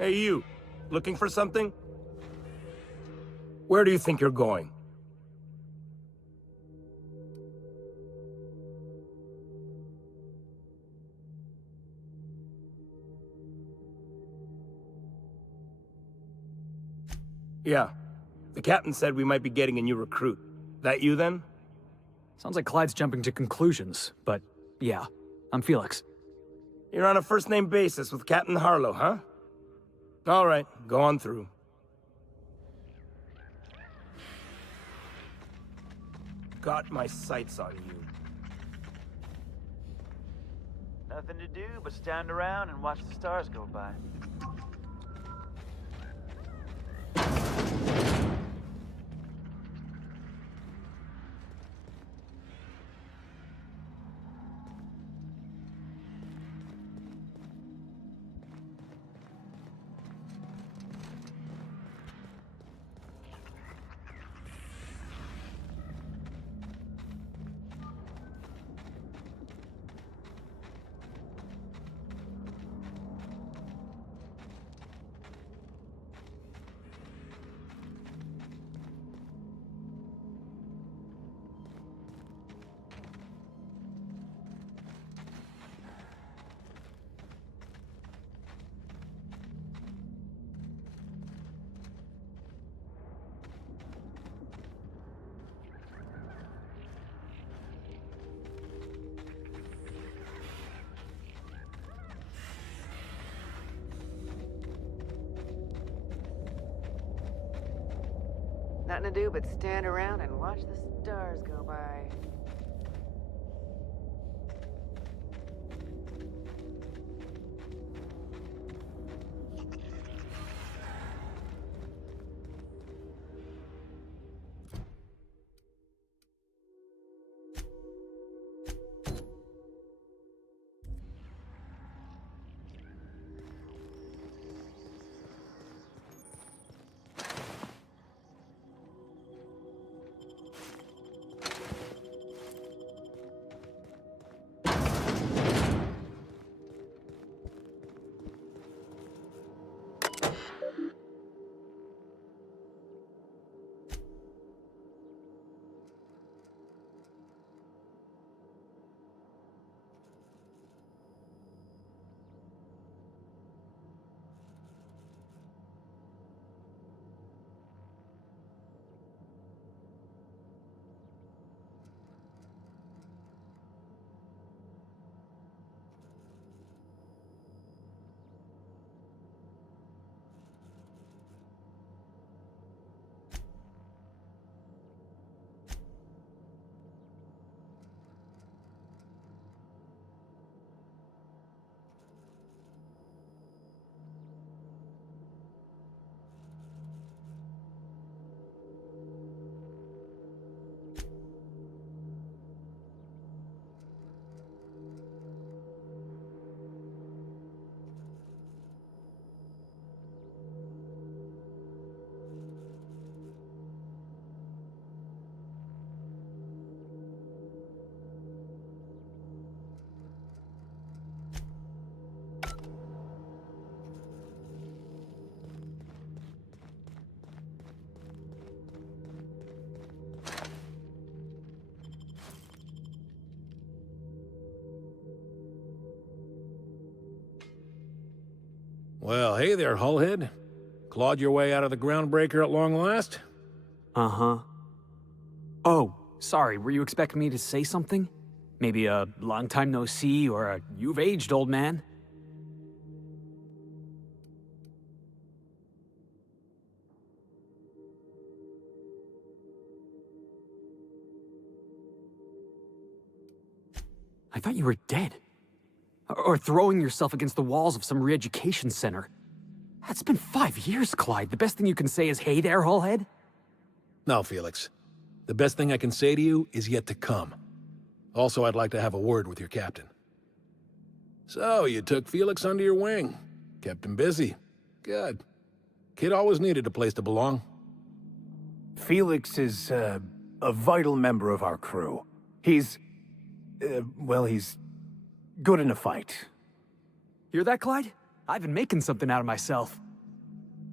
Hey, you. Looking for something? Where do you think you're going? Yeah. The captain said we might be getting a new recruit. That you, then? Sounds like Clyde's jumping to conclusions, but yeah, I'm Felix. You're on a first-name basis with Captain Harlow, huh? All right, go on through. Got my sights on you. Nothing to do but stand around and watch the stars go by. Nothing to do but stand around and watch the stars go by. Well, hey there, Hullhead. Clawed your way out of the groundbreaker at long last? Uh-huh. Oh, sorry, were you expecting me to say something? Maybe a long time no see, or a you've aged, old man? I thought you were dead. Or throwing yourself against the walls of some re-education center. That's been 5 years, Clyde. The best thing you can say is, hey there, Hullhead? No, Felix. The best thing I can say to you is yet to come. Also, I'd like to have a word with your captain. So, you took Felix under your wing. Kept him busy. Good. Kid always needed a place to belong. Felix is, a vital member of our crew. He's... well, he's good in a fight. Hear that, Clyde? I've been making something out of myself.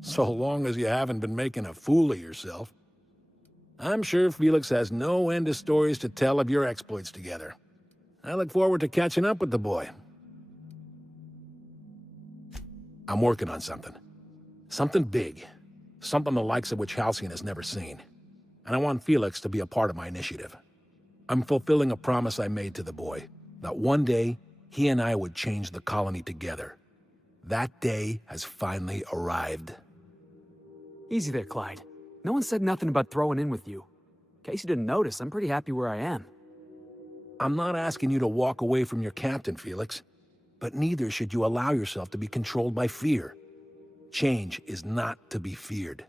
So long as you haven't been making a fool of yourself. I'm sure Felix has no end of stories to tell of your exploits together. I look forward to catching up with the boy. I'm working on something. Something big. Something the likes of which Halcyon has never seen. And I want Felix to be a part of my initiative. I'm fulfilling a promise I made to the boy, that one day, he and I would change the colony together. That day has finally arrived. Easy there, Clyde. No one said nothing about throwing in with you. In case you didn't notice, I'm pretty happy where I am. I'm not asking you to walk away from your captain, Felix. But neither should you allow yourself to be controlled by fear. Change is not to be feared.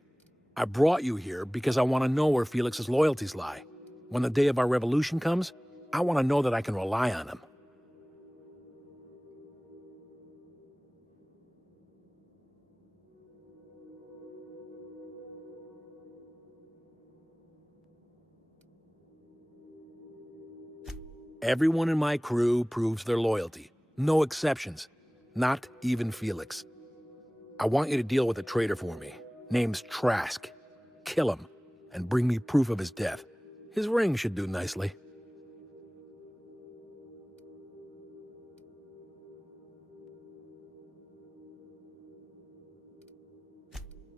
I brought you here because I want to know where Felix's loyalties lie. When the day of our revolution comes, I want to know that I can rely on him. Everyone in my crew proves their loyalty. No exceptions. Not even Felix. I want you to deal with a traitor for me. Name's Trask. Kill him, and bring me proof of his death. His ring should do nicely.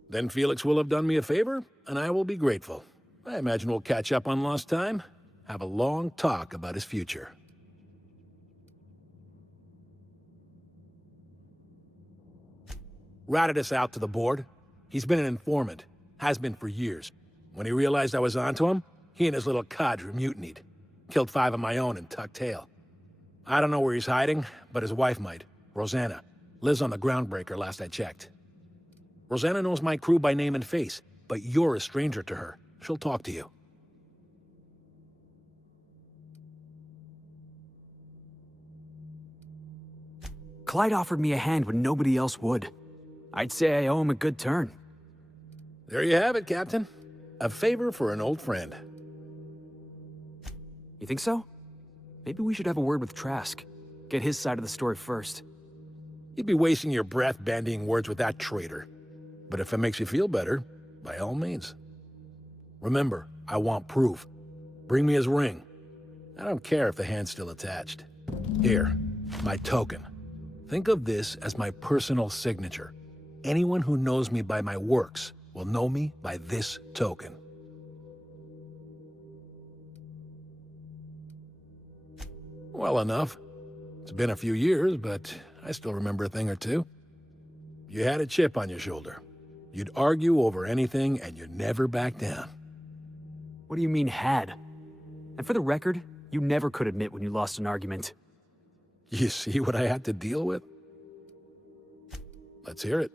Then Felix will have done me a favor, and I will be grateful. I imagine we'll catch up on lost time, have a long talk about his future. Ratted us out to the board. He's been an informant. Has been for years. When he realized I was onto him, he and his little cadre mutinied. Killed 5 of my own and tucked tail. I don't know where he's hiding, but his wife might. Rosanna. Lives on the Groundbreaker last I checked. Rosanna knows my crew by name and face, but you're a stranger to her. She'll talk to you. Clyde offered me a hand when nobody else would. I'd say I owe him a good turn. There you have it, Captain. A favor for an old friend. You think so? Maybe we should have a word with Trask. Get his side of the story first. You'd be wasting your breath bandying words with that traitor. But if it makes you feel better, by all means. Remember, I want proof. Bring me his ring. I don't care if the hand's still attached. Here, my token. Think of this as my personal signature. Anyone who knows me by my works will know me by this token. Well enough. It's been a few years, but I still remember a thing or two. You had a chip on your shoulder. You'd argue over anything, and you'd never back down. What do you mean, had? And for the record, you never could admit when you lost an argument. You see what I had to deal with? Let's hear it.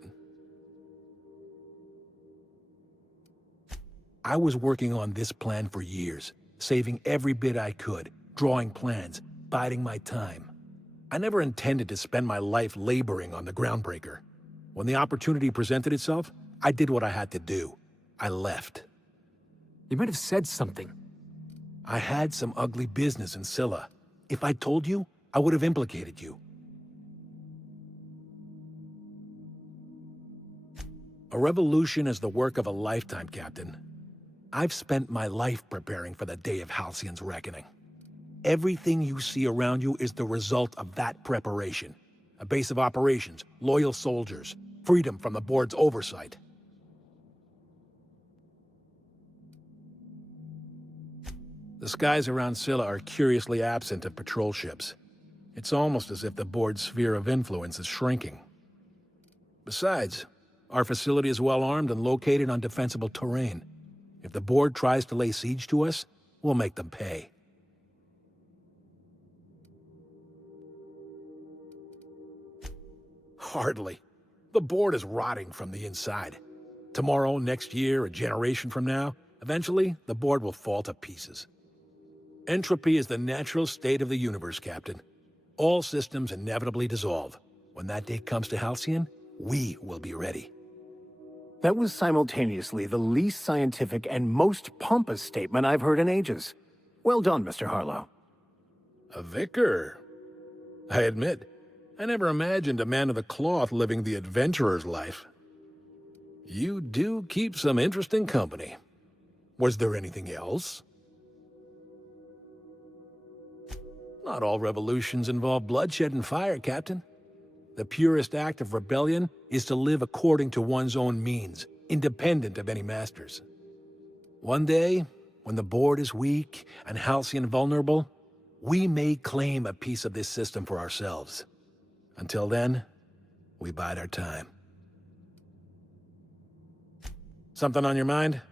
I was working on this plan for years, saving every bit I could, drawing plans, biding my time. I never intended to spend my life laboring on the Groundbreaker. When the opportunity presented itself, I did what I had to do. I left. You might have said something. I had some ugly business in Scylla. If I told you, I would have implicated you. A revolution is the work of a lifetime, Captain. I've spent my life preparing for the day of Halcyon's reckoning. Everything you see around you is the result of that preparation. A base of operations, loyal soldiers, freedom from the board's oversight. The skies around Scylla are curiously absent of patrol ships. It's almost as if the board's sphere of influence is shrinking. Besides, our facility is well armed and located on defensible terrain. If the board tries to lay siege to us, we'll make them pay. Hardly. The board is rotting from the inside. Tomorrow, next year, a generation from now, eventually, the board will fall to pieces. Entropy is the natural state of the universe, Captain. All systems inevitably dissolve. When that day comes to Halcyon, we will be ready. That was simultaneously the least scientific and most pompous statement I've heard in ages. Well done, Mr. Harlow. A vicar. I admit, I never imagined a man of the cloth living the adventurer's life. You do keep some interesting company. Was there anything else? Not all revolutions involve bloodshed and fire, Captain. The purest act of rebellion is to live according to one's own means, independent of any masters. One day, when the board is weak and Halcyon vulnerable, we may claim a piece of this system for ourselves. Until then, we bide our time. Something on your mind?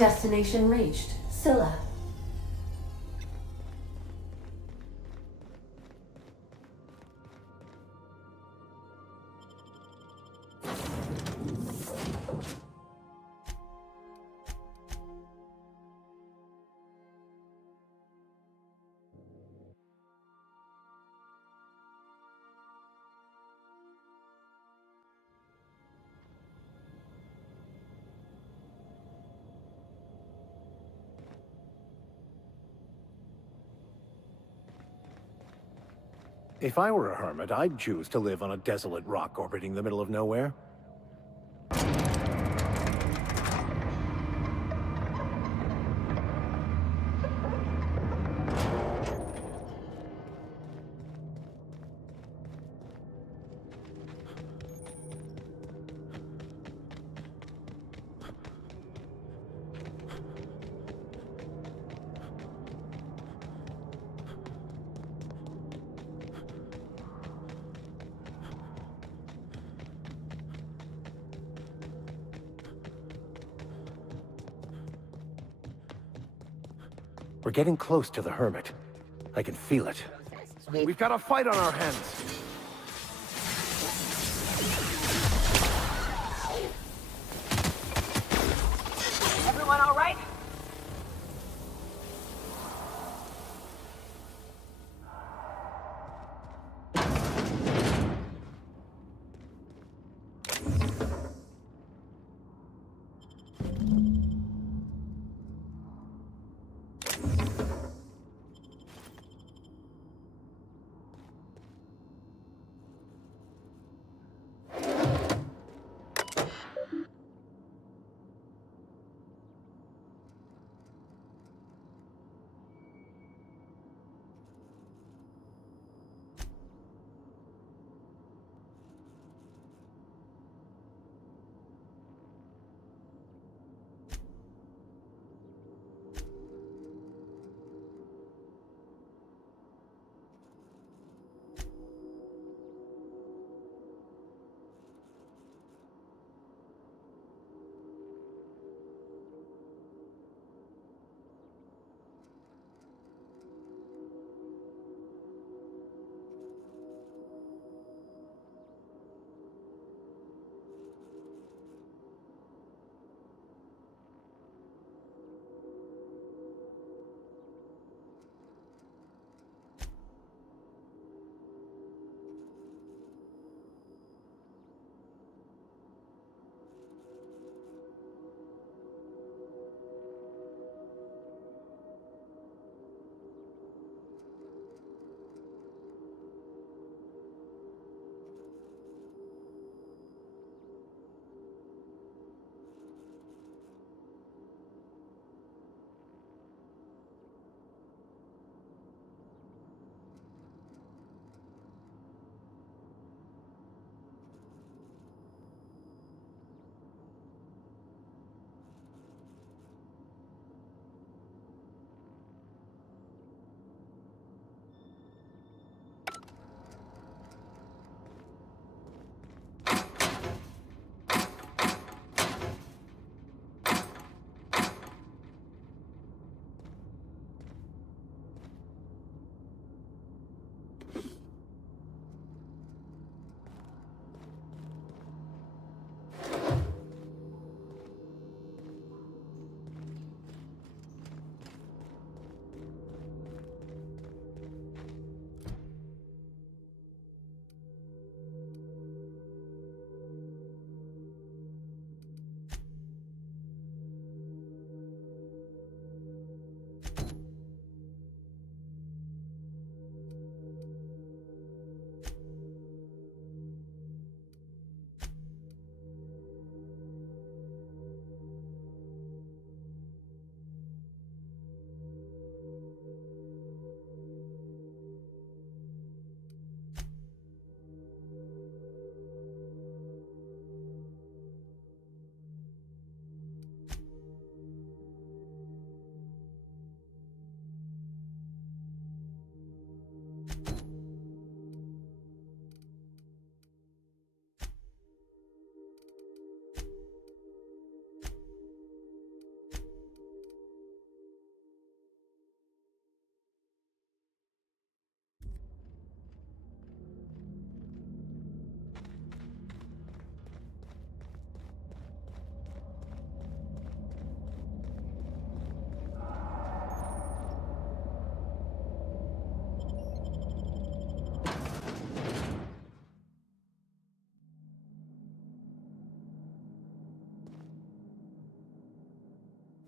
Destination reached. Scylla. If I were a hermit, I'd choose to live on a desolate rock orbiting the middle of nowhere. We're getting close to the hermit. I can feel it. We've got a fight on our hands. Everyone all right?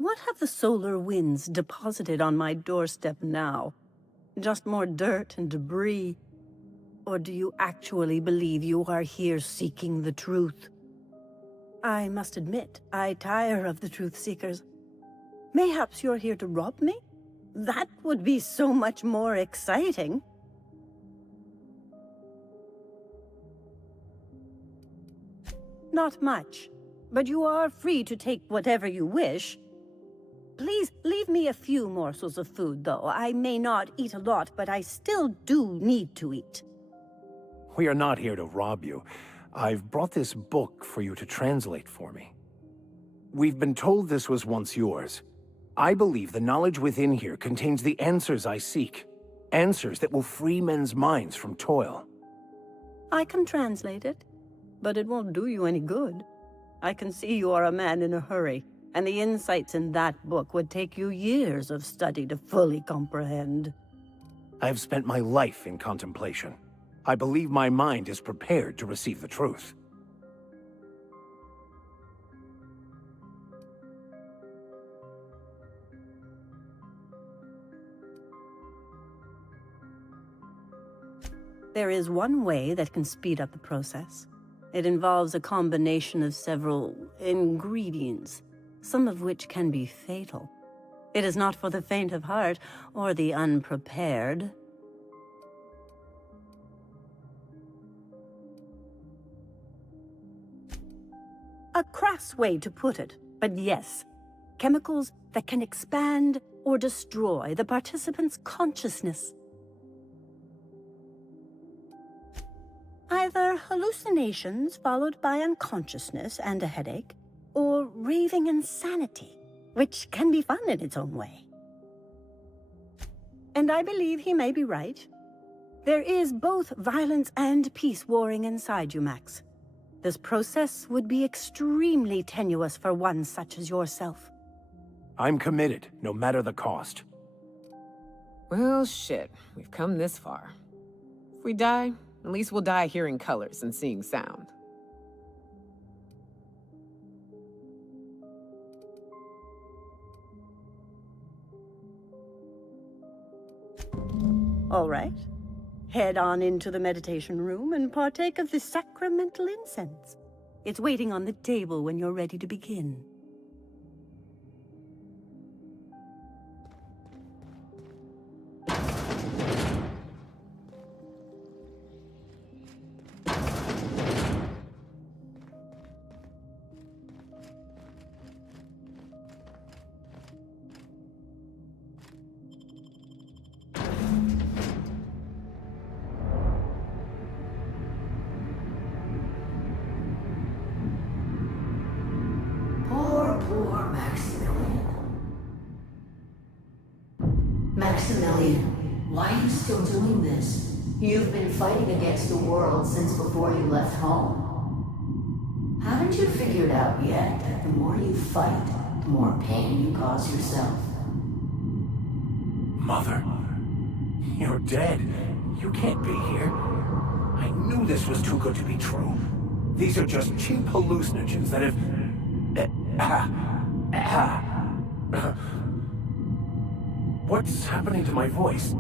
What have the solar winds deposited on my doorstep now? Just more dirt and debris? Or do you actually believe you are here seeking the truth? I must admit, I tire of the truth seekers. Mayhaps you're here to rob me? That would be so much more exciting. Not much, but you are free to take whatever you wish. Please leave me a few morsels of food, though. I may not eat a lot, but I still do need to eat. We are not here to rob you. I've brought this book for you to translate for me. We've been told this was once yours. I believe the knowledge within here contains the answers I seek. Answers that will free men's minds from toil. I can translate it, but it won't do you any good. I can see you are a man in a hurry, and the insights in that book would take you years of study to fully comprehend. I have spent my life in contemplation. I believe my mind is prepared to receive the truth. There is one way that can speed up the process. It involves a combination of several ingredients, some of which can be fatal. It is not for the faint of heart or the unprepared. A crass way to put it, but yes. Chemicals that can expand or destroy the participant's consciousness. Either hallucinations followed by unconsciousness and a headache, or raving insanity, which can be fun in its own way. And I believe he may be right. There is both violence and peace warring inside you, Max. This process would be extremely tenuous for one such as yourself. I'm committed, no matter the cost. Well, shit. We've come this far. If we die, at least we'll die hearing colors and seeing sound. All right. Head on into the meditation room and partake of the sacramental incense. It's waiting on the table when you're ready to begin. Poor Maximilian. Maximilian, why are you still doing this? You've been fighting against the world since before you left home. Haven't you figured out yet that the more you fight, the more pain you cause yourself? Mother, you're dead. You can't be here. I knew this was too good to be true. These are just cheap hallucinogens that have... What's happening to my voice?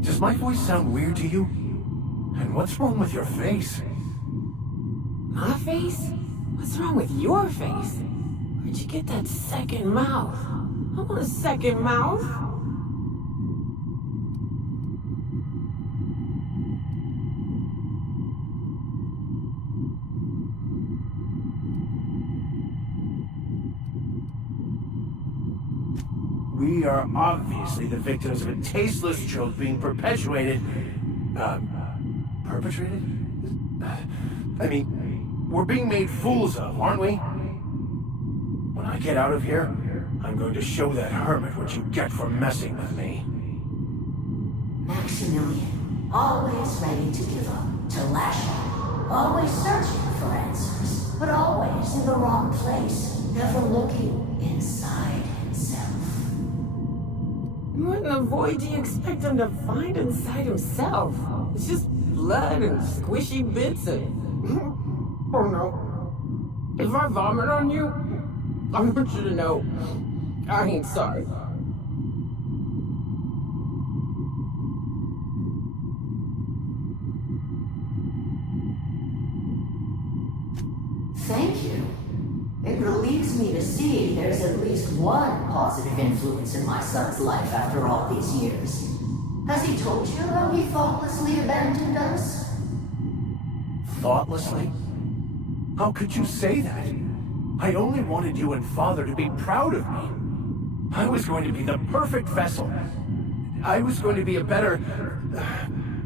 Does my voice sound weird to you? And what's wrong with your face? My face? What's wrong with your face? Where'd you get that second mouth? I want a second mouth. We are obviously the victims of a tasteless joke being perpetuated. Perpetrated? I mean, we're being made fools of, aren't we? When I get out of here, I'm going to show that hermit what you get for messing with me. Maximilian, always ready to give up, to lash out, always searching for answers, but always in the wrong place, never looking inside himself. What in the void do you expect him to find inside himself? It's just blood and squishy bits and... Oh no. If I vomit on you, I want you to know I ain't sorry. Thank you. It relieves me to see there's at least one positive influence in my son's life after all these years. Has he told you how he thoughtlessly abandoned us? Thoughtlessly? How could you say that? I only wanted you and Father to be proud of me. I was going to be the perfect vessel. I was going to be a better...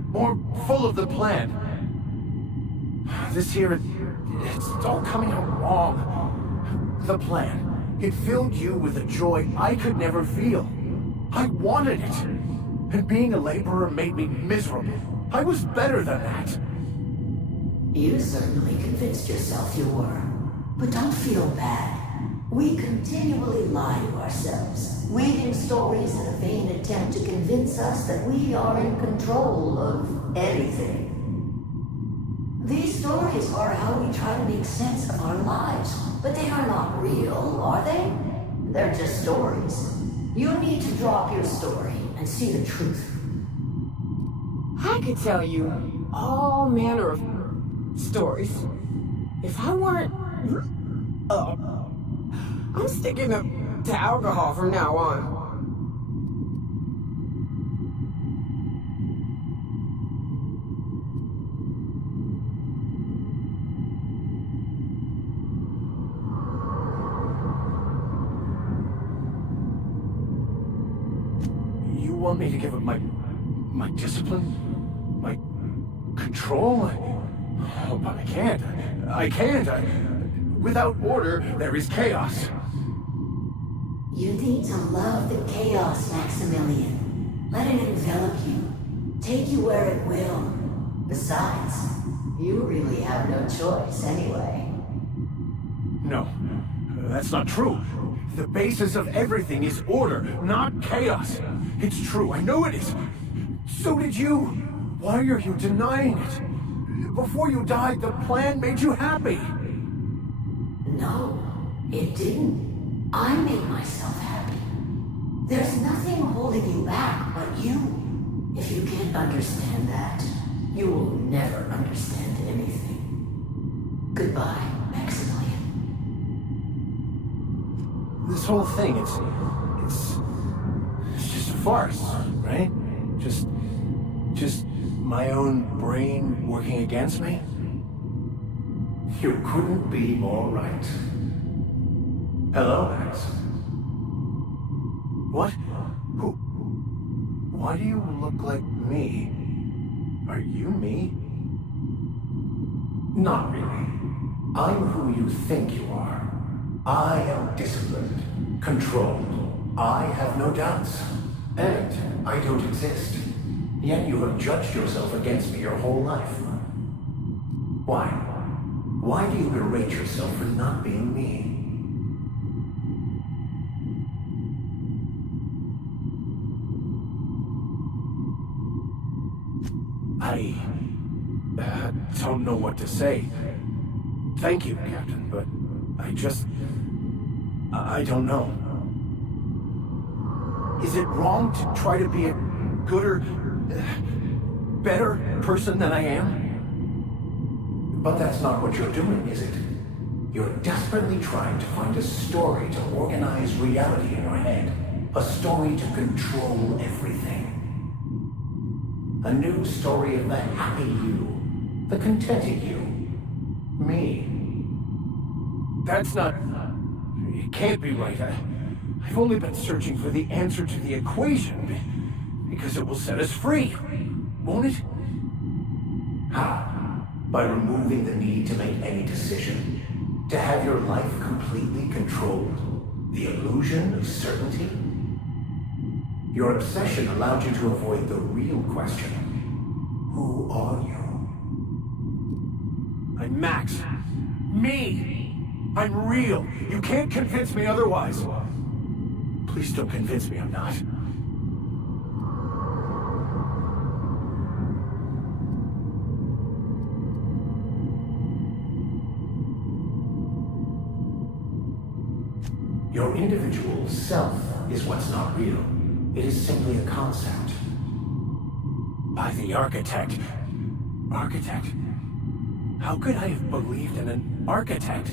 more full of the plan. This year, it's all coming out wrong. The plan. It filled you with a joy I could never feel. I wanted it. And being a laborer made me miserable. I was better than that. You certainly convinced yourself you were. But don't feel bad. We continually lie to ourselves, weaving stories in a vain attempt to convince us that we are in control of anything. These stories are how we try to make sense of our lives, but they are not real, are they? They're just stories. You need to drop your story and see the truth. I could tell you all manner of stories. If I weren't... I'm sticking to alcohol from now on. You want me to give up my discipline? My control? Oh, but I can't. I can't. Without order, there is chaos. You need to love the chaos, Maximilian. Let it envelop you. Take you where it will. Besides, you really have no choice anyway. No, that's not true. The basis of everything is order, not chaos. It's true, I know it is. So did you. Why are you denying it? Before you died, the plan made you happy. No, it didn't. I made myself happy. There's nothing holding you back but you. If you can't understand that, you will never understand anything. Goodbye, Maximilian. This whole thing, it's just a farce, right? Just my own brain working against me? You couldn't be more right. Hello, Max. What? Who? Why do you look like me? Are you me? Not really. I'm who you think you are. I am disciplined, controlled. I have no doubts. And I don't exist. Yet you have judged yourself against me your whole life. Why? Why do you berate yourself for not being me? I don't know what to say. Thank you, Captain, but I don't know. Is it wrong to try to be a gooder, better person than I am? But that's not what you're doing, is it? You're desperately trying to find a story to organize reality in your head. A story to control everything. A new story of the happy you, the contented you, me. That's not... It can't be right. I've only been searching for the answer to the equation, because it will set us free, won't it? How? By removing the need to make any decision, to have your life completely controlled, the illusion of certainty. Your obsession allowed you to avoid the real question. Who are you? I'm Max. Me! I'm real. You can't convince me otherwise. Please don't convince me I'm not. Your individual self is what's not real. It is simply a concept. By the architect. Architect? How could I have believed in an architect?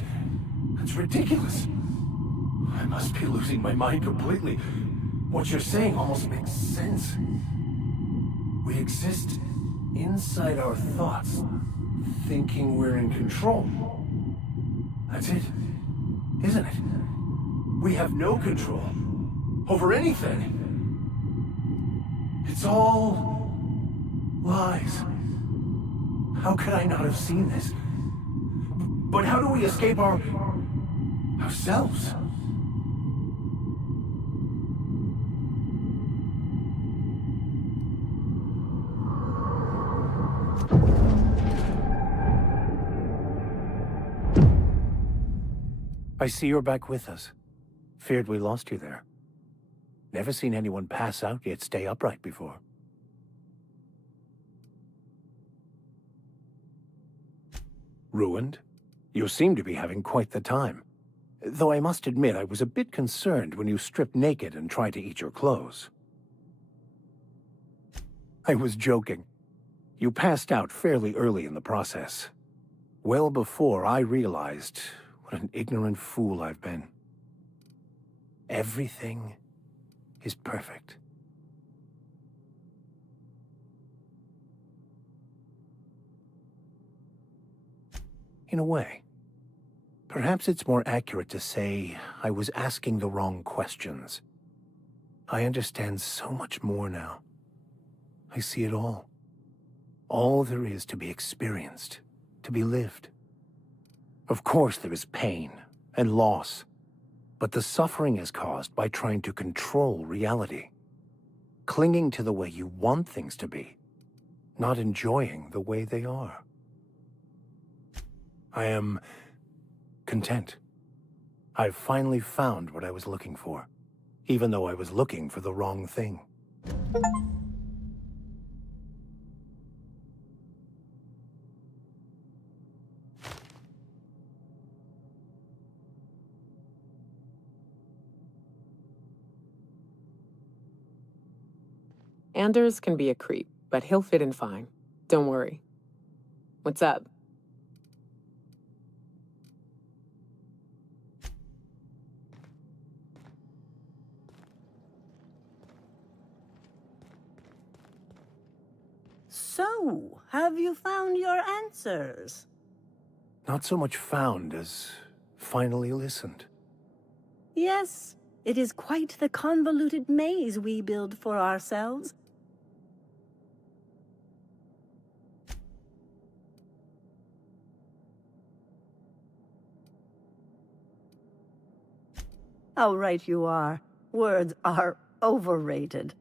That's ridiculous. I must be losing my mind completely. What you're saying almost makes sense. We exist inside our thoughts, thinking we're in control. That's it, isn't it? We have no control over anything. It's all lies. How could I not have seen this? But how do we escape ourselves? I see you're back with us. Feared we lost you there. Never seen anyone pass out yet stay upright before. Ruined? You seem to be having quite the time. Though I must admit I was a bit concerned when you stripped naked and tried to eat your clothes. I was joking. You passed out fairly early in the process. Well before I realized what an ignorant fool I've been. Everything is perfect. In a way. Perhaps it's more accurate to say I was asking the wrong questions. I understand so much more now. I see it all. All there is to be experienced, to be lived. Of course there is pain and loss, but the suffering is caused by trying to control reality. Clinging to the way you want things to be, not enjoying the way they are. I am content. I've finally found what I was looking for, even though I was looking for the wrong thing. Anders can be a creep, but he'll fit in fine. Don't worry. What's up? So, have you found your answers? Not so much found as finally listened. Yes, it is quite the convoluted maze we build for ourselves. How right you are. Words are overrated.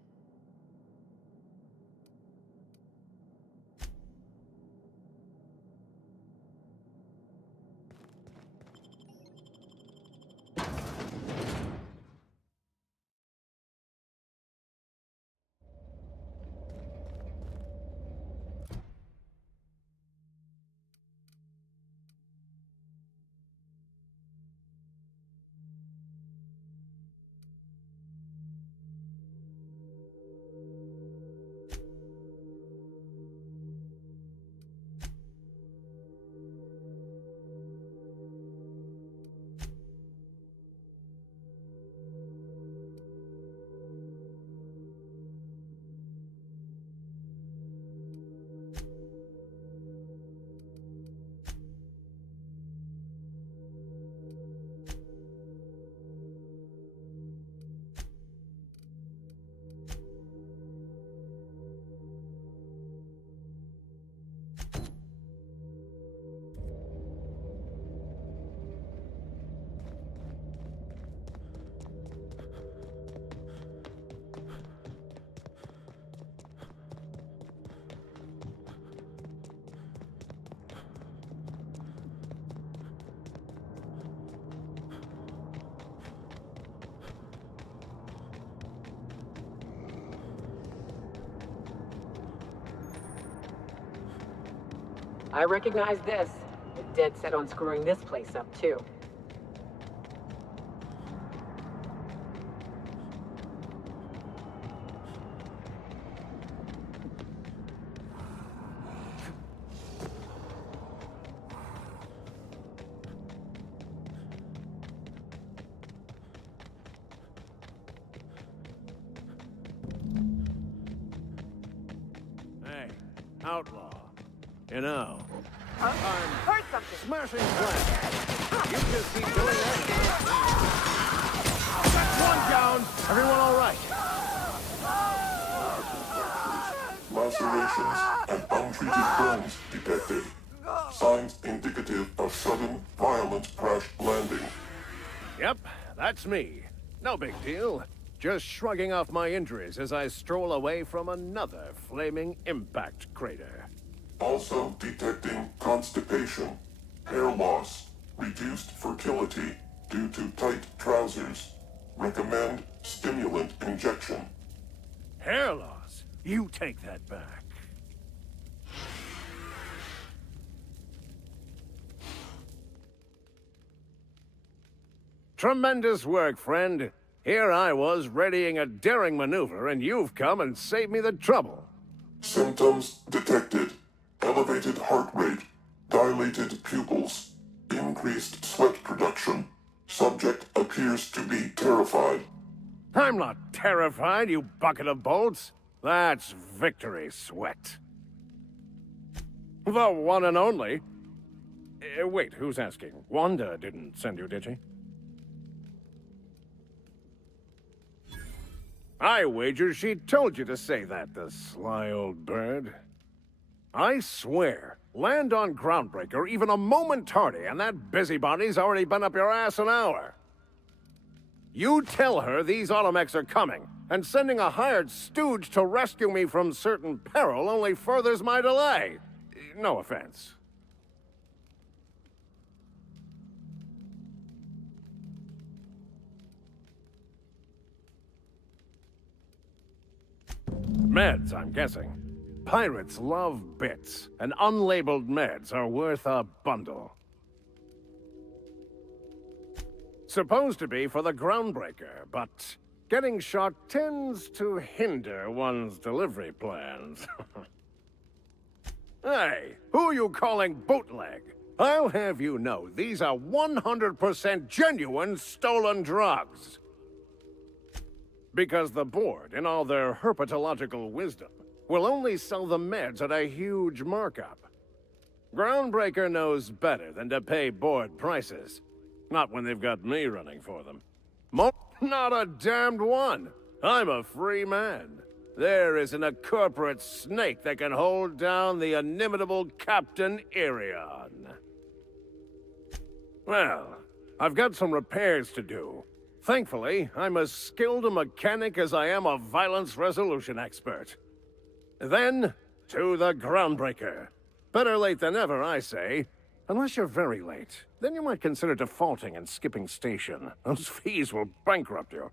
I recognize this. They're dead set on screwing this place up, too. outlaw. You know, Heard something. smashing plan. You just keep doing that. That's one down. Everyone all right? Lacerations and untreated burns detected. Signs indicative of sudden, violent crash landing. Yep, that's me. No big deal. Just shrugging off my injuries as I stroll away from another flaming impact crater. Also detecting constipation, hair loss, reduced fertility due to tight trousers. Recommend stimulant injection. Hair loss? You take that back. Tremendous work, friend. Here I was readying a daring maneuver, and you've come and saved me the trouble. Symptoms detected. Elevated heart rate, dilated pupils, increased sweat production. Subject appears to be terrified. I'm not terrified, you bucket of bolts. That's victory sweat. The one and only. Wait, who's asking? Wanda didn't send you, did she? I wager she told you to say that, the sly old bird. I swear, land on Groundbreaker even a moment tardy, and that busybody's already been up your ass an hour. You tell her these automechs are coming, and sending a hired stooge to rescue me from certain peril only furthers my delay. No offense. Meds, I'm guessing. Pirates love bits, and unlabeled meds are worth a bundle. Supposed to be for the Groundbreaker, but getting shot tends to hinder one's delivery plans. Hey, who you calling bootleg? I'll have you know these are 100% genuine stolen drugs. Because the board, in all their herpetological wisdom, will only sell the meds at a huge markup. Groundbreaker knows better than to pay board prices. Not when they've got me running for them. Not a damned one. I'm a free man. There isn't a corporate snake that can hold down the inimitable Captain Irion. Well, I've got some repairs to do. Thankfully, I'm as skilled a mechanic as I am a violence resolution expert. Then, to the Groundbreaker. Better late than never, I say. Unless you're very late. Then you might consider defaulting and skipping station. Those fees will bankrupt you.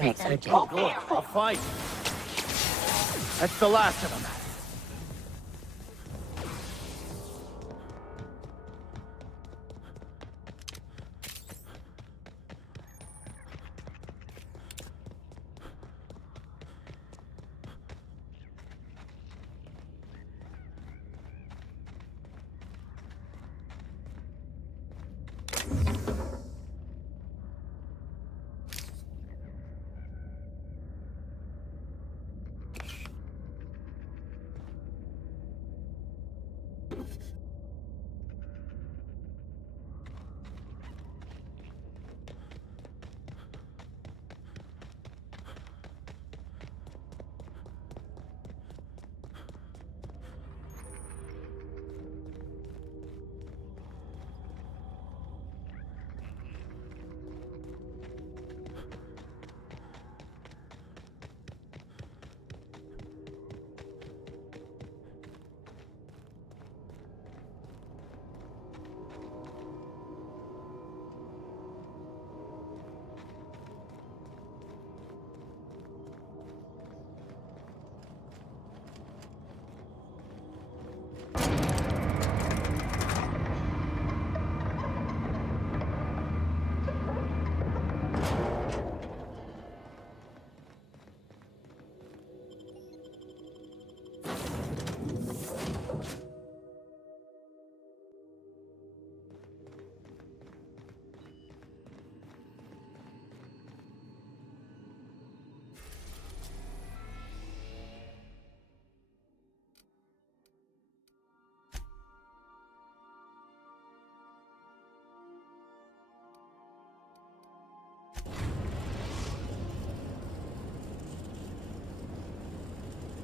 limits are too Oh, good. I'll fight. That's the last of them.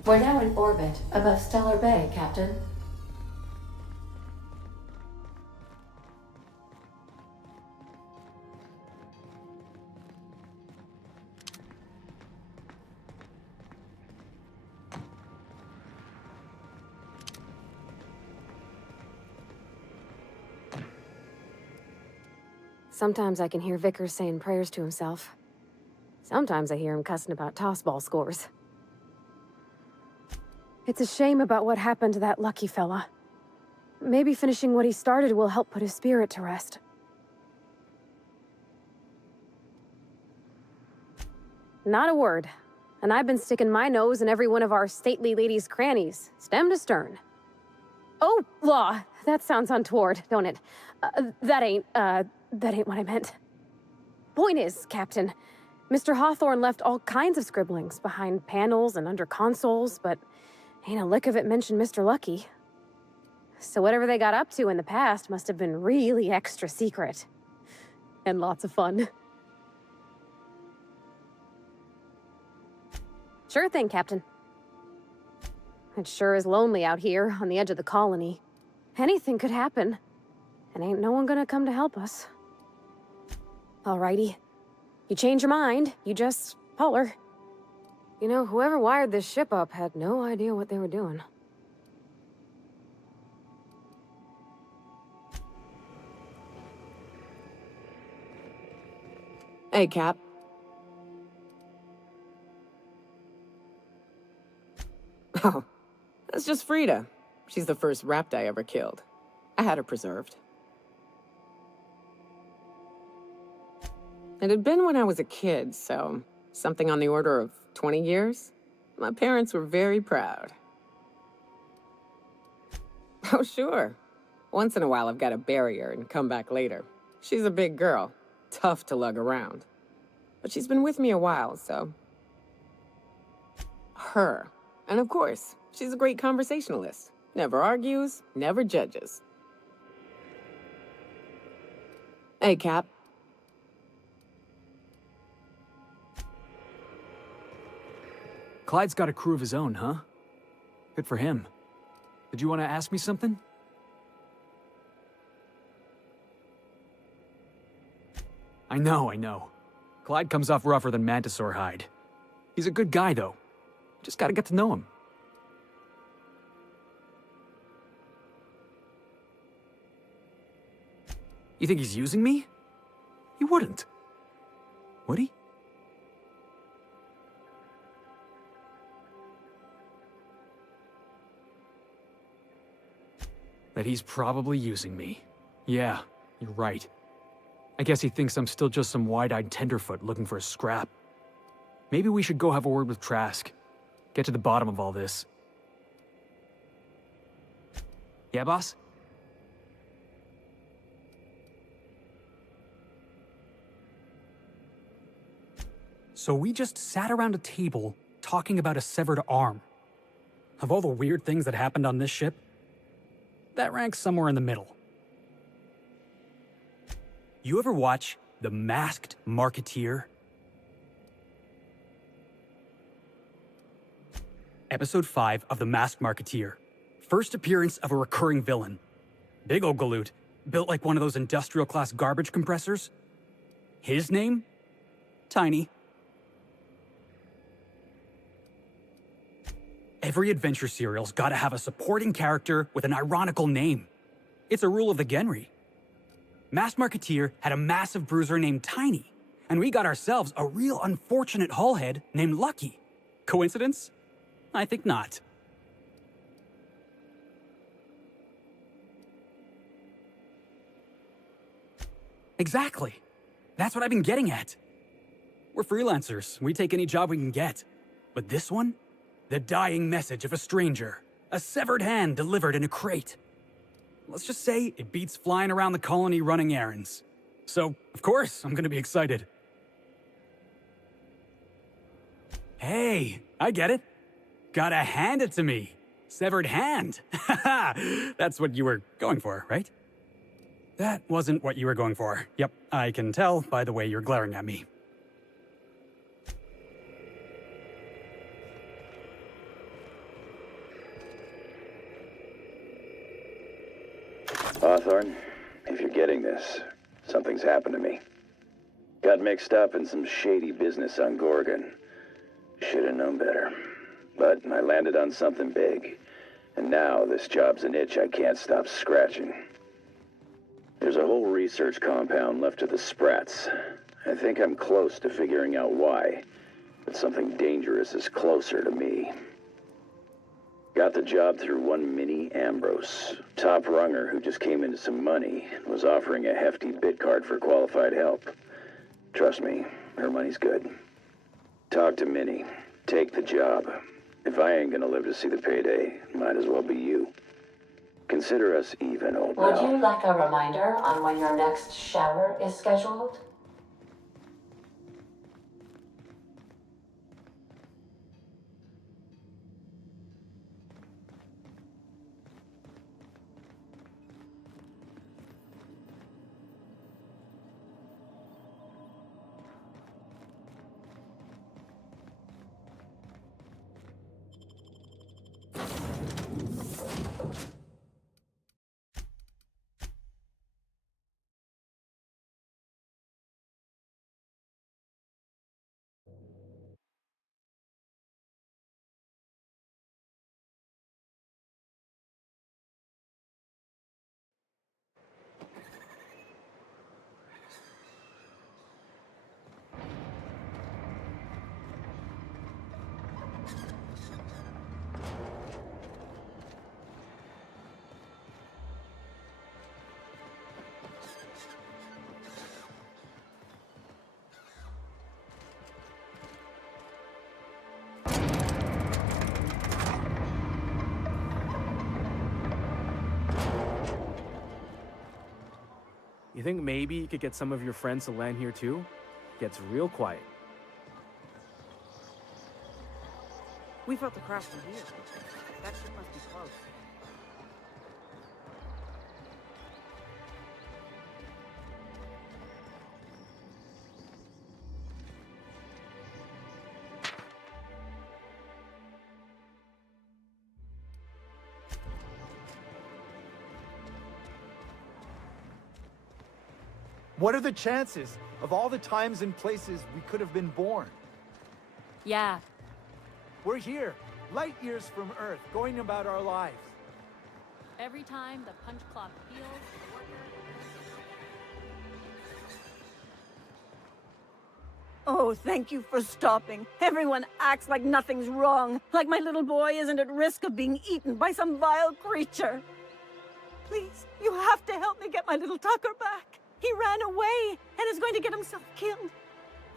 We're now in orbit above Stellar Bay, Captain. Sometimes I can hear Vickers saying prayers to himself. Sometimes I hear him cussing about tossball scores. It's a shame about what happened to that lucky fella. Maybe finishing what he started will help put his spirit to rest. Not a word. And I've been sticking my nose in every one of our stately ladies' crannies, stem to stern. Oh, law! That sounds untoward, don't it? That ain't what I meant. Point is, Captain, Mr. Hawthorne left all kinds of scribblings behind panels and under consoles, but ain't a lick of it mentioned Mr. Lucky. So whatever they got up to in the past must have been really extra secret. And lots of fun. Sure thing, Captain. It sure is lonely out here on the edge of the colony. Anything could happen, and ain't no one gonna come to help us. Alrighty. You change your mind, you just holler. You know, whoever wired this ship up had no idea what they were doing. Hey, Cap. Oh, that's just Frida. She's the first rapt I ever killed. I had her preserved. It had been when I was a kid, so something on the order of 20 years. My parents were very proud. Oh, sure. Once in a while I've got to bury her and come back later. She's a big girl, tough to lug around. But she's been with me a while, so... Her. And of course, she's a great conversationalist. Never argues, never judges. Hey, Cap. Clyde's got a crew of his own, huh? Good for him. Did you want to ask me something? I know. Clyde comes off rougher than Mantisaur hide. He's a good guy, though. Just gotta get to know him. You think he's using me? He wouldn't. Would he? that he's probably using me. Yeah, you're right. I guess he thinks I'm still just some wide-eyed tenderfoot looking for a scrap. Maybe we should go have a word with Trask. Get to the bottom of all this. Yeah, boss? So we just sat around a table talking about a severed arm. Of all the weird things that happened on this ship, that ranks somewhere in the middle. You ever watch The Masked Marketeer? Episode 5 of The Masked Marketeer. First appearance of a recurring villain. Big ol' galoot, built like one of those industrial-class garbage compressors. His name? Tiny. Every adventure serial's gotta have a supporting character with an ironical name. It's a rule of the Genry. Masked Marketeer had a massive bruiser named Tiny, and we got ourselves a real unfortunate hullhead named Lucky. Coincidence? I think not. Exactly. That's what I've been getting at. We're freelancers. We take any job we can get. But this one? The dying message of a stranger. A severed hand delivered in a crate. Let's just say it beats flying around the colony running errands. So, of course, I'm gonna be excited. Hey, I get it. Gotta hand it to me. Severed hand. That's what you were going for, right? That wasn't what you were going for. Yep, I can tell by the way you're glaring at me. Hawthorne, if you're getting this, something's happened to me. Got mixed up in some shady business on Gorgon. Should have known better. But I landed on something big. And now this job's an itch I can't stop scratching. There's a whole research compound left to the Sprats. I think I'm close to figuring out why. But something dangerous is closer to me. Got the job through one Minnie Ambrose, top runger who just came into some money and was offering a hefty bid card for qualified help. Trust me, her money's good. Talk to Minnie. Take the job. If I ain't gonna live to see the payday, might as well be you. Consider us even, old pal. Would you like a reminder on when your next shower is scheduled? You think maybe you could get some of your friends to land here too? Gets real quiet. We felt the crash from here. That ship must be close. What are the chances of all the times and places we could have been born? Yeah. We're here, light years from Earth, going about our lives. Every time the punch clock peels, the worker... Oh, thank you for stopping. Everyone acts like nothing's wrong, like my little boy isn't at risk of being eaten by some vile creature. Please, you have to help me get my little Tucker back. He ran away and is going to get himself killed.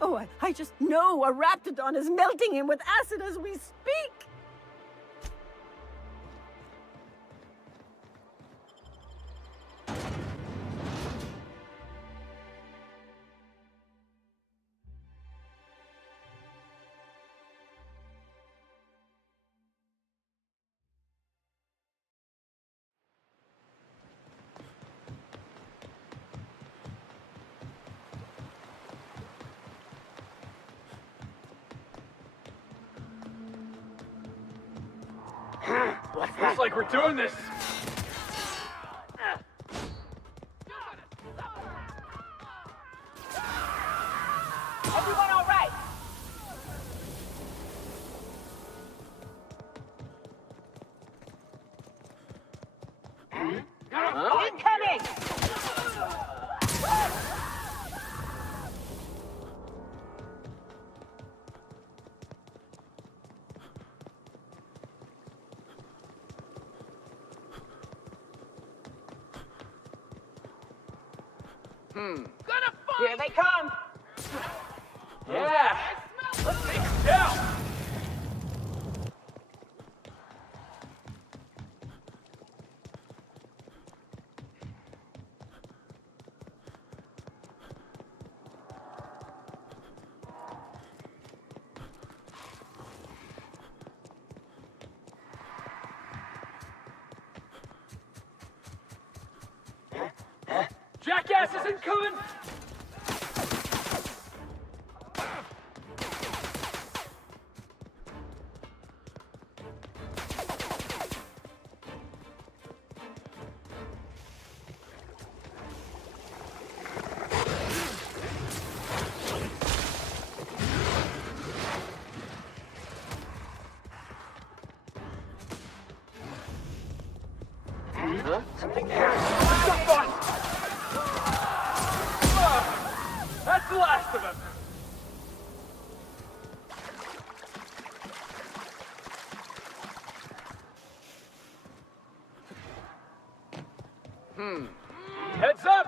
Oh, I just know a raptidon is melting him with acid as we speak. Looks like we're doing this. Everyone all right? Incoming! Here they come! Yeah! Let's take him down! Jackass is incoming! Something there. What the fuck? That's the last of them. Heads up!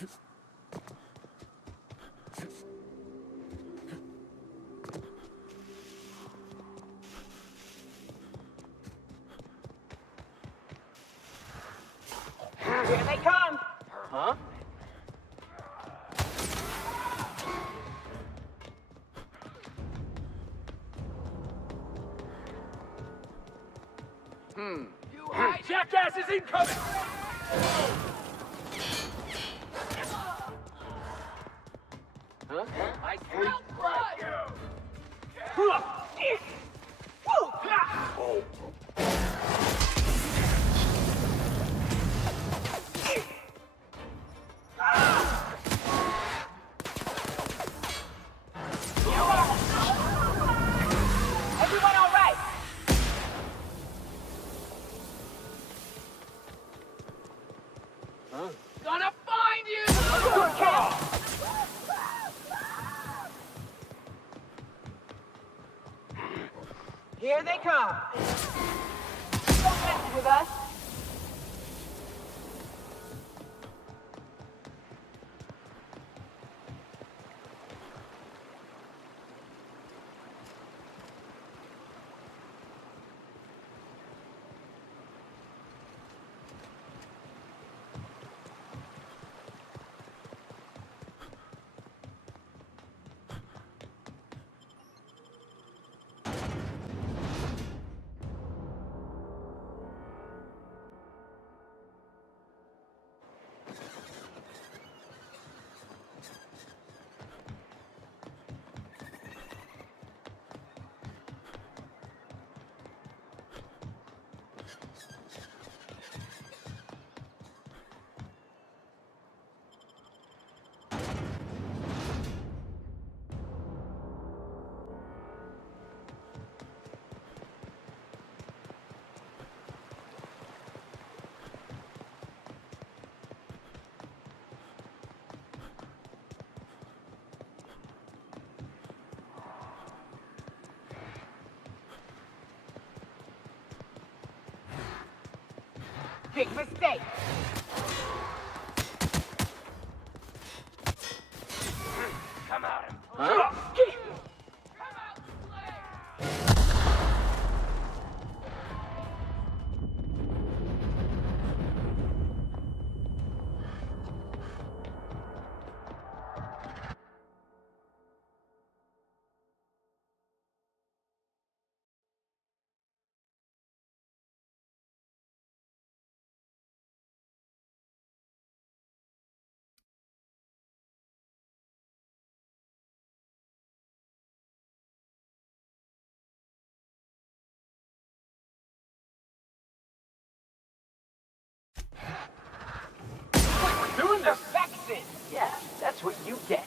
Here they come! Huh? Jackass is incoming! Huh? I smell blood! Everyone all right? Huh? Gonna find you! Good catch! Here they come! Don't mess with us! Big mistake! Come out and Huh? doing this! Perfection! Yeah, that's what you get.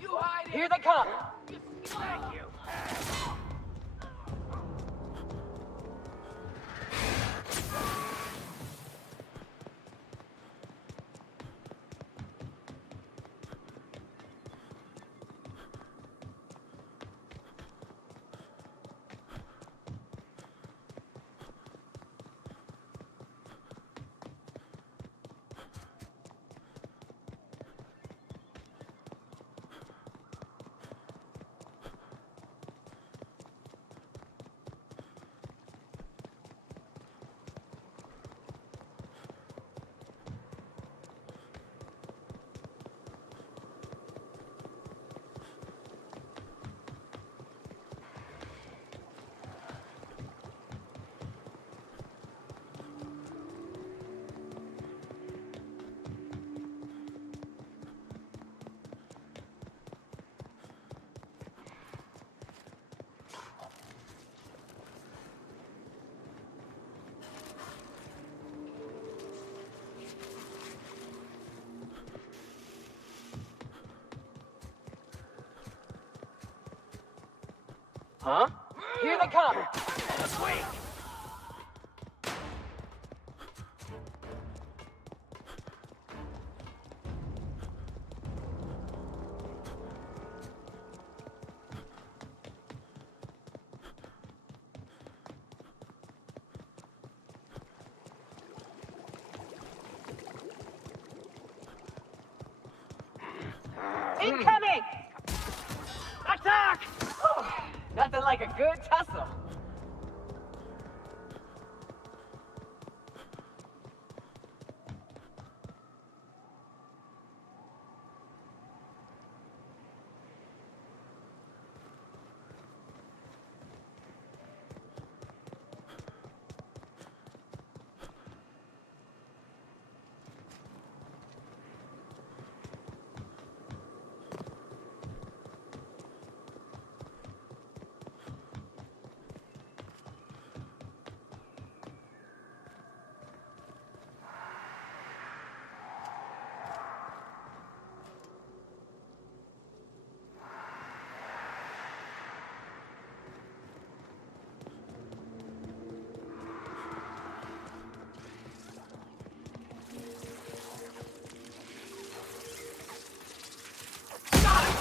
You hide Here they come! Thank you! Huh? Here they come! Let's wait! Incoming! Attack! Nothing like a good tussle.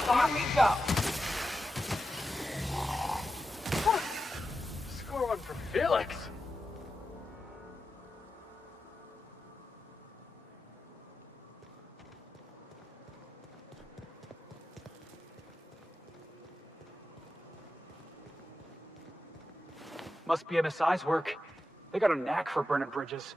Here we go. Score one for Felix. Must be MSI's work. They got a knack for burning bridges.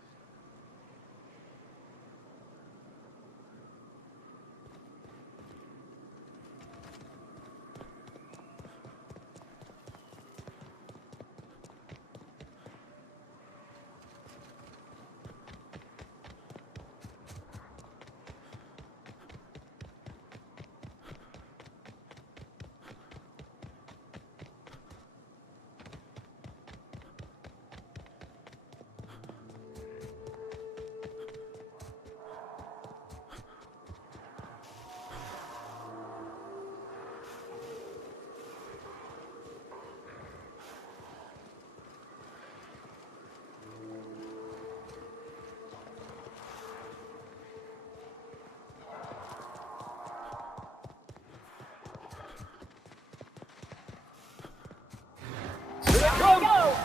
Go!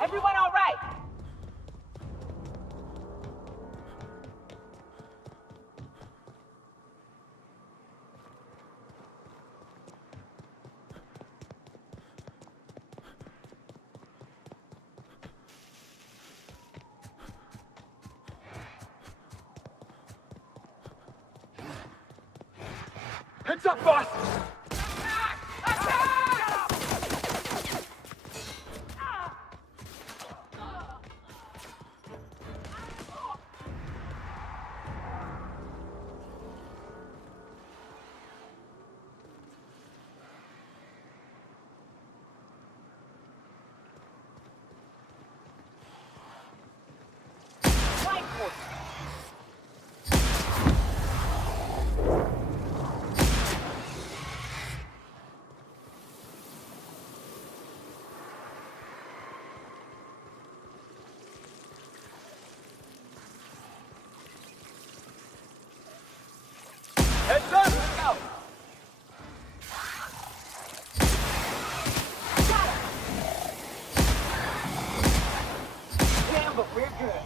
Everyone all right? Heads up, boss! Heads up! Let's go! Damn, but we're good.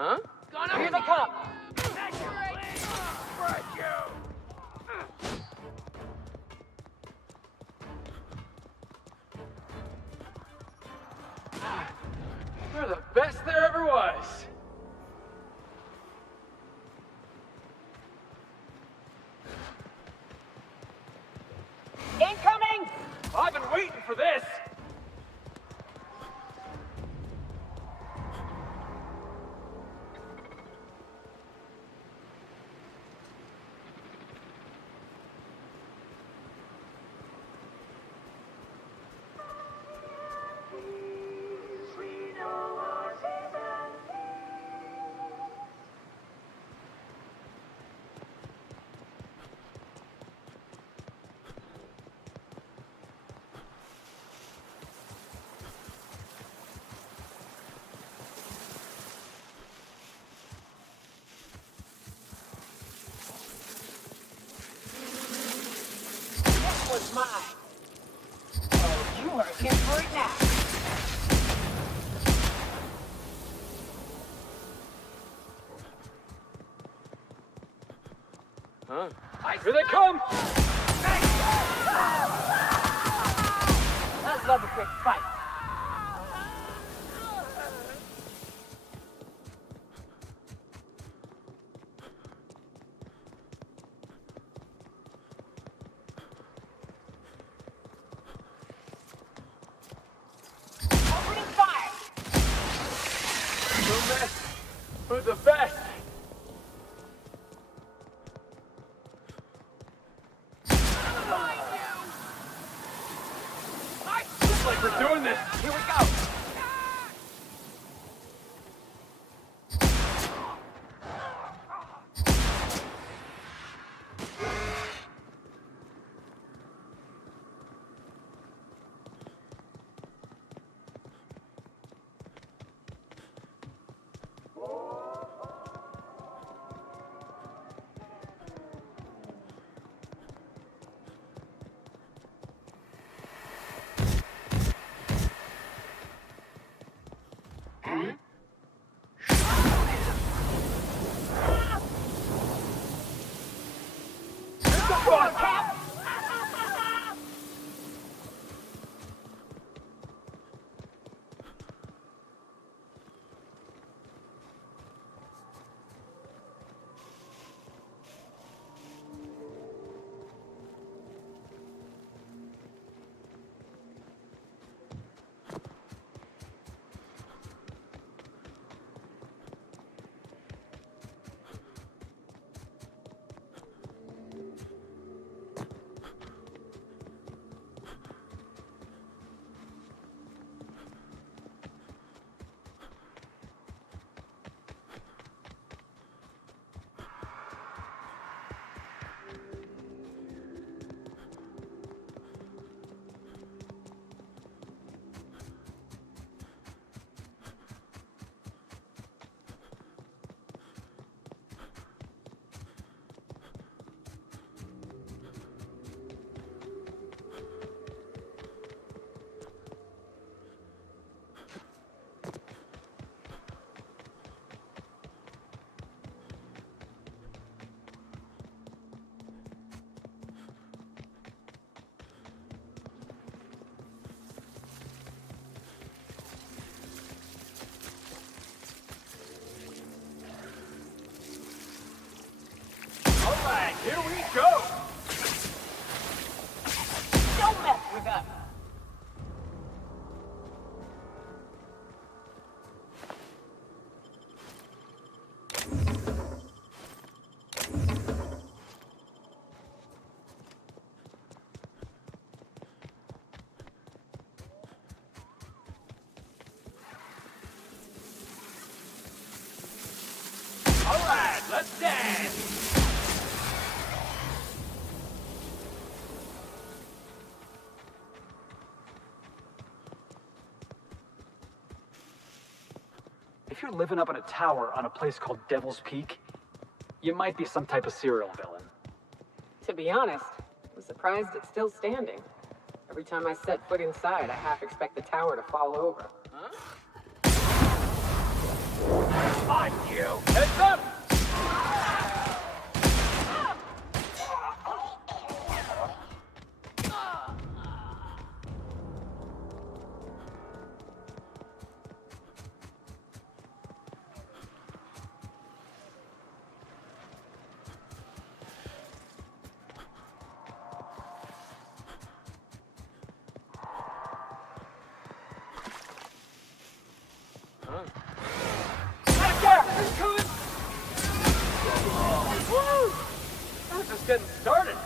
Huh? Here they come! You're the best there ever was. Incoming! I've been waiting for this. Was mine. Oh, you are in for it now. Huh? Here they come! I love a quick fight. Opening fire! No mess, but the best. Looks like we're doing this. Here we go. Here we go! Don't mess with us. All right, let's dance! If you're living up in a tower on a place called Devil's Peak, you might be some type of serial villain. To be honest, I'm surprised it's still standing. Every time I set foot inside, I half expect the tower to fall over. Huh? find you! Heads up! Woo! We're just getting started.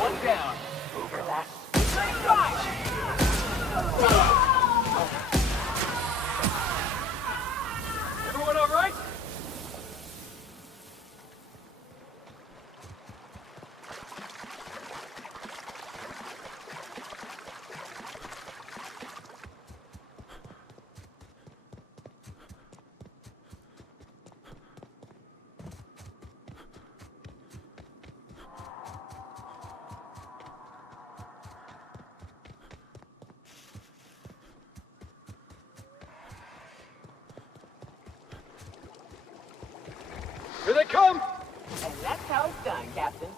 One down. Over that. Same guy! Everyone all right? Here they come! And that's how it's done, Captain.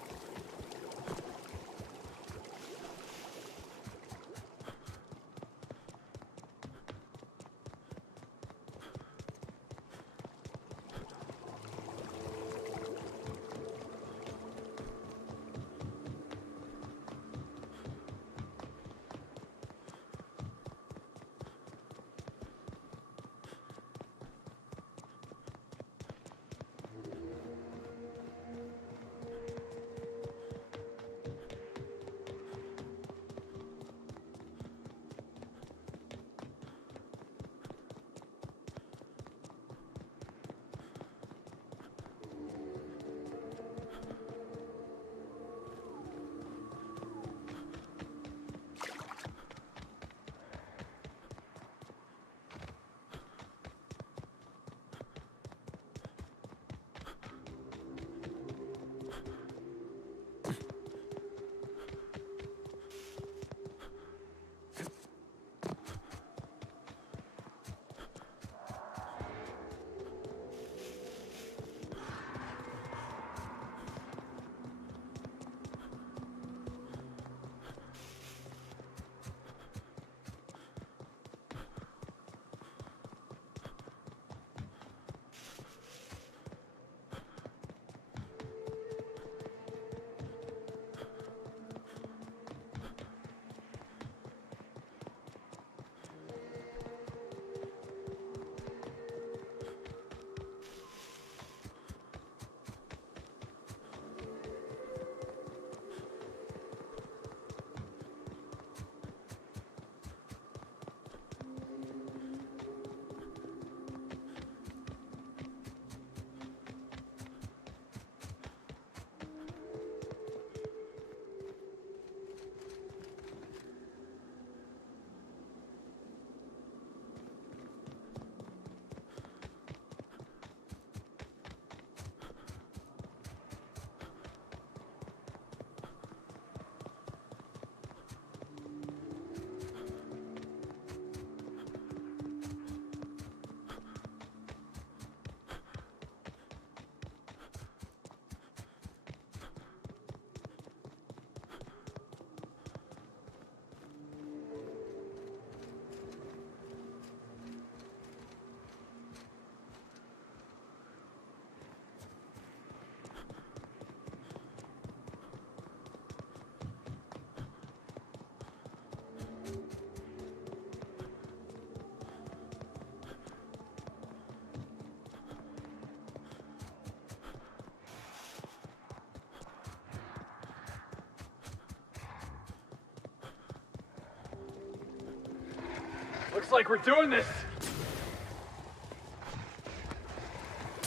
Looks like we're doing this.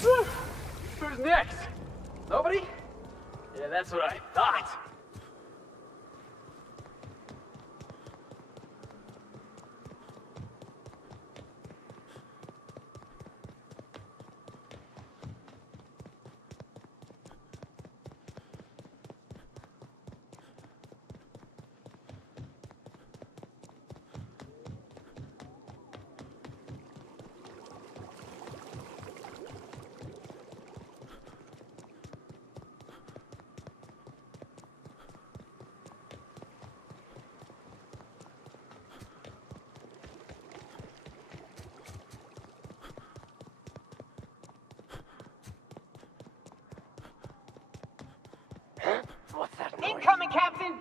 Whew. Who's next? Nobody? Yeah, that's what I thought. What's that noise? Incoming, Captain!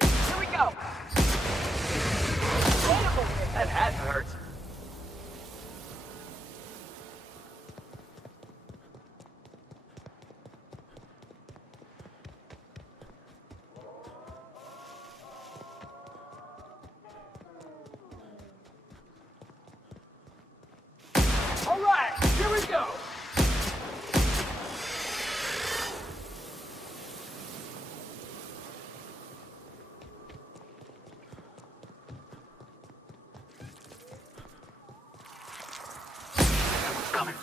Here we go! That hat hurts. All right, here we go. Coming.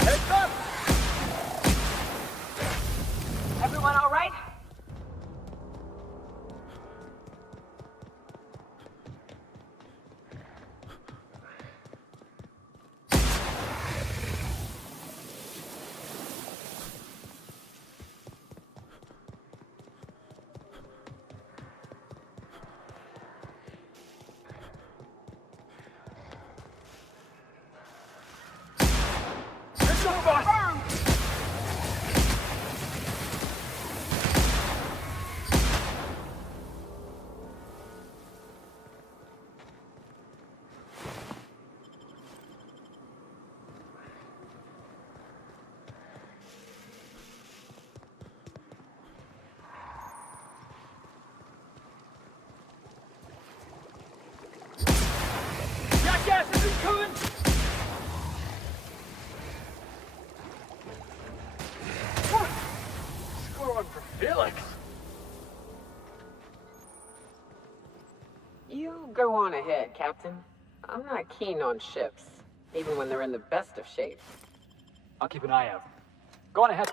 Heads up! Everyone all right? Let's go, boss! Jackass is incoming! What? Score one for Felix. You go on ahead, Captain. I'm not keen on ships, even when they're in the best of shape. I'll keep an eye out. Go on ahead.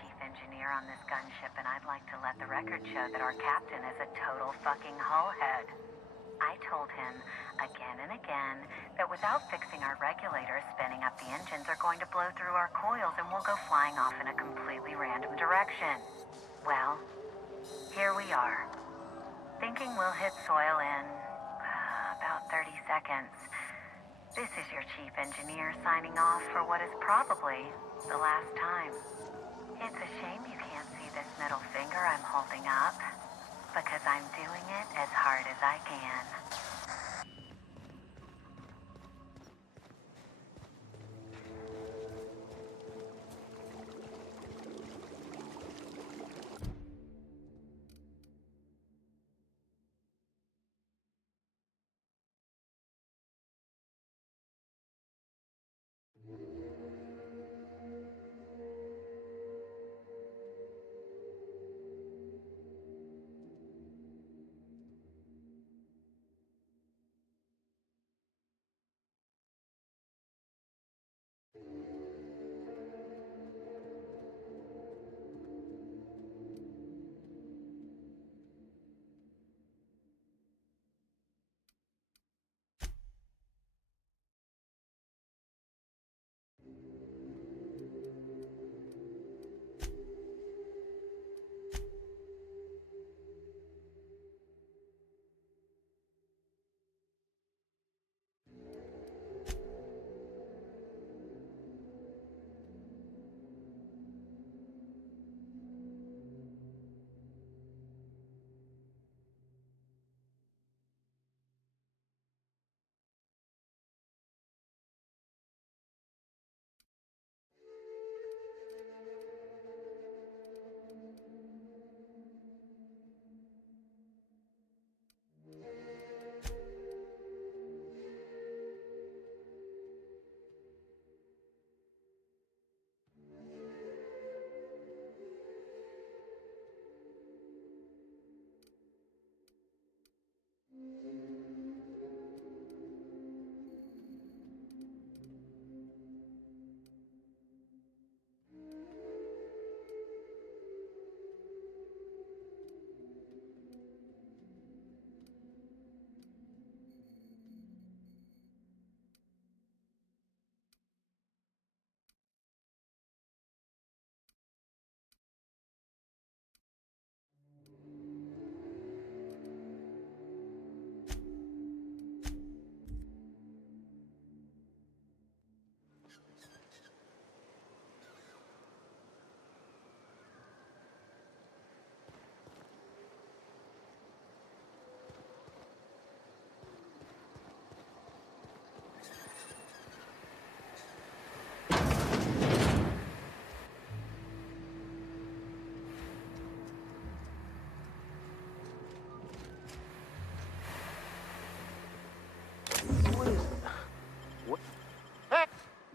chief engineer on this gunship, and I'd like to let the record show that our captain is a total fucking hullhead. I told him again and again that without fixing our regulators, spinning up the engines are going to blow through our coils and we'll go flying off in a completely random direction. Well, here we are. Thinking we'll hit soil in about 30 seconds. This is your chief engineer signing off for what is probably the last time. It's a shame you can't see this middle finger I'm holding up, because I'm doing it as hard as I can.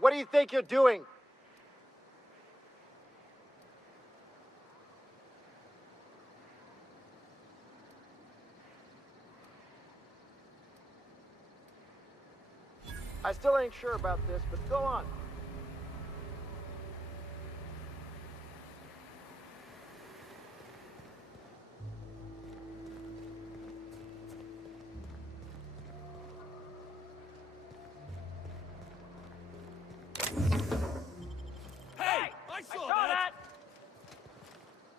What do you think you're doing? I still ain't sure about this, but go on. I saw that!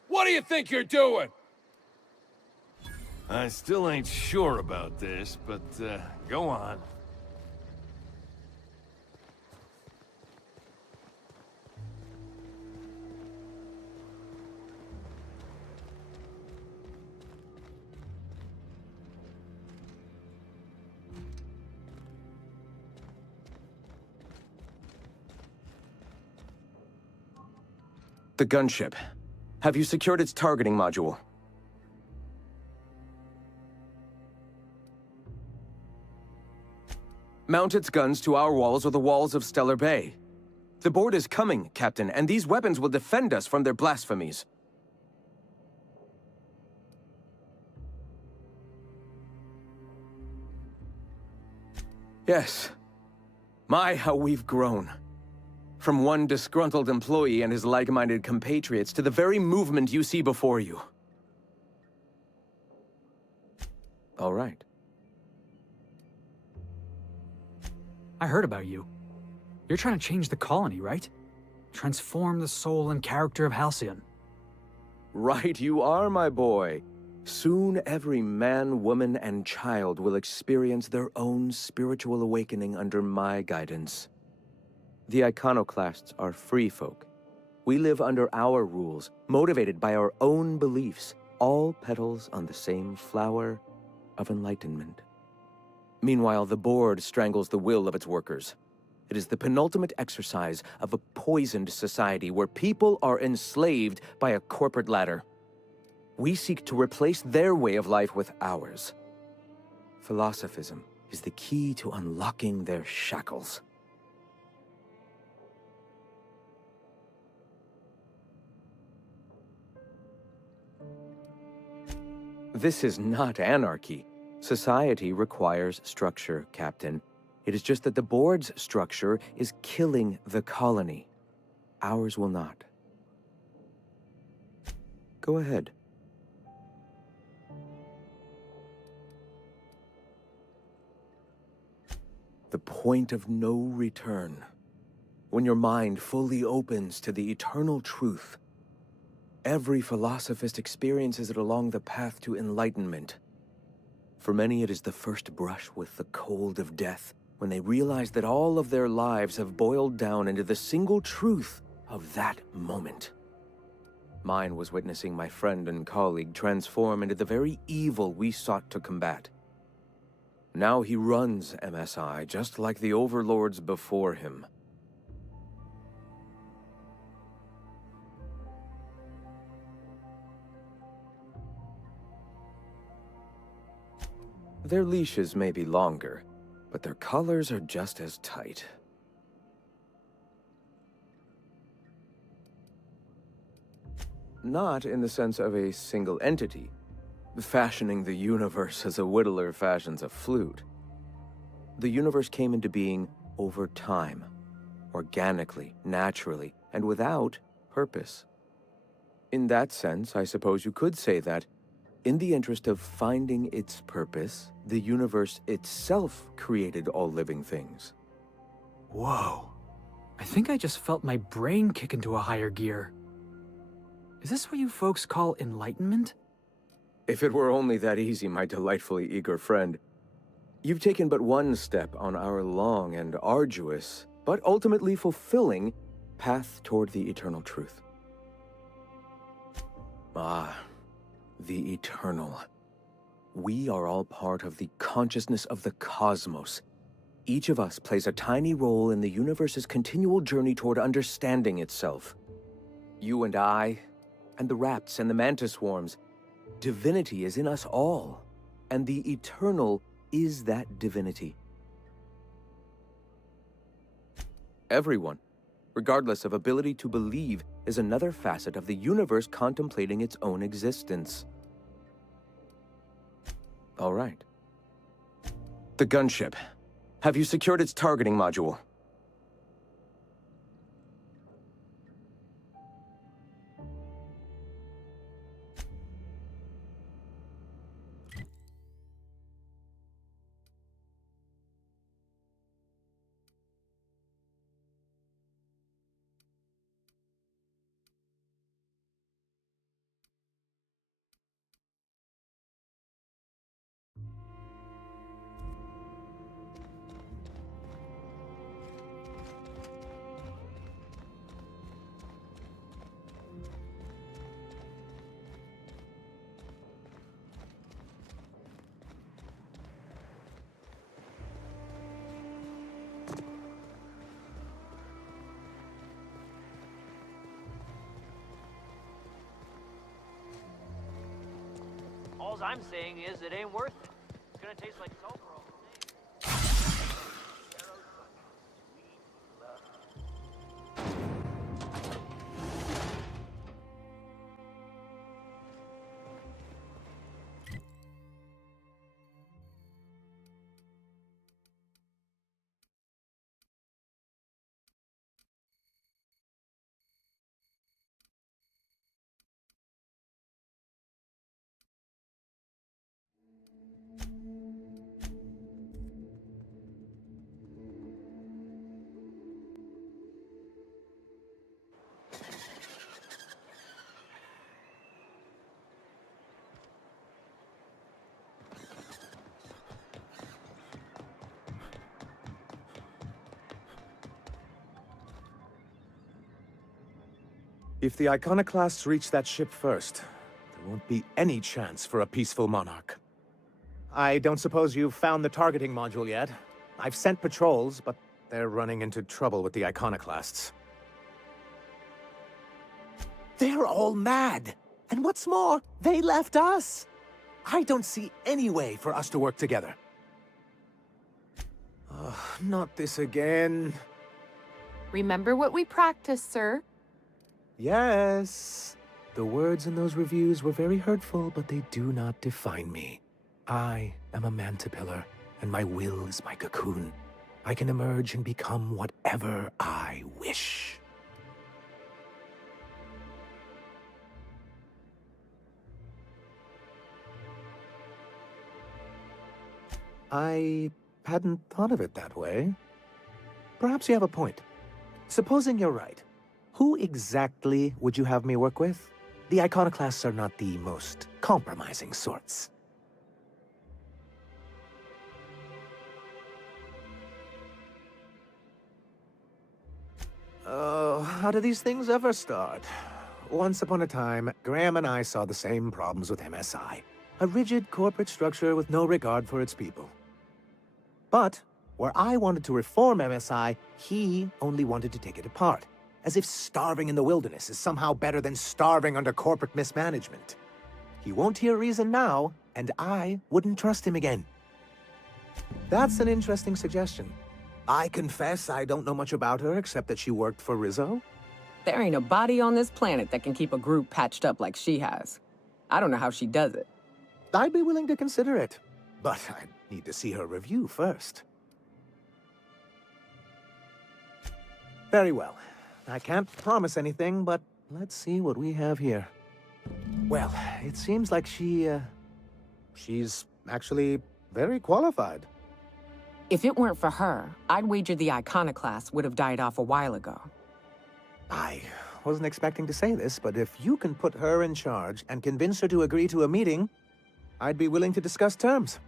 What do you think you're doing? I still ain't sure about this, but, go on. The gunship. Have you secured its targeting module? Mount its guns to our walls or the walls of Stellar Bay. The board is coming, Captain, and these weapons will defend us from their blasphemies. Yes. My, how we've grown. From one disgruntled employee and his like-minded compatriots to the very movement you see before you. All right. I heard about you. You're trying to change the colony, right? Transform the soul and character of Halcyon. Right you are, my boy. Soon every man, woman, and child will experience their own spiritual awakening under my guidance. The iconoclasts are free folk. We live under our rules, motivated by our own beliefs, all petals on the same flower of enlightenment. Meanwhile, the board strangles the will of its workers. It is the penultimate exercise of a poisoned society where people are enslaved by a corporate ladder. We seek to replace their way of life with ours. Philosophism is the key to unlocking their shackles. This is not anarchy. Society requires structure, Captain. It is just that the board's structure is killing the colony. Ours will not. Go ahead. The point of no return. When your mind fully opens to the eternal truth. Every philosophist experiences it along the path to enlightenment. For many, it is the first brush with the cold of death, when they realize that all of their lives have boiled down into the single truth of that moment. Mine was witnessing my friend and colleague transform into the very evil we sought to combat. Now he runs MSI just like the overlords before him. Their leashes may be longer, but their collars are just as tight. Not in the sense of a single entity, fashioning the universe as a whittler fashions a flute. The universe came into being over time, organically, naturally, and without purpose. In that sense, I suppose you could say that, in the interest of finding its purpose, the universe itself created all living things. Whoa. I think I just felt my brain kick into a higher gear. Is this what you folks call enlightenment? If it were only that easy, my delightfully eager friend. You've taken but one step on our long and arduous, but ultimately fulfilling, path toward the eternal truth. Ah, the eternal. We are all part of the consciousness of the cosmos. Each of us plays a tiny role in the universe's continual journey toward understanding itself. You and I, and the rats and the mantis swarms. Divinity is in us all, and the eternal is that divinity. Everyone, regardless of ability to believe, is another facet of the universe contemplating its own existence. All right. The gunship. Have you secured its targeting module? All I'm saying is it ain't worth it. It's gonna taste like sulfur all If the Iconoclasts reach that ship first, there won't be any chance for a peaceful monarch. I don't suppose you've found the targeting module yet. I've sent patrols, but they're running into trouble with the Iconoclasts. They're all mad! And what's more, they left us! I don't see any way for us to work together. Not this again. Remember what we practiced, sir? Yes. The words in those reviews were very hurtful, but they do not define me. I am a mantipillar, and my will is my cocoon. I can emerge and become whatever I wish. I hadn't thought of it that way. Perhaps you have a point. Supposing you're right, who exactly would you have me work with? The Iconoclasts are not the most compromising sorts. Oh, how do these things ever start? Once upon a time, Graham and I saw the same problems with MSI. A rigid corporate structure with no regard for its people. But, where I wanted to reform MSI, he only wanted to take it apart. As if starving in the wilderness is somehow better than starving under corporate mismanagement. He won't hear reason now, and I wouldn't trust him again. That's an interesting suggestion. I confess I don't know much about her except that she worked for Rizzo. There ain't a body on this planet that can keep a group patched up like she has. I don't know how she does it. I'd be willing to consider it, but I'd need to see her review first. Very well. I can't promise anything, but let's see what we have here. Well, it seems like she's actually very qualified. If it weren't for her, I'd wager the Iconoclast would have died off a while ago. I wasn't expecting to say this, but if you can put her in charge and convince her to agree to a meeting, I'd be willing to discuss terms.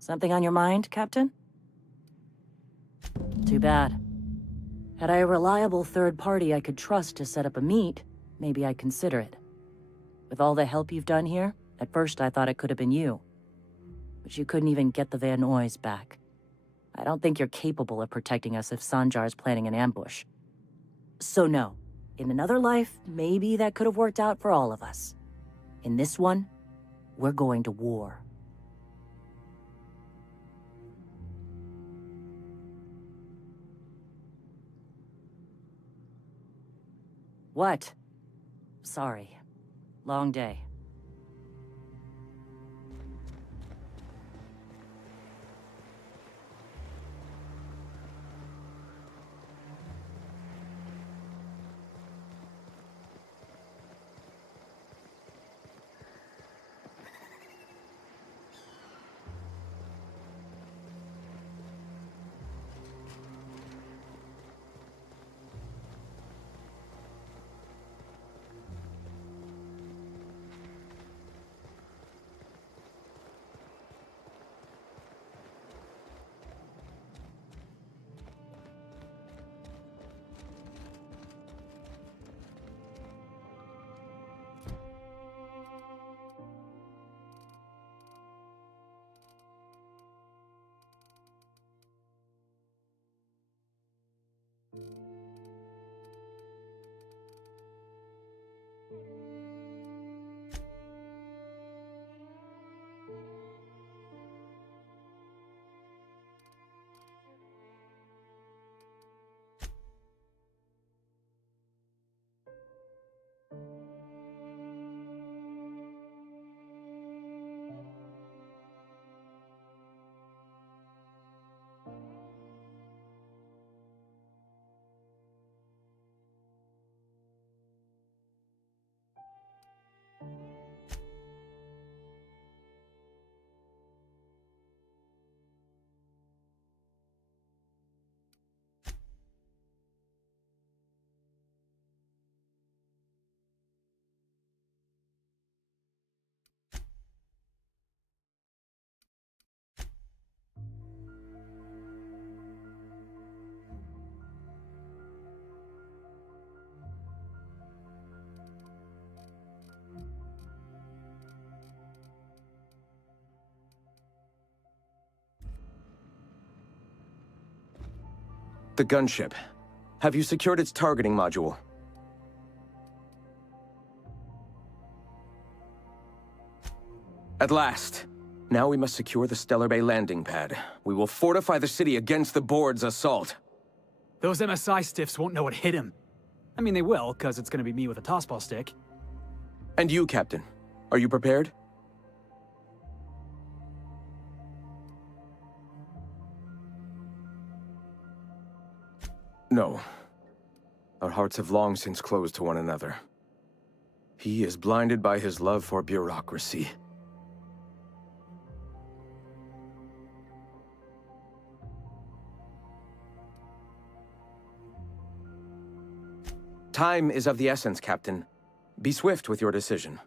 Something on your mind, Captain? Too bad. Had I a reliable third party I could trust to set up a meet, maybe I'd consider it. With all the help you've done here, at first I thought it could have been you. But you couldn't even get the Van Nuys back. I don't think you're capable of protecting us if Sanjar's planning an ambush. So no, in another life, maybe that could have worked out for all of us. In this one, we're going to war. What? Sorry. Long day. The gunship. Have you secured its targeting module? At last. Now we must secure the Stellar Bay landing pad. We will fortify the city against the board's assault. Those MSI stiffs won't know what hit him. I mean, they will, because it's gonna be me with a tossball stick. And you, Captain. Are you prepared? No. Our hearts have long since closed to one another. He is blinded by his love for bureaucracy. Time is of the essence, Captain. Be swift with your decision.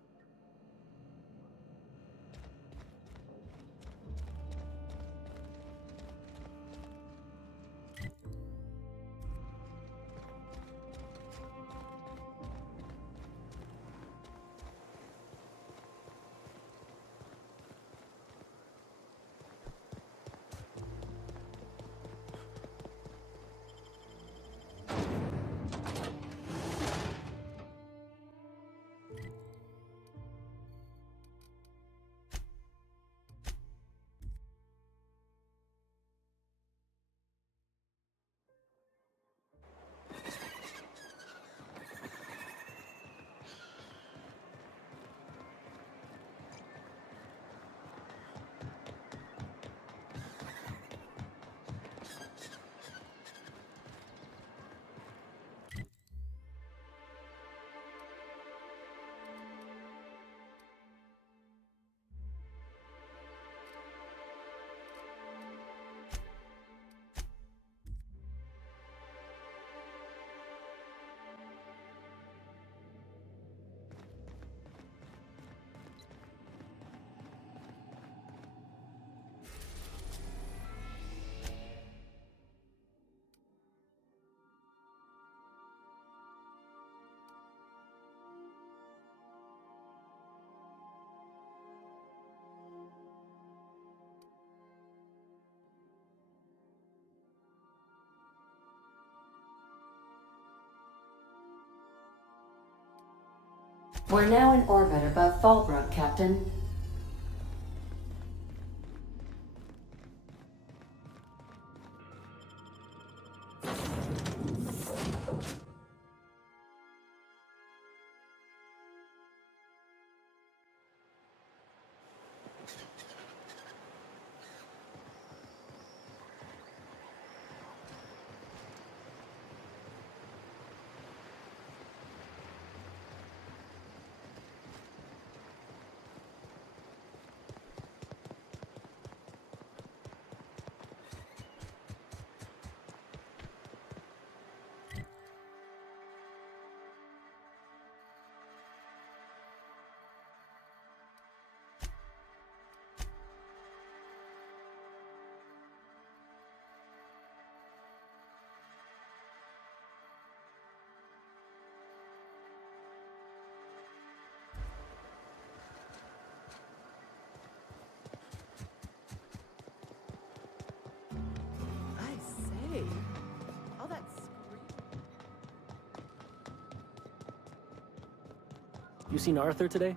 We're now in orbit above Fallbrook, Captain. You seen Arthur today?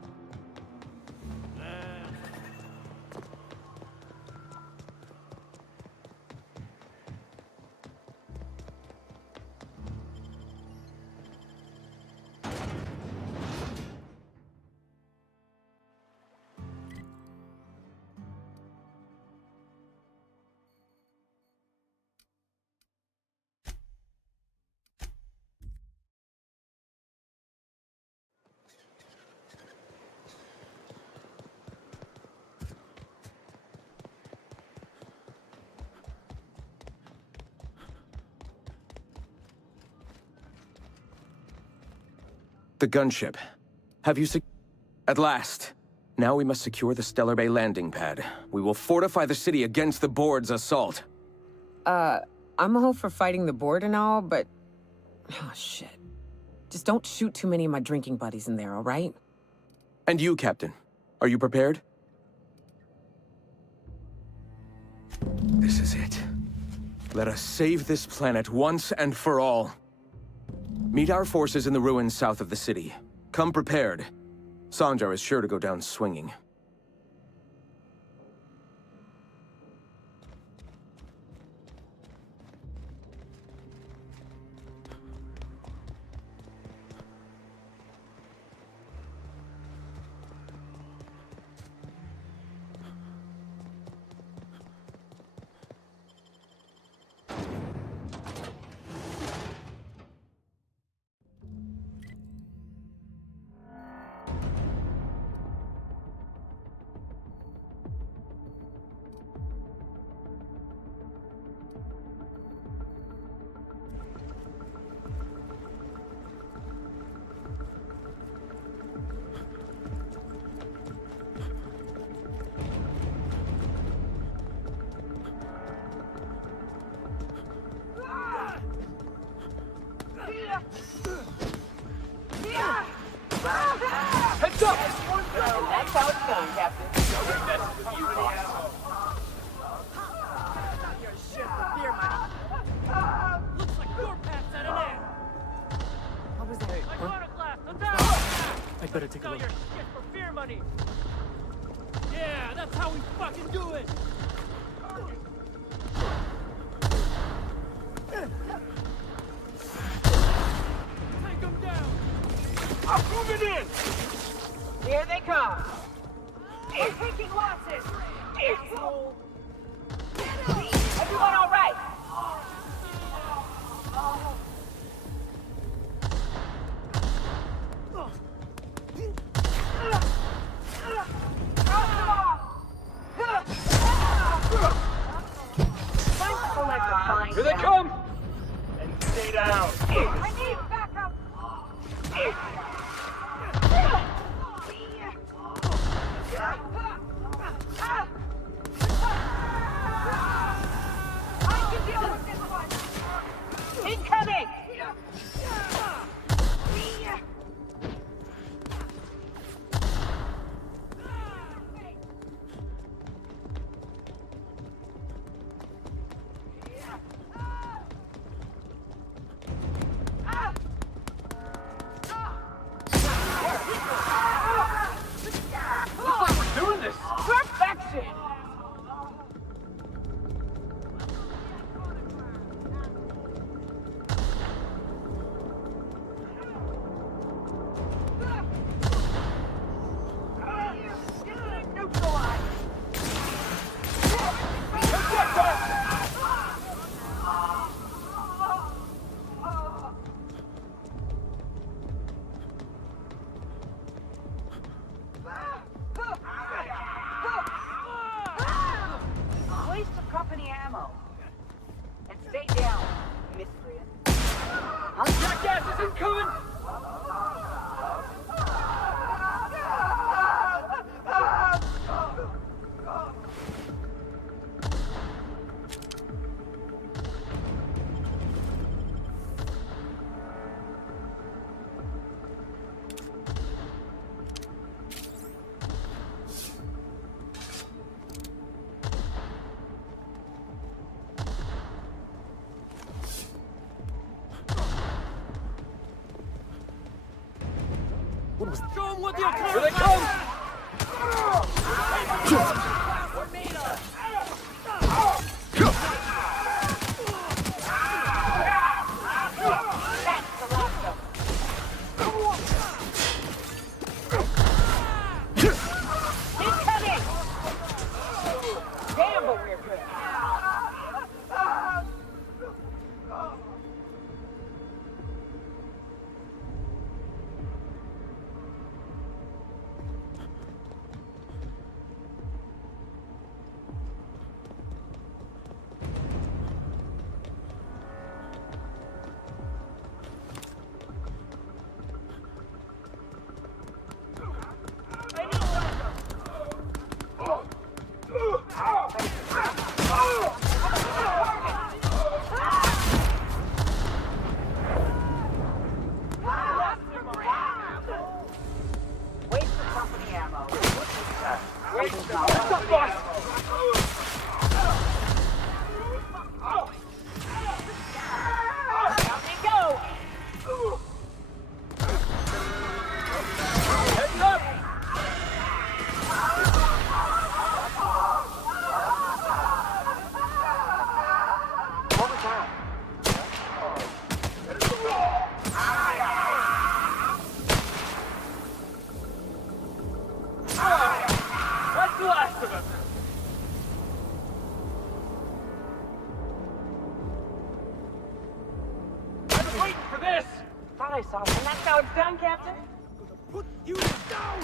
The gunship. Have you At last! Now we must secure the Stellar Bay landing pad. We will fortify the city against the Board's assault. I'm all for fighting the Board and all, but... Oh, shit. Just don't shoot too many of my drinking buddies in there, all right? And you, Captain. Are you prepared? This is it. Let us save this planet once and for all. Meet our forces in the ruins south of the city. Come prepared. Sanjar is sure to go down swinging. Heads up! That's how it's done, Captain. Looks like your path's at an end. What was that? Iconoclast, attack! I'd better take a Sell look. your shit for fear money. Yeah, that's how we fucking do it. Take him down. I'm moving in. Here they come. We're taking losses. Asshole. Everyone all right? Here they come. And stay down. I need backup. I can deal with this one. Incoming. Looks like we're doing this. Perfection. Waste of company ammo. And stay down, miscreant. Our jackass is incoming. Here they come! Damn, but we're good. Wait for company ammo. Wait for company ammo. Company go! Heads up! What was that? That's the last of us! I've been waiting for this! Thought I saw some. That's how it's done, Captain. Put you down!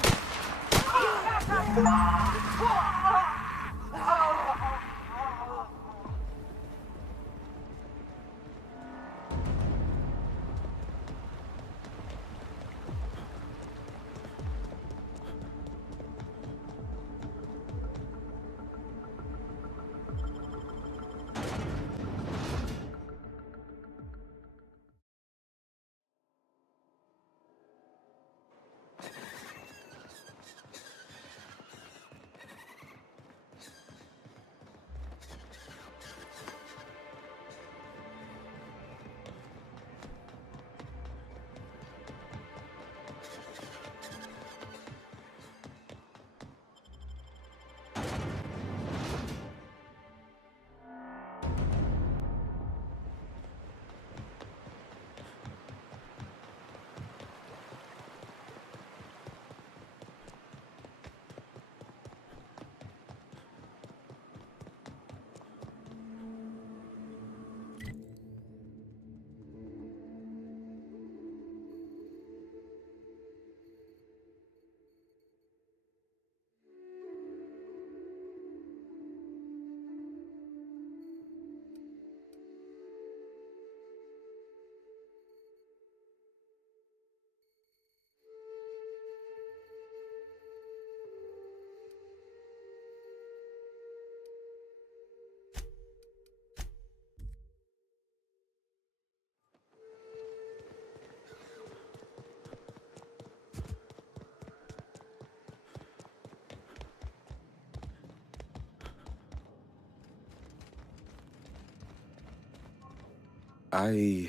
I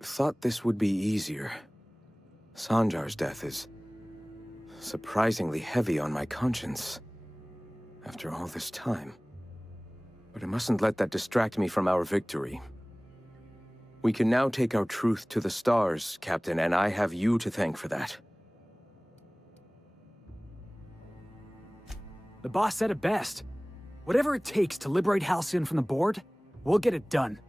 thought this would be easier. Sanjar's death is surprisingly heavy on my conscience after all this time. But I mustn't let that distract me from our victory. We can now take our truth to the stars, Captain, and I have you to thank for that. The boss said it best. Whatever it takes to liberate Halcyon from the board, we'll get it done.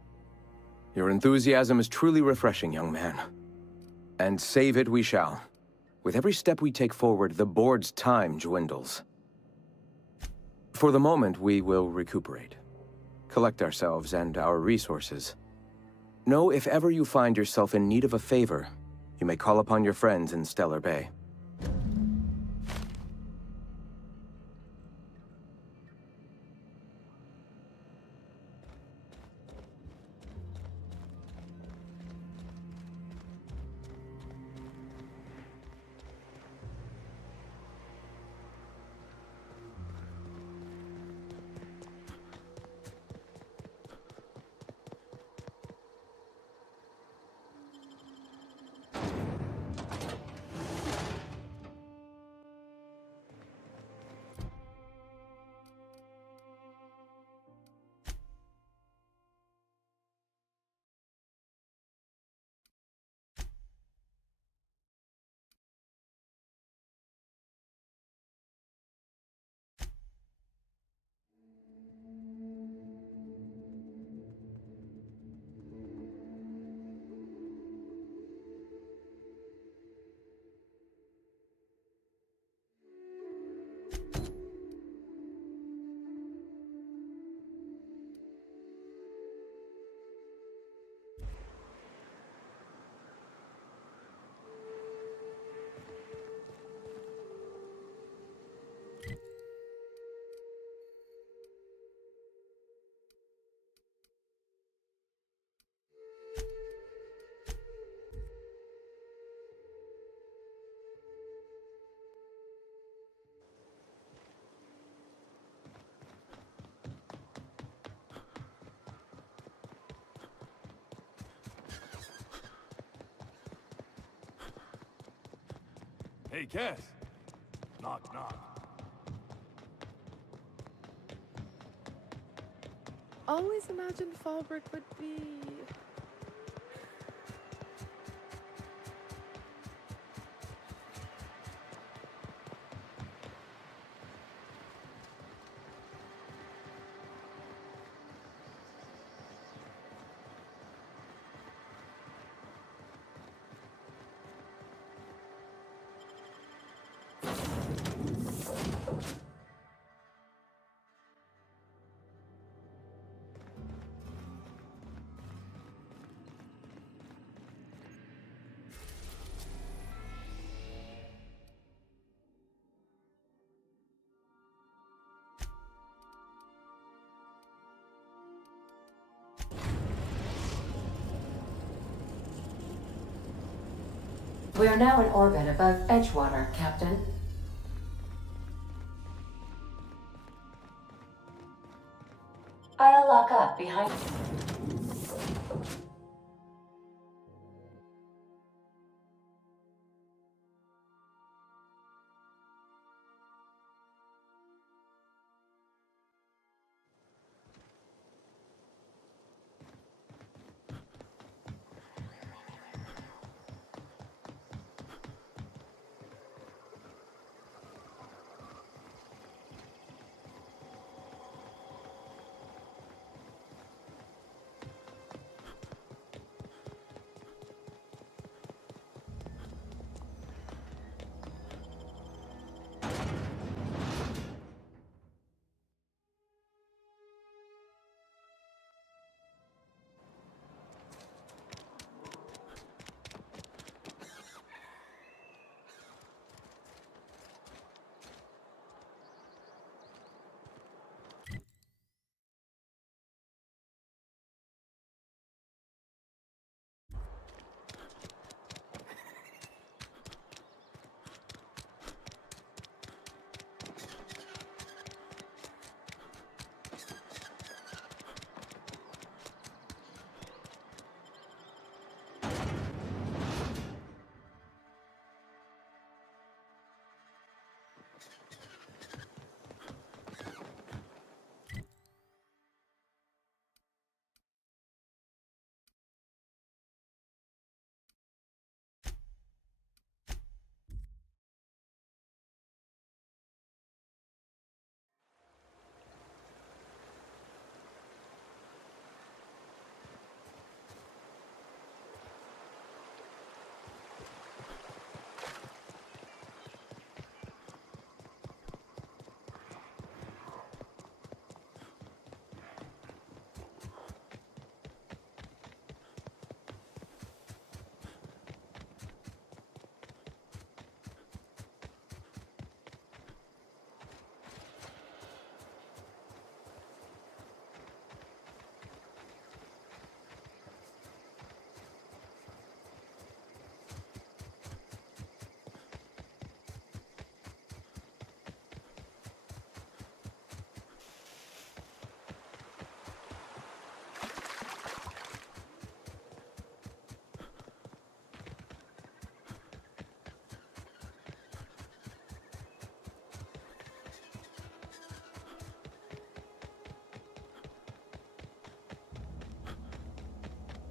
Your enthusiasm is truly refreshing, young man. And save it we shall. With every step we take forward, the board's time dwindles. For the moment, we will recuperate. Collect ourselves and our resources. Know if ever you find yourself in need of a favor, you may call upon your friends in Stellar Bay. Hey, Cass. Knock, knock. Always imagined Fallbrook would be... We are now in orbit above Edgewater, Captain. I'll lock up behind...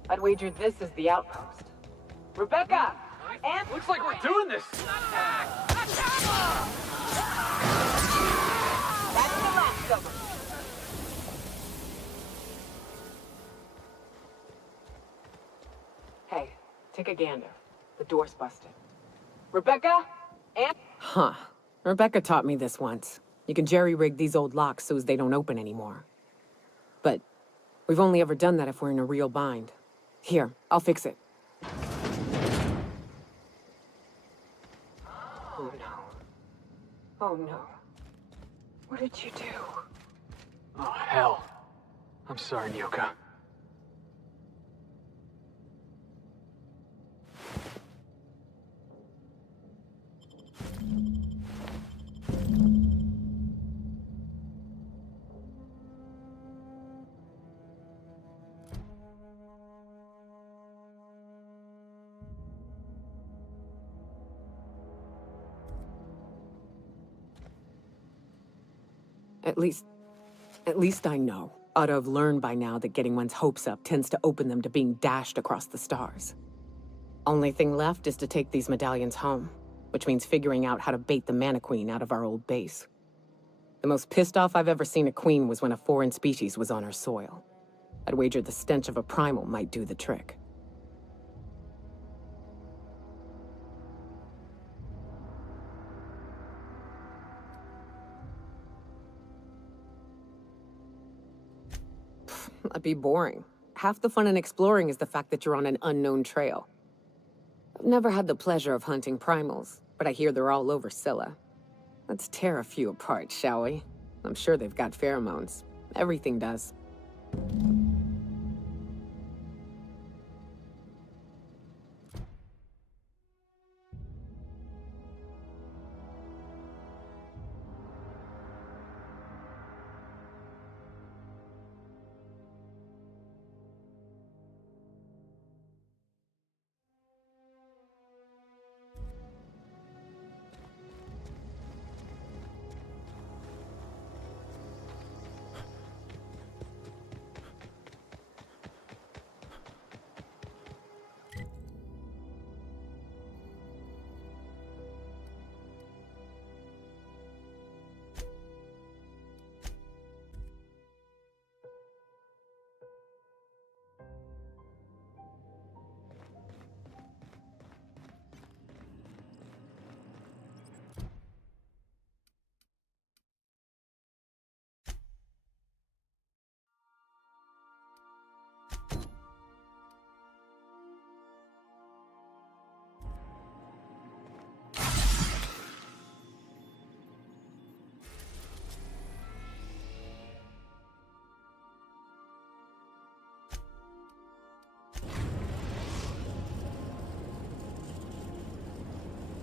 I'd wager this is the outpost. Rebecca! And looks like we're doing this! That's the last of them. Hey, take a gander. The door's busted. Rebecca? And... Huh. Rebecca taught me this once. You can jerry-rig these old locks so as they don't open anymore. But we've only ever done that if we're in a real bind. Here, I'll fix it. Oh no. Oh no. What did you do? Oh, hell. I'm sorry, Nyoka. At least I know. Ought to have learned by now that getting one's hopes up tends to open them to being dashed across the stars. Only thing left is to take these medallions home, which means figuring out how to bait the Mana Queen out of our old base. The most pissed off I've ever seen a queen was when a foreign species was on her soil. I'd wager the stench of a primal might do the trick. That'd be boring. Half the fun in exploring is the fact that you're on an unknown trail. I've never had the pleasure of hunting primals, but I hear they're all over Scylla. Let's tear a few apart, shall we? I'm sure they've got pheromones. Everything does.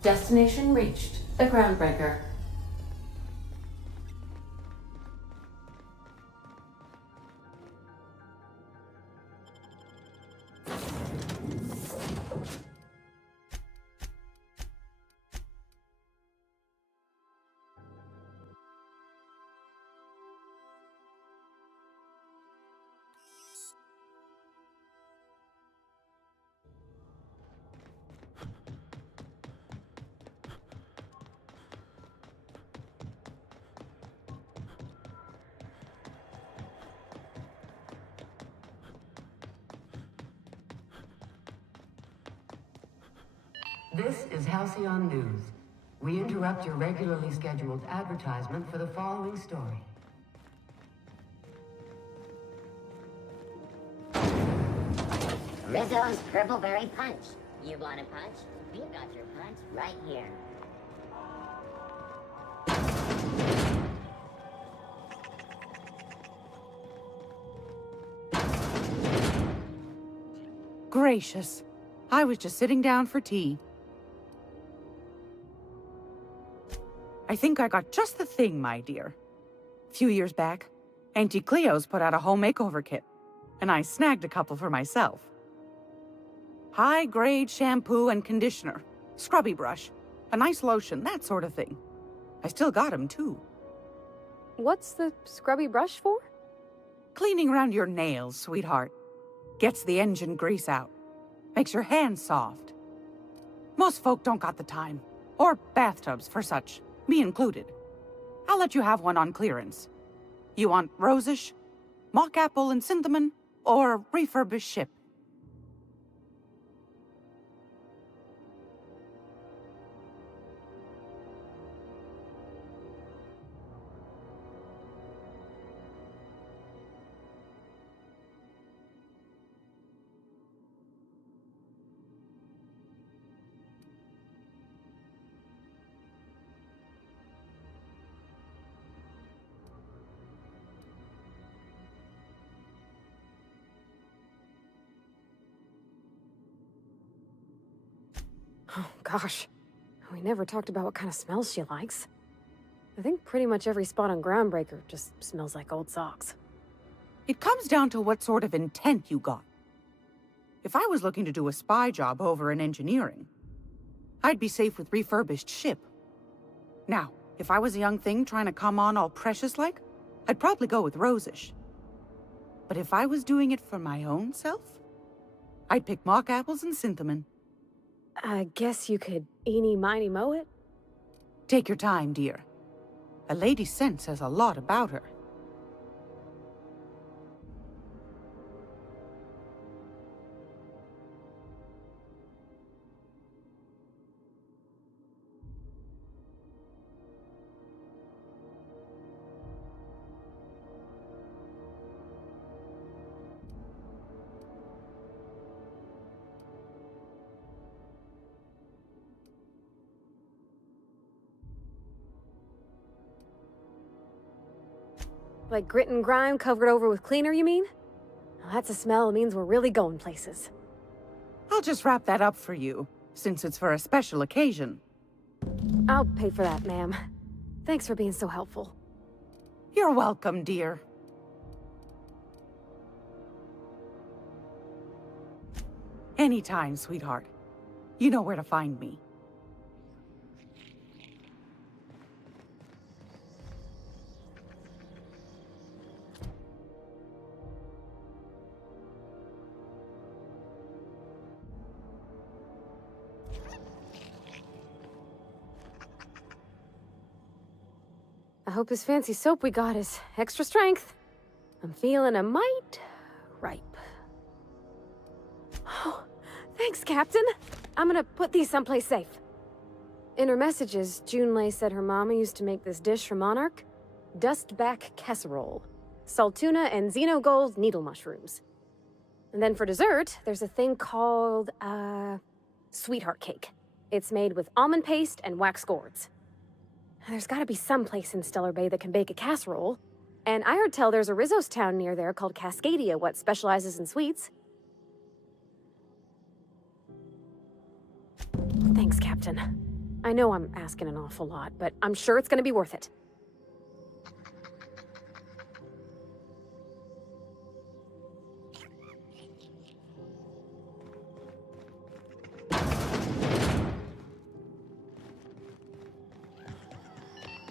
Destination reached. The Groundbreaker. This is Halcyon News. We interrupt your regularly scheduled advertisement for the following story. Rizzo's Purple Berry Punch. You want a punch? We've got your punch right here. Gracious. I was just sitting down for tea. I think I got just the thing, my dear. A few years back, Auntie Cleo's put out a home makeover kit, and I snagged a couple for myself. High-grade shampoo and conditioner, scrubby brush, a nice lotion, that sort of thing. I still got 'em, too. What's the scrubby brush for? Cleaning around your nails, sweetheart. Gets the engine grease out. Makes your hands soft. Most folk don't got the time. Or bathtubs for such, me included. I'll let you have one on clearance. You want rosish, mock apple and cinnamon, or refurbished ship? Oh, gosh. We never talked about what kind of smells she likes. I think pretty much every spot on Groundbreaker just smells like old socks. It comes down to what sort of intent you got. If I was looking to do a spy job over in engineering, I'd be safe with refurbished ship. Now, if I was a young thing trying to come on all precious-like, I'd probably go with Rosish. But if I was doing it for my own self, I'd pick mock apples and cinnamon. I guess you could eeny miny moe it? Take your time, dear. A lady's scent says a lot about her. Like grit and grime covered over with cleaner, you mean? Well, that's a smell that means we're really going places. I'll just wrap that up for you, since it's for a special occasion. I'll pay for that, ma'am. Thanks for being so helpful. You're welcome, dear. Anytime, sweetheart. You know where to find me. I hope this fancy soap we got is extra strength. I'm feeling a mite ripe. Oh, thanks, Captain. I'm gonna put these someplace safe. In her messages, Junlei said her mama used to make this dish for Monarch. Dustback casserole. Salt tuna and xenogold needle mushrooms. And then for dessert, there's a thing called, sweetheart cake. It's made with almond paste and wax gourds. There's gotta be some place in Stellar Bay that can bake a casserole. And I heard tell there's a Rizzo's town near there called Cascadia what specializes in sweets. Thanks, Captain. I know I'm asking an awful lot, but I'm sure it's gonna be worth it.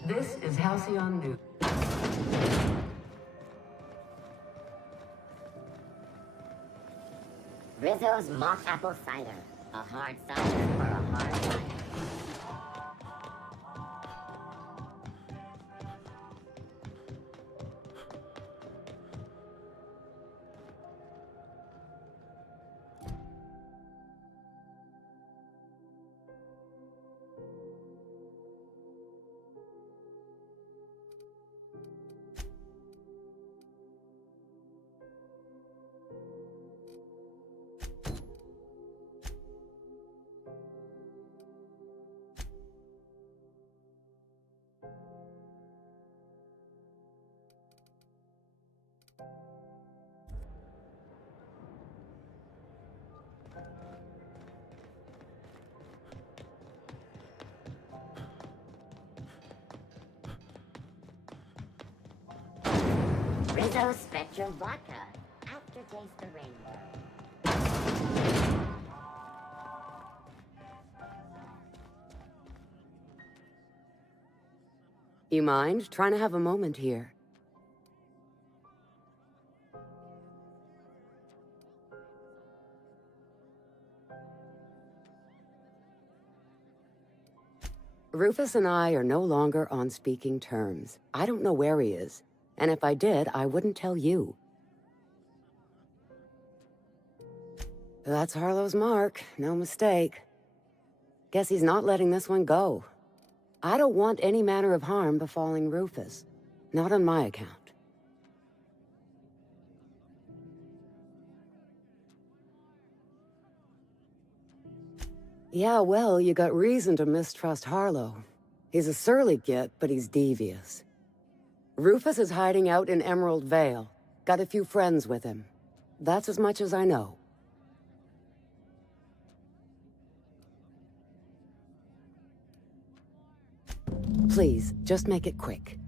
This is Halcyon News. Rizzo's mock apple cider. A hard cider for a hard life. Rizzo Spectrum Vodka. Aftertaste the rainbow. You mind trying to have a moment here? Rufus and I are no longer on speaking terms. I don't know where he is. And if I did, I wouldn't tell you. That's Harlow's mark, no mistake. Guess he's not letting this one go. I don't want any manner of harm befalling Rufus. Not on my account. Yeah, well, you got reason to mistrust Harlow. He's a surly git, but he's devious. Rufus is hiding out in Emerald Vale. Got a few friends with him. That's as much as I know. Please, just make it quick.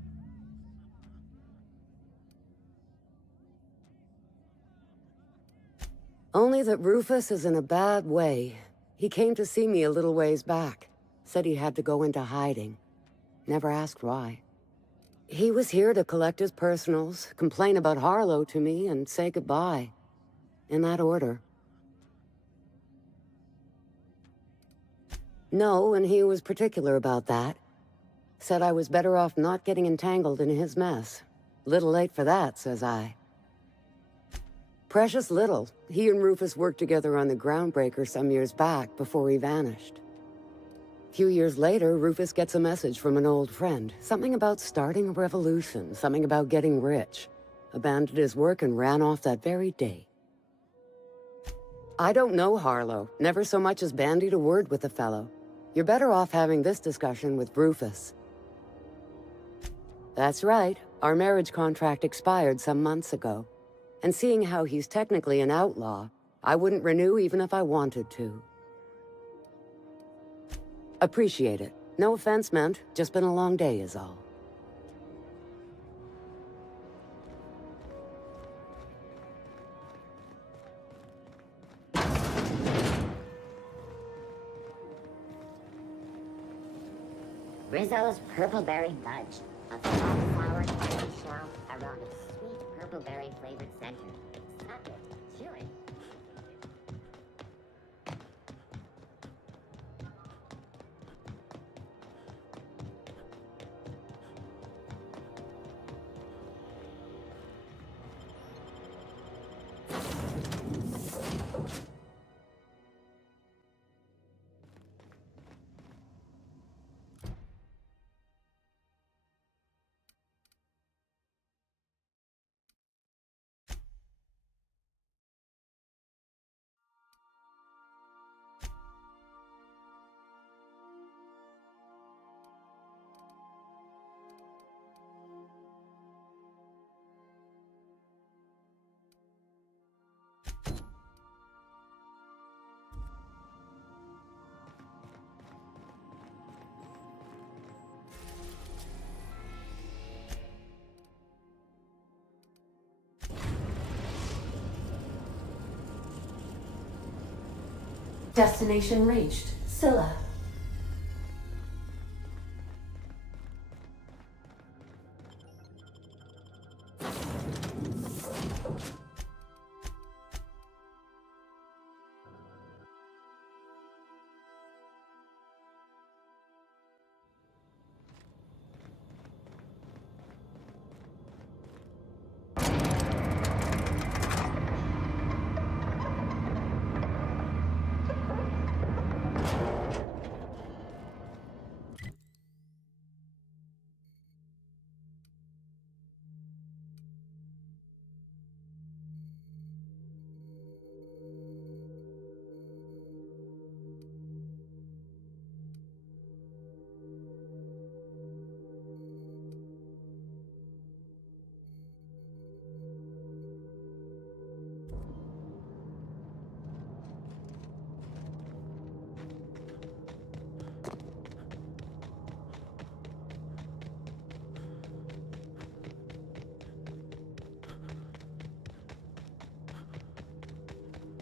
Only that Rufus is in a bad way. He came to see me a little ways back. Said he had to go into hiding. Never asked why. He was here to collect his personals, complain about Harlow to me, and say goodbye. In that order. No, and he was particular about that. Said I was better off not getting entangled in his mess. Little late for that, says I. Precious little. He and Rufus worked together on the Groundbreaker some years back before he vanished. A few years later, Rufus gets a message from an old friend. Something about starting a revolution, something about getting rich. Abandoned his work and ran off that very day. I don't know Harlow. Never so much as bandied a word with the fellow. You're better off having this discussion with Rufus. That's right. Our marriage contract expired some months ago. And seeing how he's technically an outlaw, I wouldn't renew even if I wanted to. Appreciate it. No offense meant. Just been a long day is all. Rizzo's Purpleberry Budge, a soft-flowered candy shell around a sweet purpleberry-flavored center. Suck it, chew it. Destination reached. Scylla.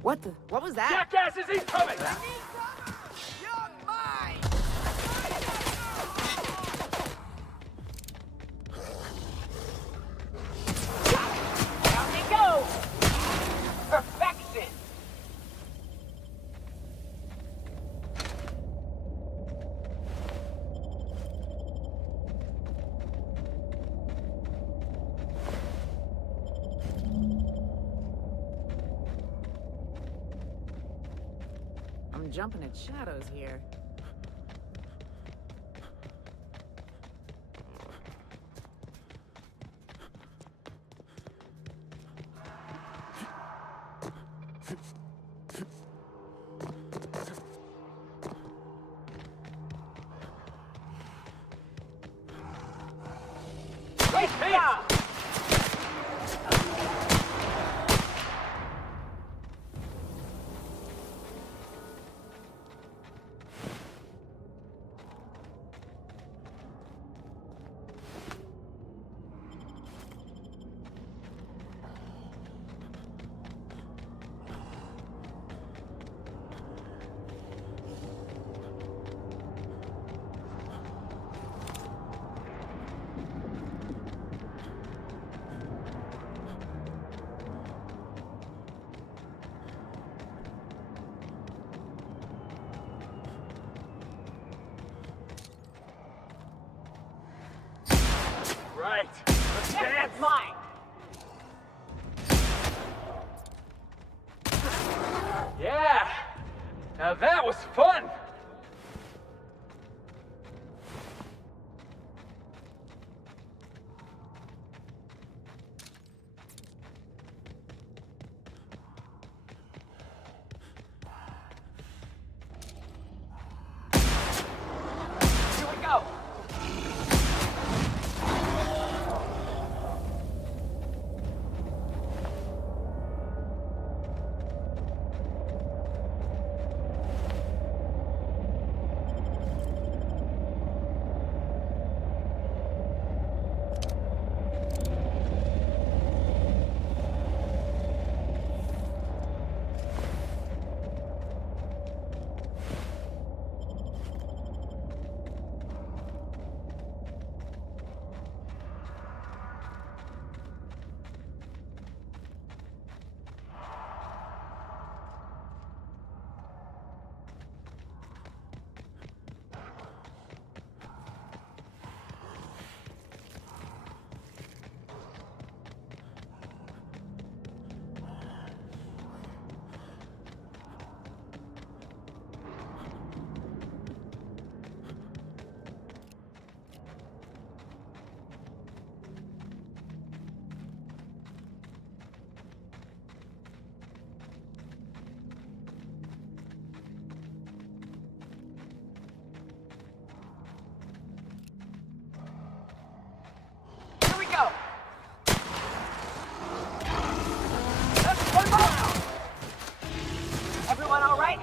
What was that? Jackasses, he's coming! Down they go! Perfection! I'm jumping at shadows here. right. Let's dance. That's mine. Yeah. Now that was fun. Here we go. Here we go. That's one more. Everyone all right?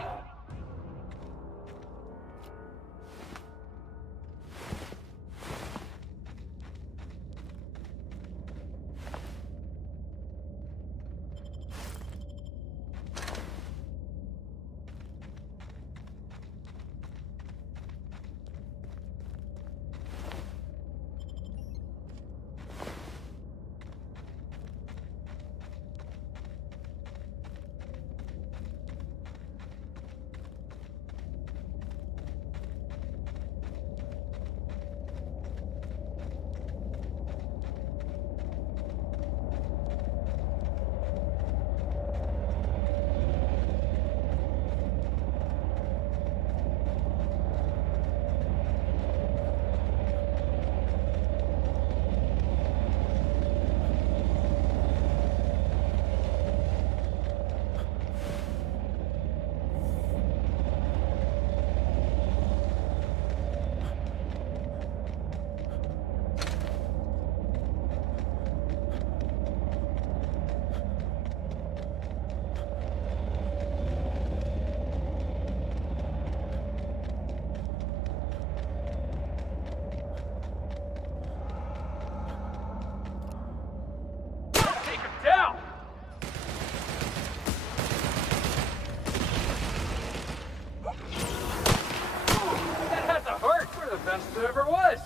Take him down. That had to hurt. We're the best there ever was.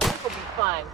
This will be fun.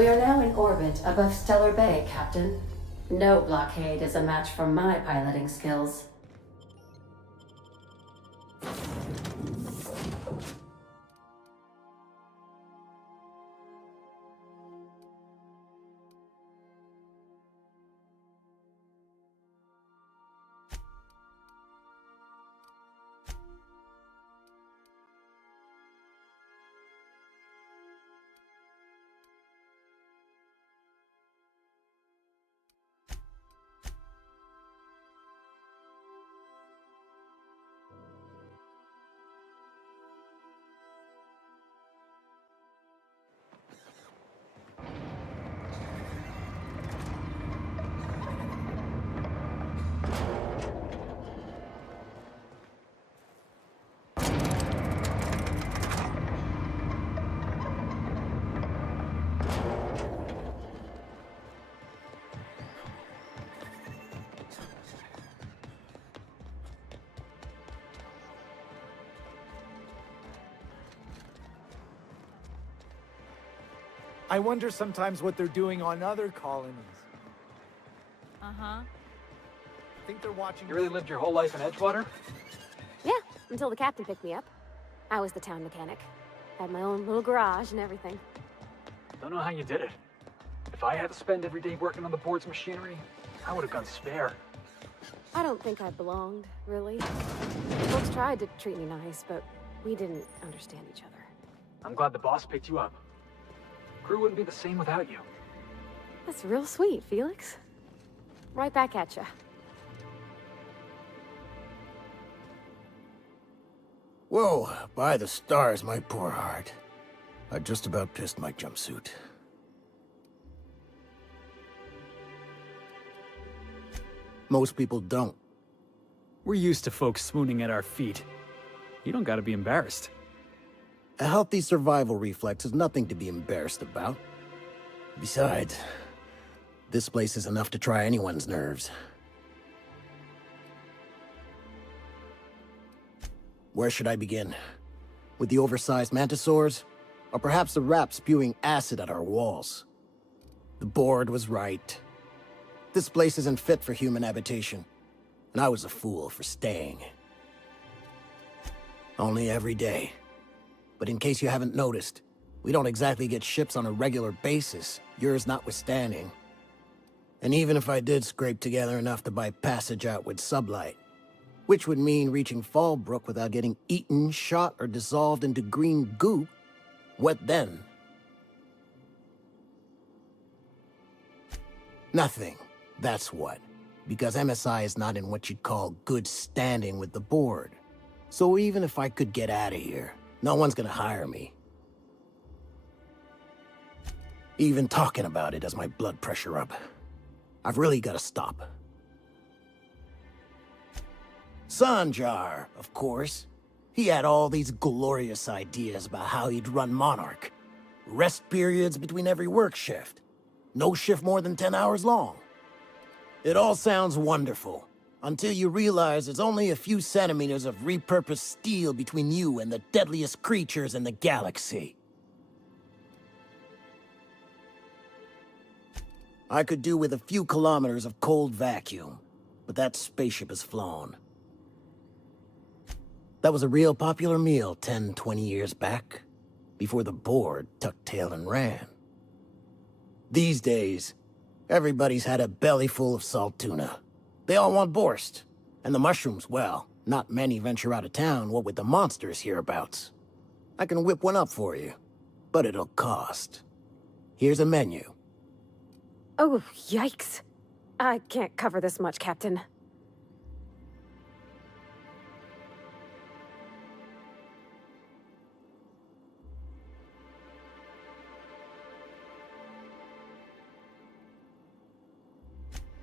We are now in orbit above Stellar Bay, Captain. No blockade is a match for my piloting skills. I wonder sometimes what they're doing on other colonies. Uh-huh. Think they're watching... You really lived your whole life in Edgewater? Yeah, until the captain picked me up. I was the town mechanic. Had my own little garage and everything. Don't know how you did it. If I had to spend every day working on the board's machinery, I would have gone spare. I don't think I belonged, really. Folks tried to treat me nice, but we didn't understand each other. I'm glad the boss picked you up. Crew wouldn't be the same without you. That's real sweet, Felix. Right back at ya. Whoa, by the stars, my poor heart. I just about pissed my jumpsuit. Most people don't. We're used to folks swooning at our feet. You don't gotta be embarrassed. A healthy survival reflex is nothing to be embarrassed about. Besides, this place is enough to try anyone's nerves. Where should I begin? With the oversized mantisaurs? Or perhaps the rats spewing acid at our walls? The board was right. This place isn't fit for human habitation, and I was a fool for staying. Only every day. But in case you haven't noticed, we don't exactly get ships on a regular basis, yours notwithstanding. And even if I did scrape together enough to buy passage out with sublight, which would mean reaching Fallbrook without getting eaten, shot, or dissolved into green goo, what then? Nothing, that's what. Because MSI is not in what you'd call good standing with the board. So even if I could get out of here, no one's gonna hire me. Even talking about it has my blood pressure up. I've really gotta stop. Sanjar, of course. He had all these glorious ideas about how he'd run Monarch. Rest periods between every work shift. No shift more than 10 hours long. It all sounds wonderful. Until you realize there's only a few centimeters of repurposed steel between you and the deadliest creatures in the galaxy. I could do with a few kilometers of cold vacuum, but that spaceship is flown. That was a real popular meal 10, 20 years back, before the board tucked tail and ran. These days, everybody's had a belly full of salt tuna. They all want borscht. And the mushrooms, well, not many venture out of town, what with the monsters hereabouts. I can whip one up for you, but it'll cost. Here's a menu. Oh, yikes. I can't cover this much, Captain.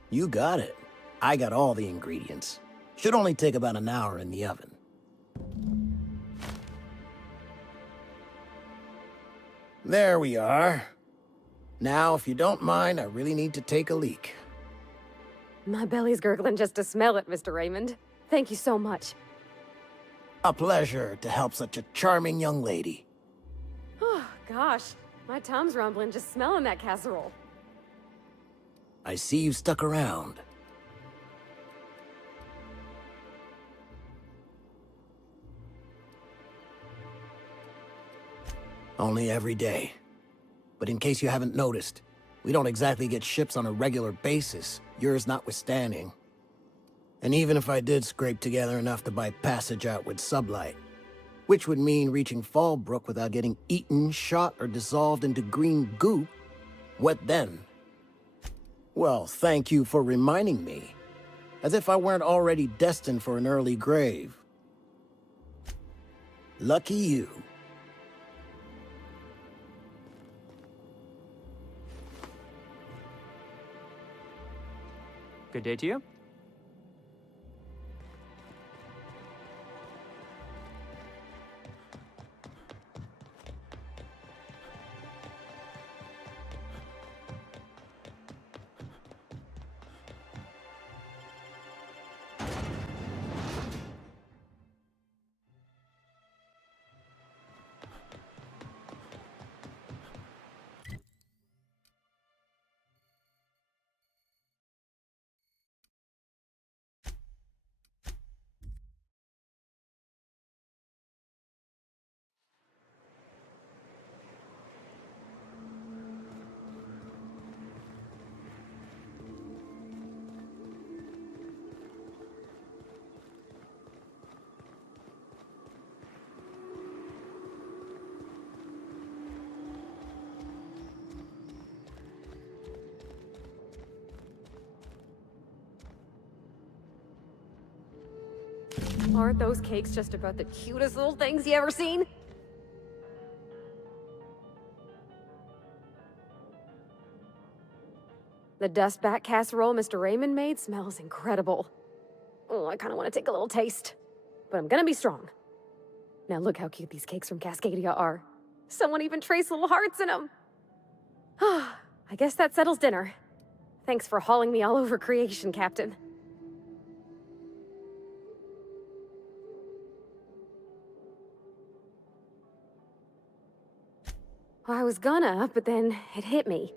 You got it. I got all the ingredients. Should only take about an hour in the oven. There we are. Now, if you don't mind, I really need to take a leak. My belly's gurgling just to smell it, Mr. Raymond. Thank you so much. A pleasure to help such a charming young lady. Oh, gosh. My tum's rumbling just smelling that casserole. I see you stuck around. Only every day. But in case you haven't noticed, we don't exactly get ships on a regular basis, yours notwithstanding. And even if I did scrape together enough to buy passage out with sublight, which would mean reaching Fallbrook without getting eaten, shot, or dissolved into green goop, what then? Well, thank you for reminding me. As if I weren't already destined for an early grave. Lucky you. Good day to you. Aren't those cakes just about the cutest little things you ever seen? The dustback casserole Mr. Raymond made smells incredible. Oh, I kind of want to take a little taste. But I'm gonna be strong. Now look how cute these cakes from Cascadia are. Someone even traced little hearts in them. I guess that settles dinner. Thanks for hauling me all over creation, Captain. I was gonna, but then it hit me.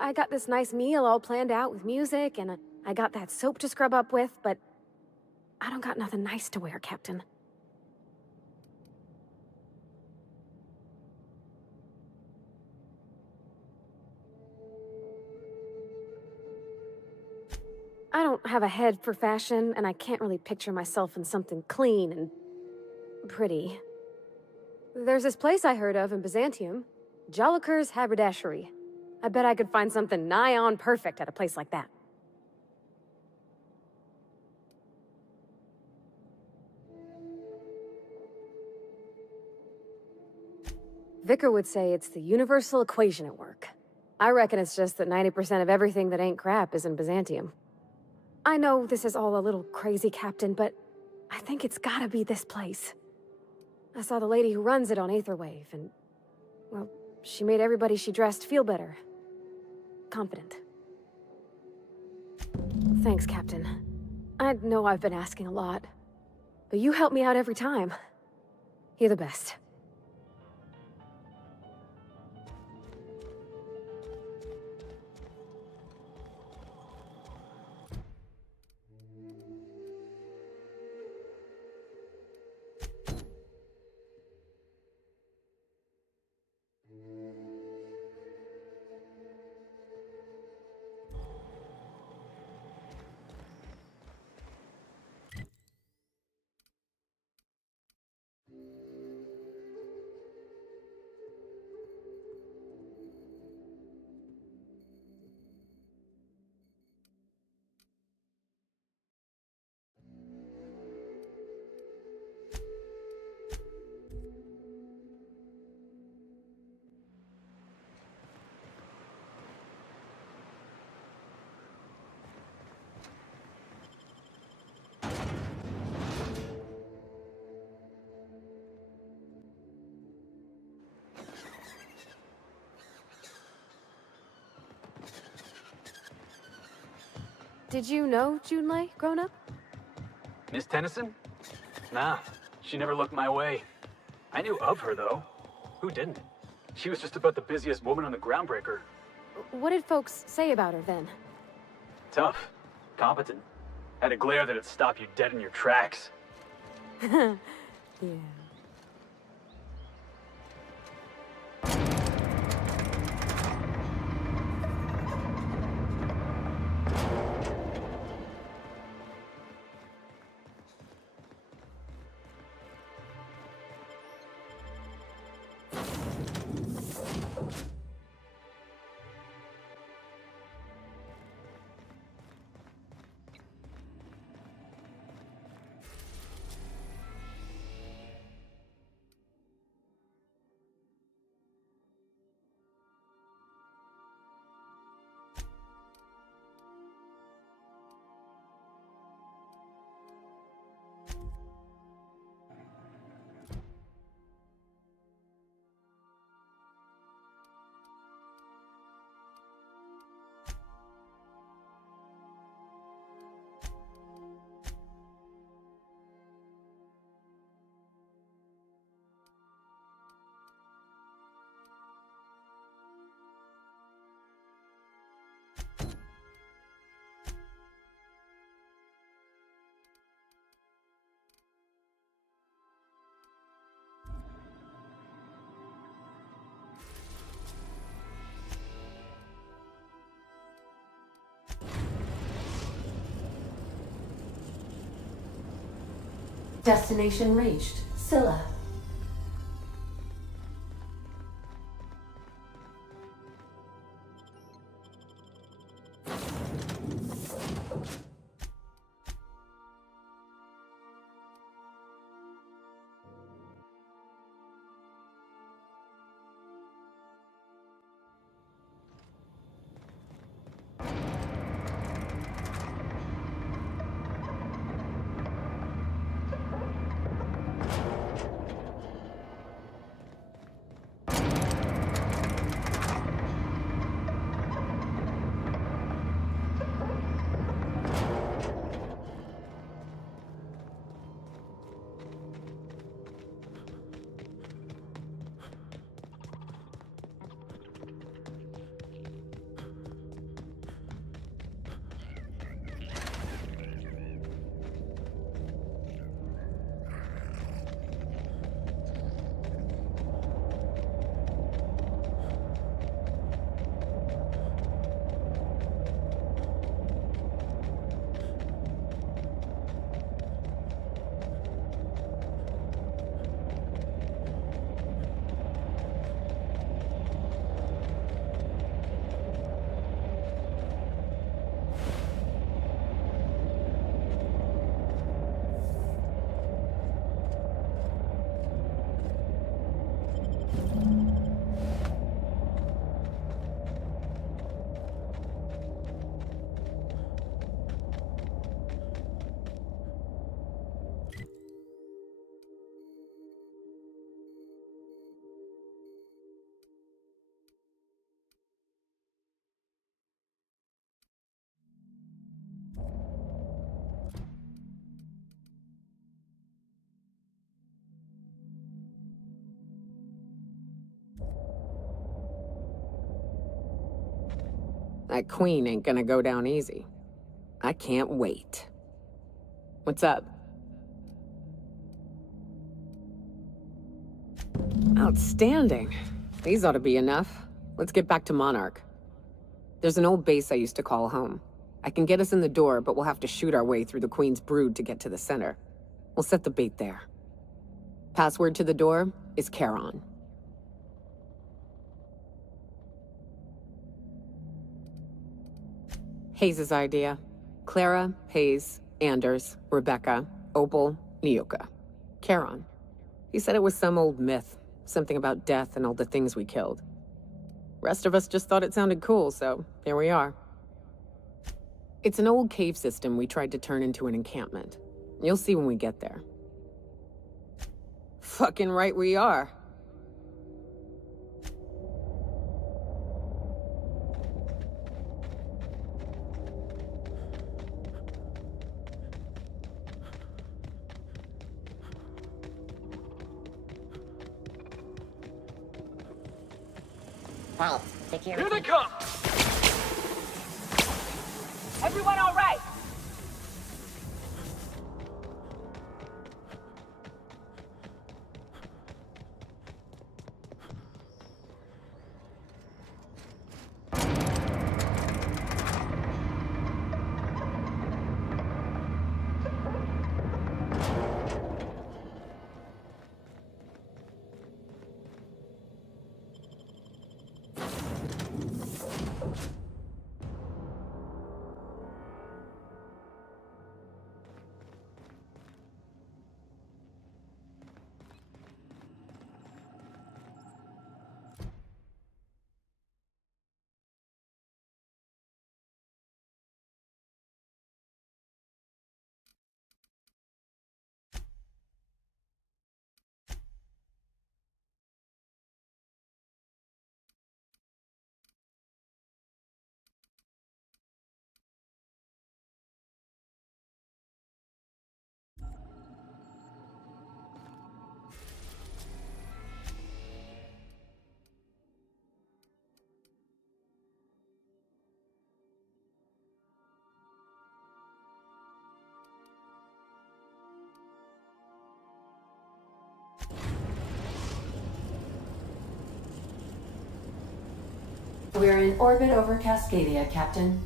I got this nice meal all planned out with music, and I got that soap to scrub up with, but I don't got nothing nice to wear, Captain. I don't have a head for fashion, and I can't really picture myself in something clean and pretty. There's this place I heard of in Byzantium, Joliker's Haberdashery. I bet I could find something nigh on perfect at a place like that. Vicar would say it's the universal equation at work. I reckon it's just that 90% of everything that ain't crap is in Byzantium. I know this is all a little crazy, Captain, but I think it's gotta be this place. I saw the lady who runs it on Aetherwave, and, well, she made everybody she dressed feel better. Confident. Thanks, Captain. I know I've been asking a lot, but you help me out every time. You're the best. Did you know Junlei, grown up? Miss Tennyson? Nah, she never looked my way. I knew of her, though. Who didn't? She was just about the busiest woman on the groundbreaker. What did folks say about her then? Tough. Competent. Had a glare that'd stop you dead in your tracks. Yeah. Destination reached. Scylla. That queen ain't gonna go down easy. I can't wait. What's up? Outstanding. These ought to be enough. Let's get back to Monarch. There's an old base I used to call home. I can get us in the door, but we'll have to shoot our way through the Queen's brood to get to the center. We'll set the bait there. Password to the door is Charon. Hayes' idea. Clara, Hayes, Anders, Rebecca, Opal, Nyoka. Charon. He said it was some old myth. Something about death and all the things we killed. Rest of us just thought it sounded cool, so here we are. It's an old cave system we tried to turn into an encampment. You'll see when we get there. Fucking right we are. Vault. Security. Here they come! Everyone all right? We're in orbit over Cascadia, Captain.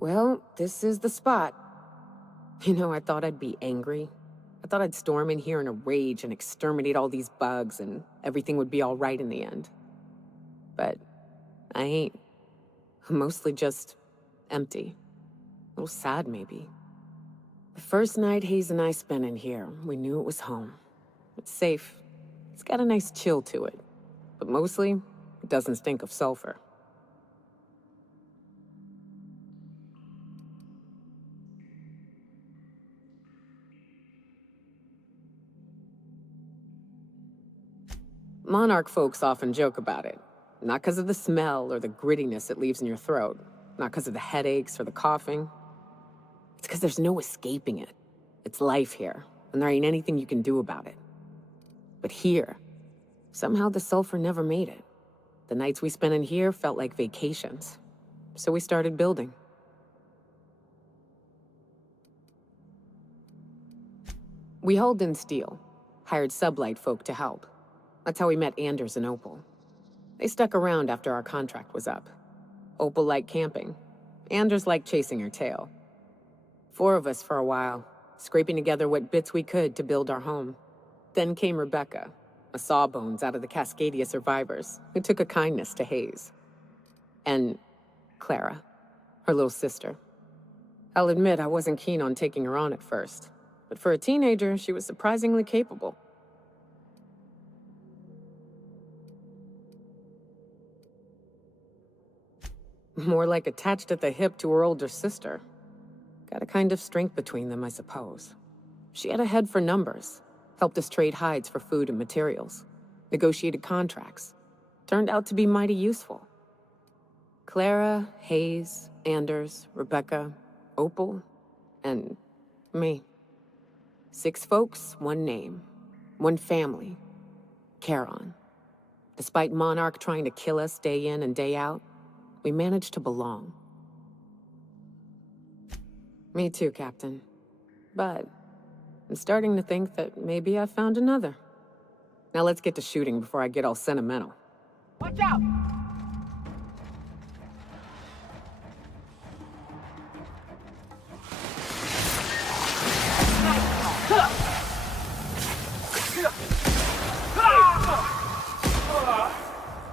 Well, this is the spot. You know, I thought I'd be angry. I thought I'd storm in here in a rage and exterminate all these bugs and everything would be all right in the end. But I ain't. I'm mostly just empty. A little sad, maybe. The first night Hayes and I spent in here, we knew it was home. It's safe. It's got a nice chill to it. But mostly, it doesn't stink of sulfur. Monarch folks often joke about it. Not because of the smell or the grittiness it leaves in your throat. Not because of the headaches or the coughing. It's because there's no escaping it. It's life here, and there ain't anything you can do about it. But here, somehow the sulfur never made it. The nights we spent in here felt like vacations. So we started building. We hauled in steel, hired sublight folk to help. That's how we met Anders and Opal. They stuck around after our contract was up. Opal liked camping. Anders liked chasing her tail. 4 of us for a while, scraping together what bits we could to build our home. Then came Rebecca, a sawbones out of the Cascadia survivors, who took a kindness to Hayes. And Clara, her little sister. I'll admit I wasn't keen on taking her on at first, but for a teenager, she was surprisingly capable. More like attached at the hip to her older sister. Got a kind of strength between them, I suppose. She had a head for numbers, helped us trade hides for food and materials, negotiated contracts. Turned out to be mighty useful. Clara, Hayes, Anders, Rebecca, Opal, and me. 6 folks, 1 name, 1 family. Charon. Despite Monarch trying to kill us day in and day out, we managed to belong. Me too, Captain. But I'm starting to think that maybe I found another. Now let's get to shooting before I get all sentimental. Watch out!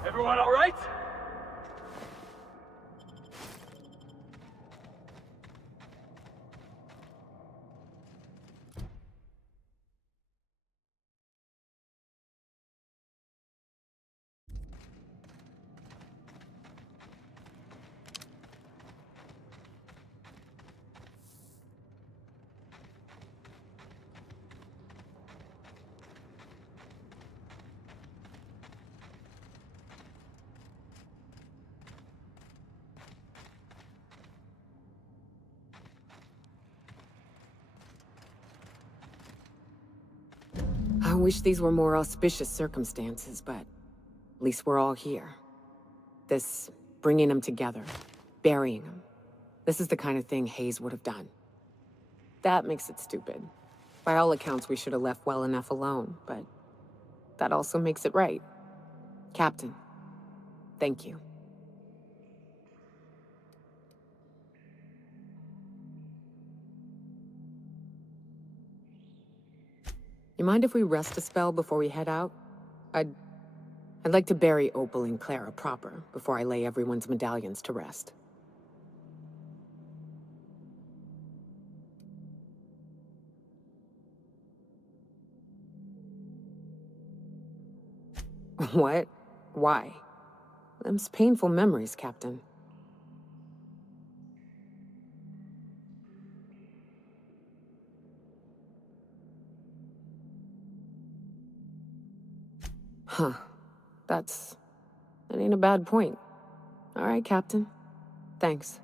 Everyone all right? I wish these were more auspicious circumstances, but at least we're all here. This bringing them together, burying them. This is the kind of thing Hayes would have done. That makes it stupid. By all accounts, we should have left well enough alone, but that also makes it right. Captain, thank you. You mind if we rest a spell before we head out? I'd like to bury Opal and Clara proper before I lay everyone's medallions to rest. What? Why? Them's painful memories, Captain. Huh. That ain't a bad point. All right, Captain. Thanks.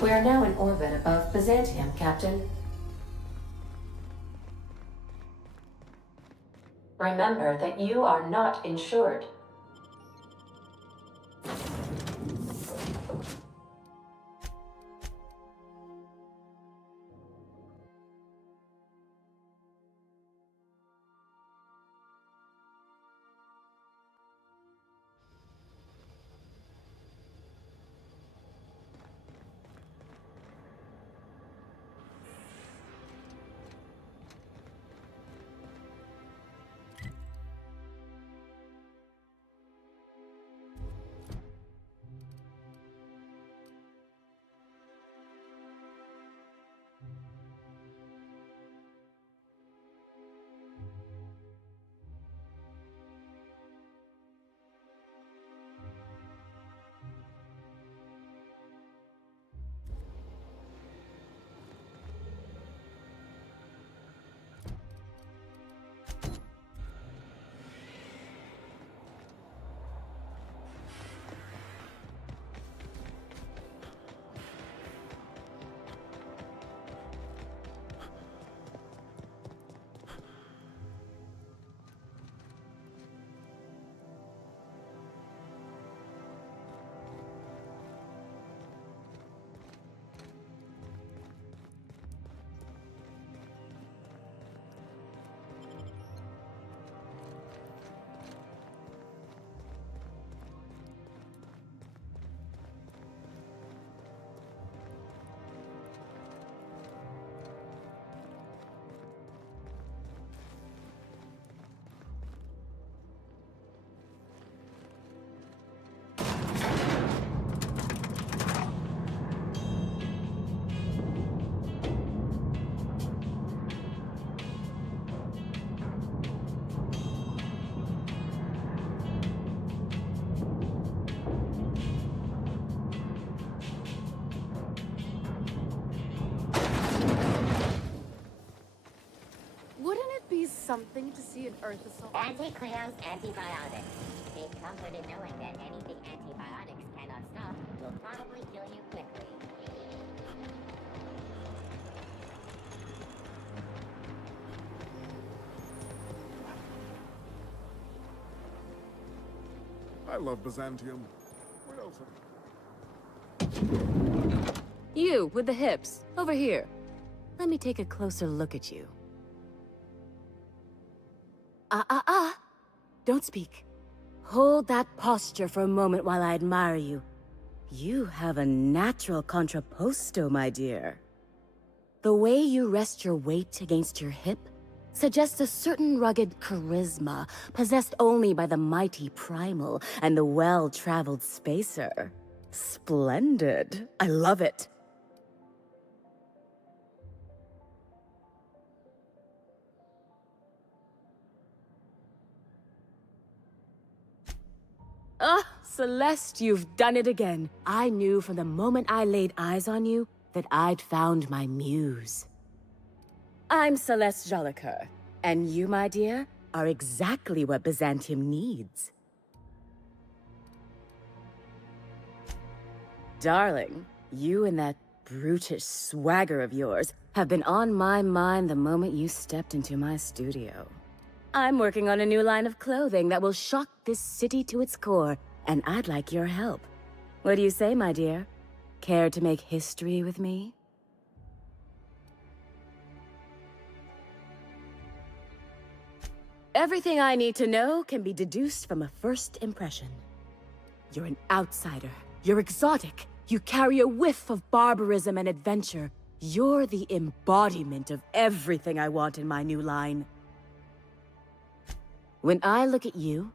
We are now in orbit above Byzantium, Captain. Remember that you are not insured. Wouldn't it be something to see an Earth assault? Anti-Cleo's antibiotics. Take comfort in knowing that anything antibiotics cannot stop will probably kill you quickly. I love Byzantium. What else? You, with the hips. Over here. Let me take a closer look at you. Don't speak. Hold that posture for a moment while I admire you. You have a natural contrapposto, my dear. The way you rest your weight against your hip suggests a certain rugged charisma possessed only by the mighty primal and the well-traveled spacer. Splendid. I love it. Ah, Celeste, you've done it again. I knew from the moment I laid eyes on you that I'd found my muse. I'm Celeste Jolicoeur, and you, my dear, are exactly what Byzantium needs. Darling, you and that brutish swagger of yours have been on my mind the moment you stepped into my studio. I'm working on a new line of clothing that will shock this city to its core, and I'd like your help. What do you say, my dear? Care to make history with me? Everything I need to know can be deduced from a first impression. You're an outsider. You're exotic. You carry a whiff of barbarism and adventure. You're the embodiment of everything I want in my new line. When I look at you,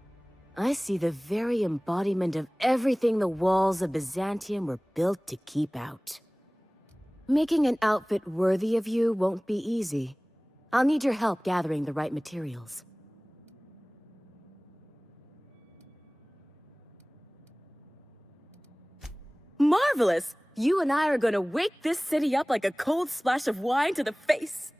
I see the very embodiment of everything the walls of Byzantium were built to keep out. Making an outfit worthy of you won't be easy. I'll need your help gathering the right materials. Marvelous! You and I are gonna wake this city up like a cold splash of wine to the face.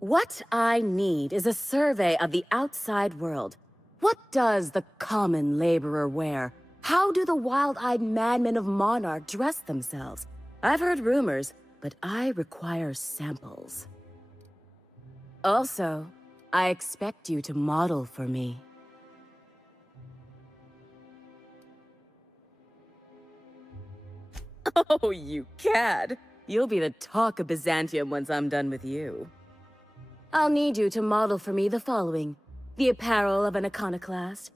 What I need is a survey of the outside world. What does the common laborer wear? How do the wild-eyed madmen of Monarch dress themselves? I've heard rumors, but I require samples. Also, I expect you to model for me. Oh, you cad! You'll be the talk of Byzantium once I'm done with you. I'll need you to model for me the following: the apparel of an iconoclast,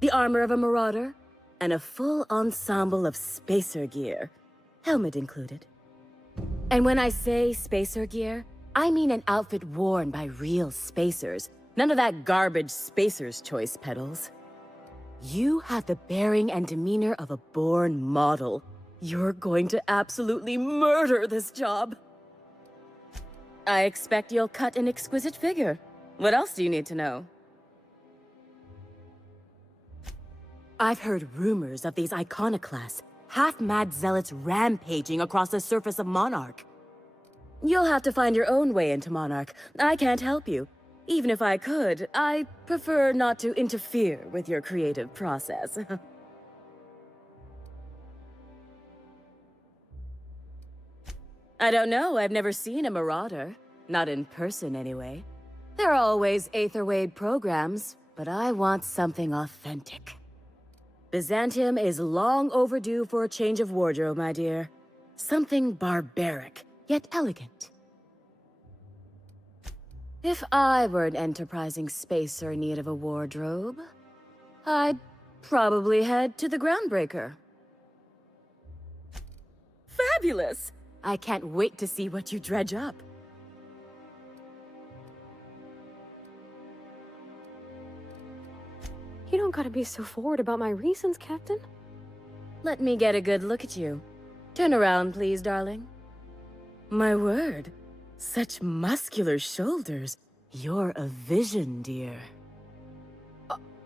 the armor of a marauder, and a full ensemble of spacer gear, helmet included. And when I say spacer gear, I mean an outfit worn by real spacers, none of that garbage spacer's choice pedals. You have the bearing and demeanor of a born model. You're going to absolutely murder this job. I expect you'll cut an exquisite figure. What else do you need to know? I've heard rumors of these iconoclasts, half-mad zealots rampaging across the surface of Monarch. You'll have to find your own way into Monarch. I can't help you. Even if I could, I prefer not to interfere with your creative process. I don't know, I've never seen a marauder. Not in person, anyway. There are always Aetherwade programs, but I want something authentic. Byzantium is long overdue for a change of wardrobe, my dear. Something barbaric, yet elegant. If I were an enterprising spacer in need of a wardrobe, I'd probably head to the Groundbreaker. Fabulous! I can't wait to see what you dredge up. You don't gotta be so forward about my reasons, Captain. Let me get a good look at you. Turn around, please, darling. My word, such muscular shoulders. You're a vision, dear.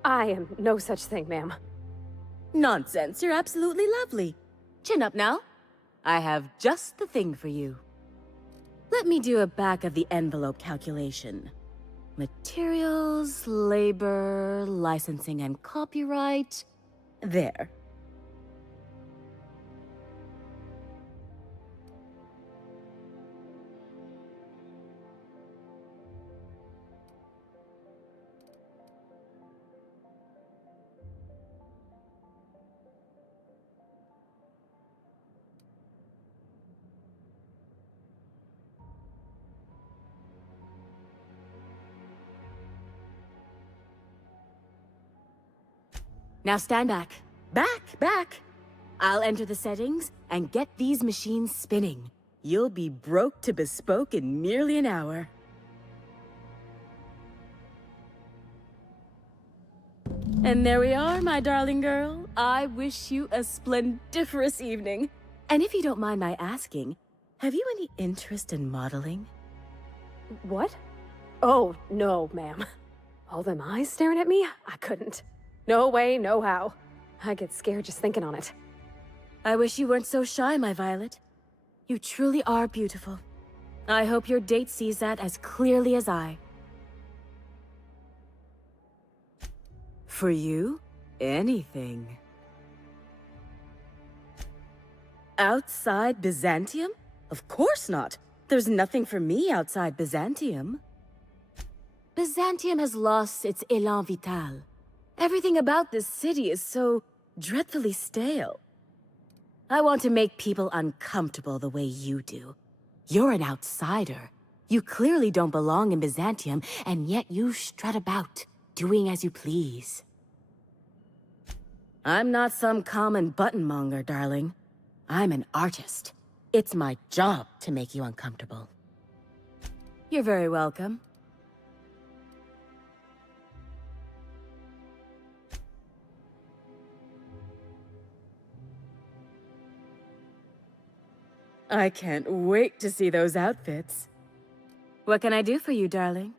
I am no such thing, ma'am. Nonsense, you're absolutely lovely. Chin up now. I have just the thing for you. Let me do a back-of-the-envelope calculation. Materials, labor, licensing and copyright. There. Now stand back. Back! I'll enter the settings and get these machines spinning. You'll be broke to bespoke in merely an hour. And there we are, my darling girl. I wish you a splendiferous evening. And if you don't mind my asking, have you any interest in modeling? What? Oh, no, ma'am. All them eyes staring at me? I couldn't. No way, no how. I get scared just thinking on it. I wish you weren't so shy, my Violet. You truly are beautiful. I hope your date sees that as clearly as I. For you, anything. Outside Byzantium? Of course not. There's nothing for me outside Byzantium. Byzantium has lost its élan vital. Everything about this city is so dreadfully stale. I want to make people uncomfortable the way you do. You're an outsider. You clearly don't belong in Byzantium, and yet you strut about, doing as you please. I'm not some common buttonmonger, darling. I'm an artist. It's my job to make you uncomfortable. You're very welcome. I can't wait to see those outfits. What can I do for you, darling?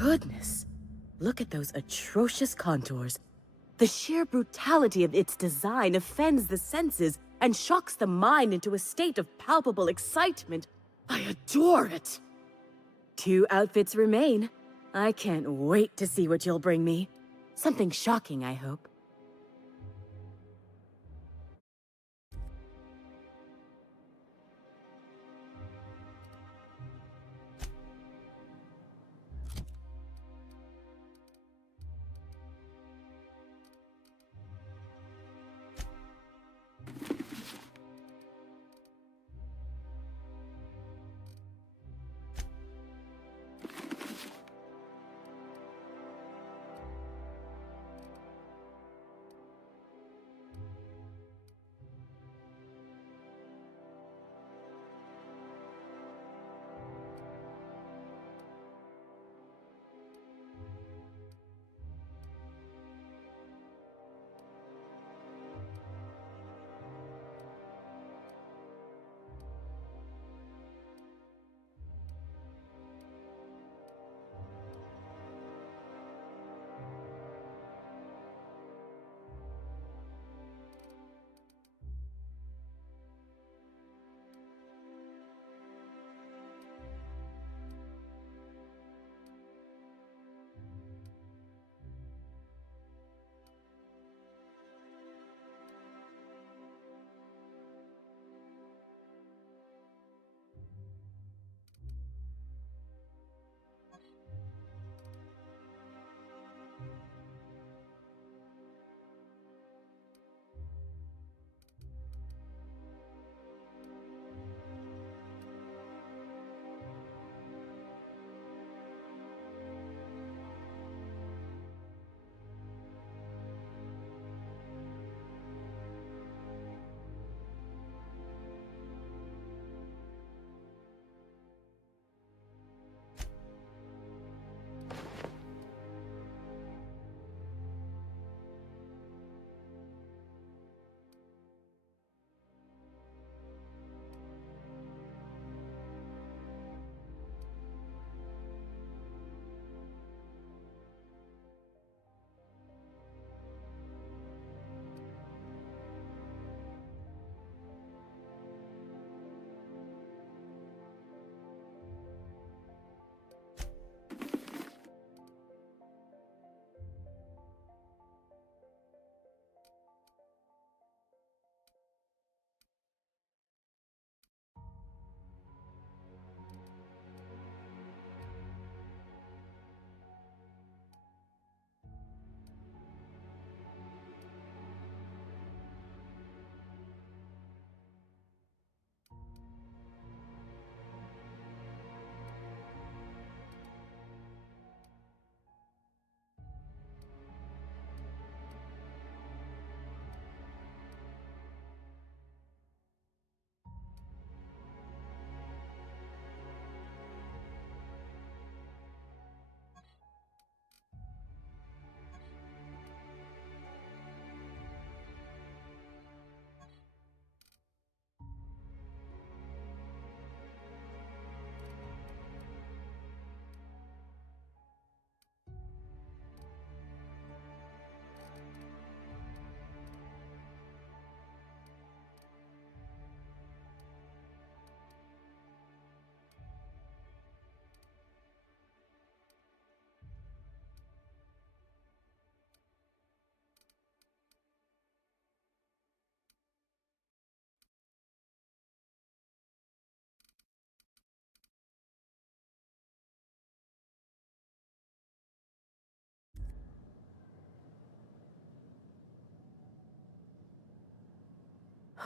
goodness. Look at those atrocious contours. The sheer brutality of its design offends the senses and shocks the mind into a state of palpable excitement. I adore it! 2 outfits remain. I can't wait to see what you'll bring me. Something shocking, I hope.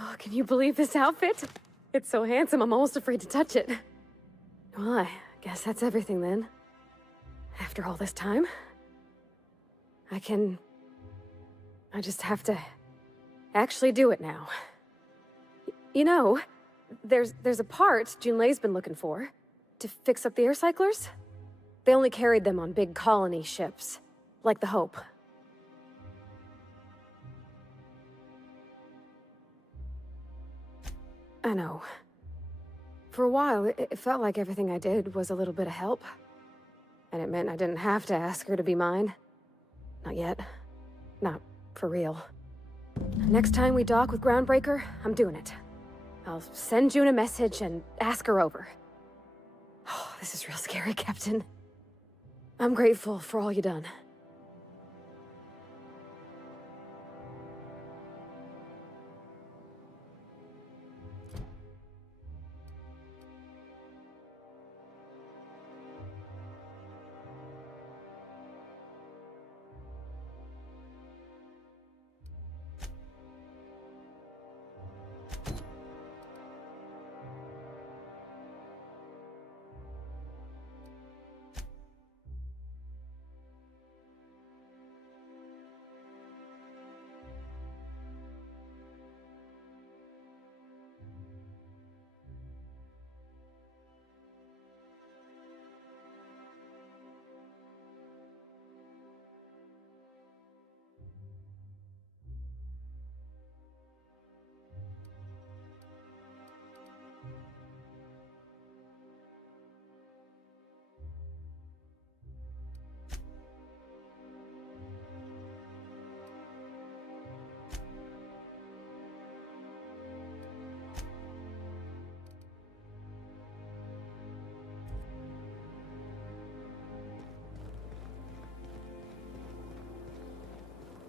Oh, can you believe this outfit? It's so handsome, I'm almost afraid to touch it. Well, I guess that's everything then. After all this time, I just have to actually do it now. You know, there's a part Junlei's been looking for to fix up the air cyclers. They only carried them on big colony ships, like the Hope. I know. For a while, it felt like everything I did was a little bit of help. And it meant I didn't have to ask her to be mine. Not yet. Not for real. Next time we dock with Groundbreaker, I'm doing it. I'll send June a message and ask her over. Oh, this is real scary, Captain. I'm grateful for all you done.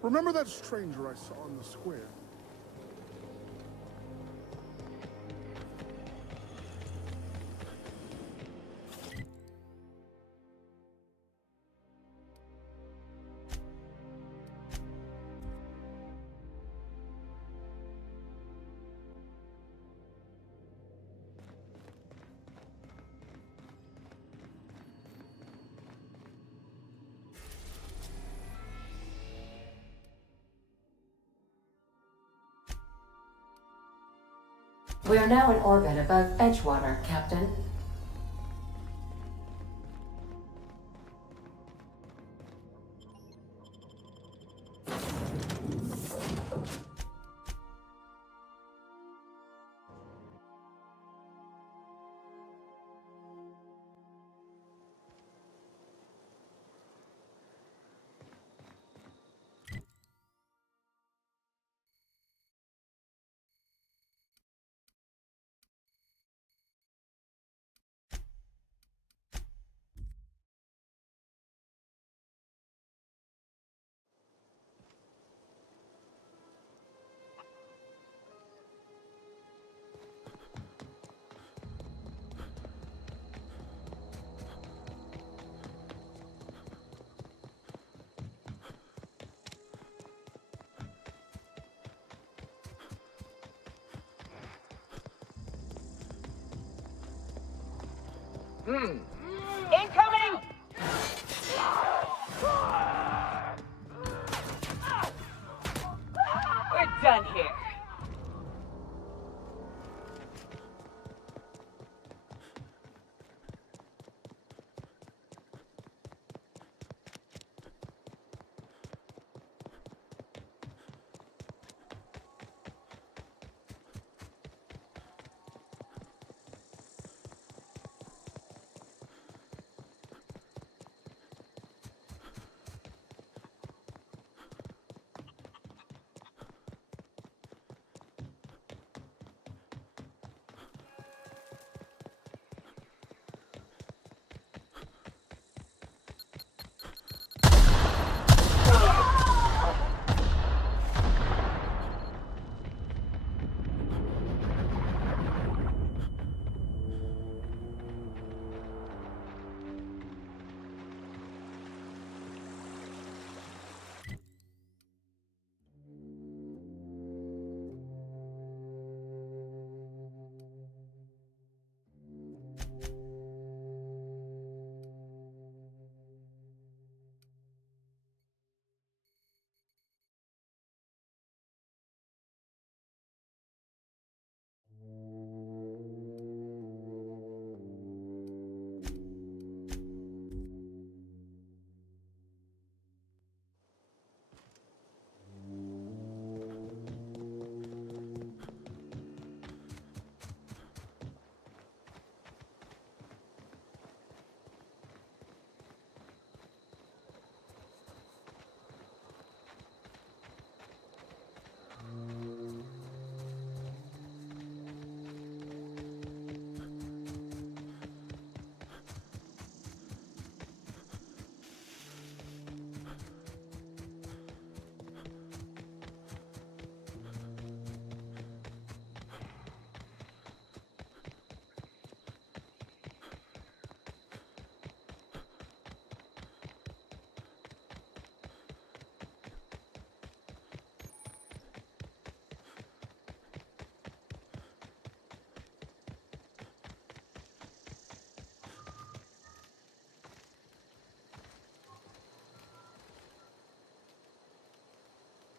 Remember that stranger I saw in the square? We are now in orbit above Edgewater, Captain. Incoming! We're done here.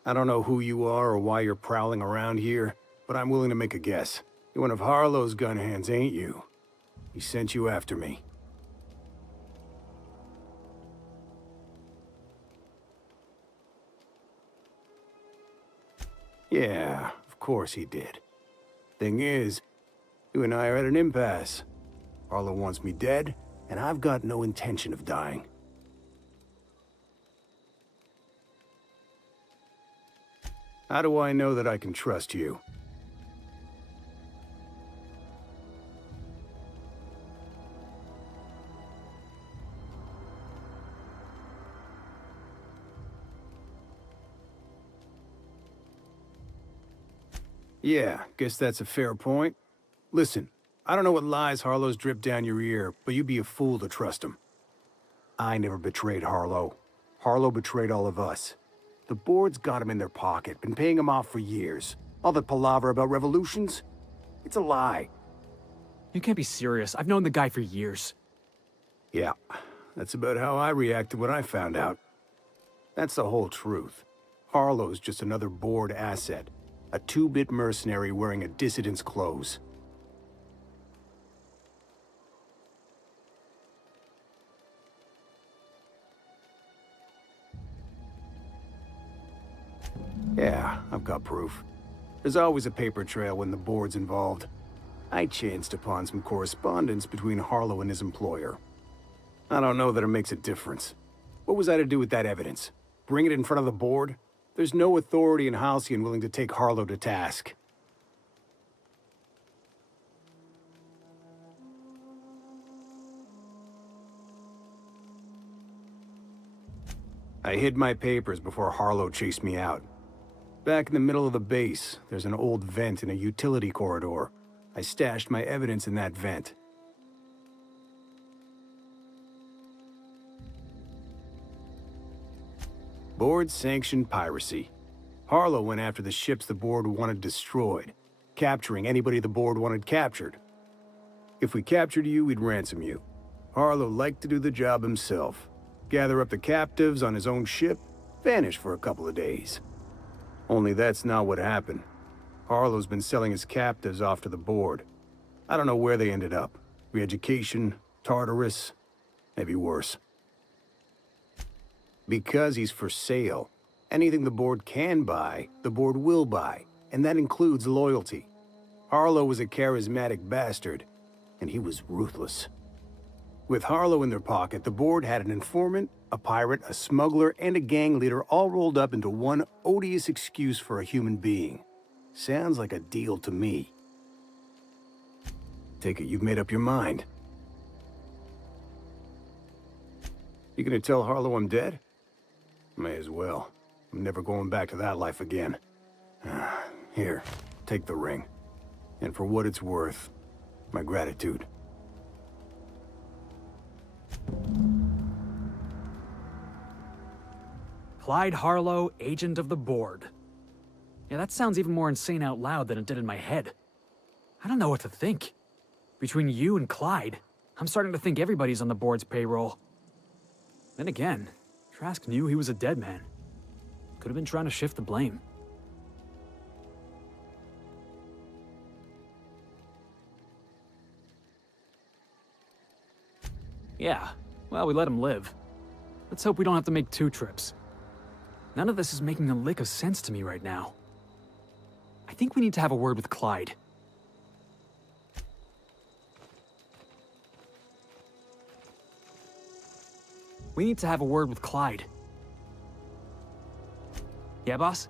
I don't know who you are or why you're prowling around here, but I'm willing to make a guess. You're one of Harlow's gun hands, ain't you? He sent you after me. Yeah, of course he did. Thing is, you and I are at an impasse. Harlow wants me dead, and I've got no intention of dying. How do I know that I can trust you? Yeah, guess that's a fair point. Listen, I don't know what lies Harlow's dripped down your ear, but you'd be a fool to trust him. I never betrayed Harlow. Harlow betrayed all of us. The board's got him in their pocket, been paying him off for years. All that palaver about revolutions? It's a lie. You can't be serious. I've known the guy for years. Yeah, that's about how I reacted when I found out. That's the whole truth. Harlow's just another board asset. A two-bit mercenary wearing a dissident's clothes. Yeah, I've got proof. There's always a paper trail when the board's involved. I chanced upon some correspondence between Harlow and his employer. I don't know that it makes a difference. What was I to do with that evidence? Bring it in front of the board? There's no authority in Halcyon willing to take Harlow to task. I hid my papers before Harlow chased me out. Back in the middle of the base, there's an old vent in a utility corridor. I stashed my evidence in that vent. Board-sanctioned piracy. Harlow went after the ships the board wanted destroyed, capturing anybody the board wanted captured. If we captured you, we'd ransom you. Harlow liked to do the job himself. Gather up the captives on his own ship, vanish for a couple of days. Only that's not what happened. Harlow's been selling his captives off to the board. I don't know where they ended up. Re-education, Tartarus, maybe worse. Because he's for sale. Anything the board can buy, the board will buy, and that includes loyalty. Harlow was a charismatic bastard, and he was ruthless. With Harlow in their pocket, the board had an informant, a pirate, a smuggler, and a gang leader all rolled up into one odious excuse for a human being. Sounds like a deal to me. Take it you've made up your mind. You gonna tell Harlow I'm dead? May as well. I'm never going back to that life again. Here, take the ring. And for what it's worth, my gratitude. Clyde Harlow, agent of the board. Yeah, that sounds even more insane out loud than it did in my head. I don't know what to think. Between you and Clyde, I'm starting to think everybody's on the board's payroll. Then again, Trask knew he was a dead man. Could have been trying to shift the blame. Yeah, well, we let him live. Let's hope we don't have to make 2 trips. None of this is making a lick of sense to me right now. I think we need to have a word with Clyde. We need to have a word with Clyde. Yeah, boss?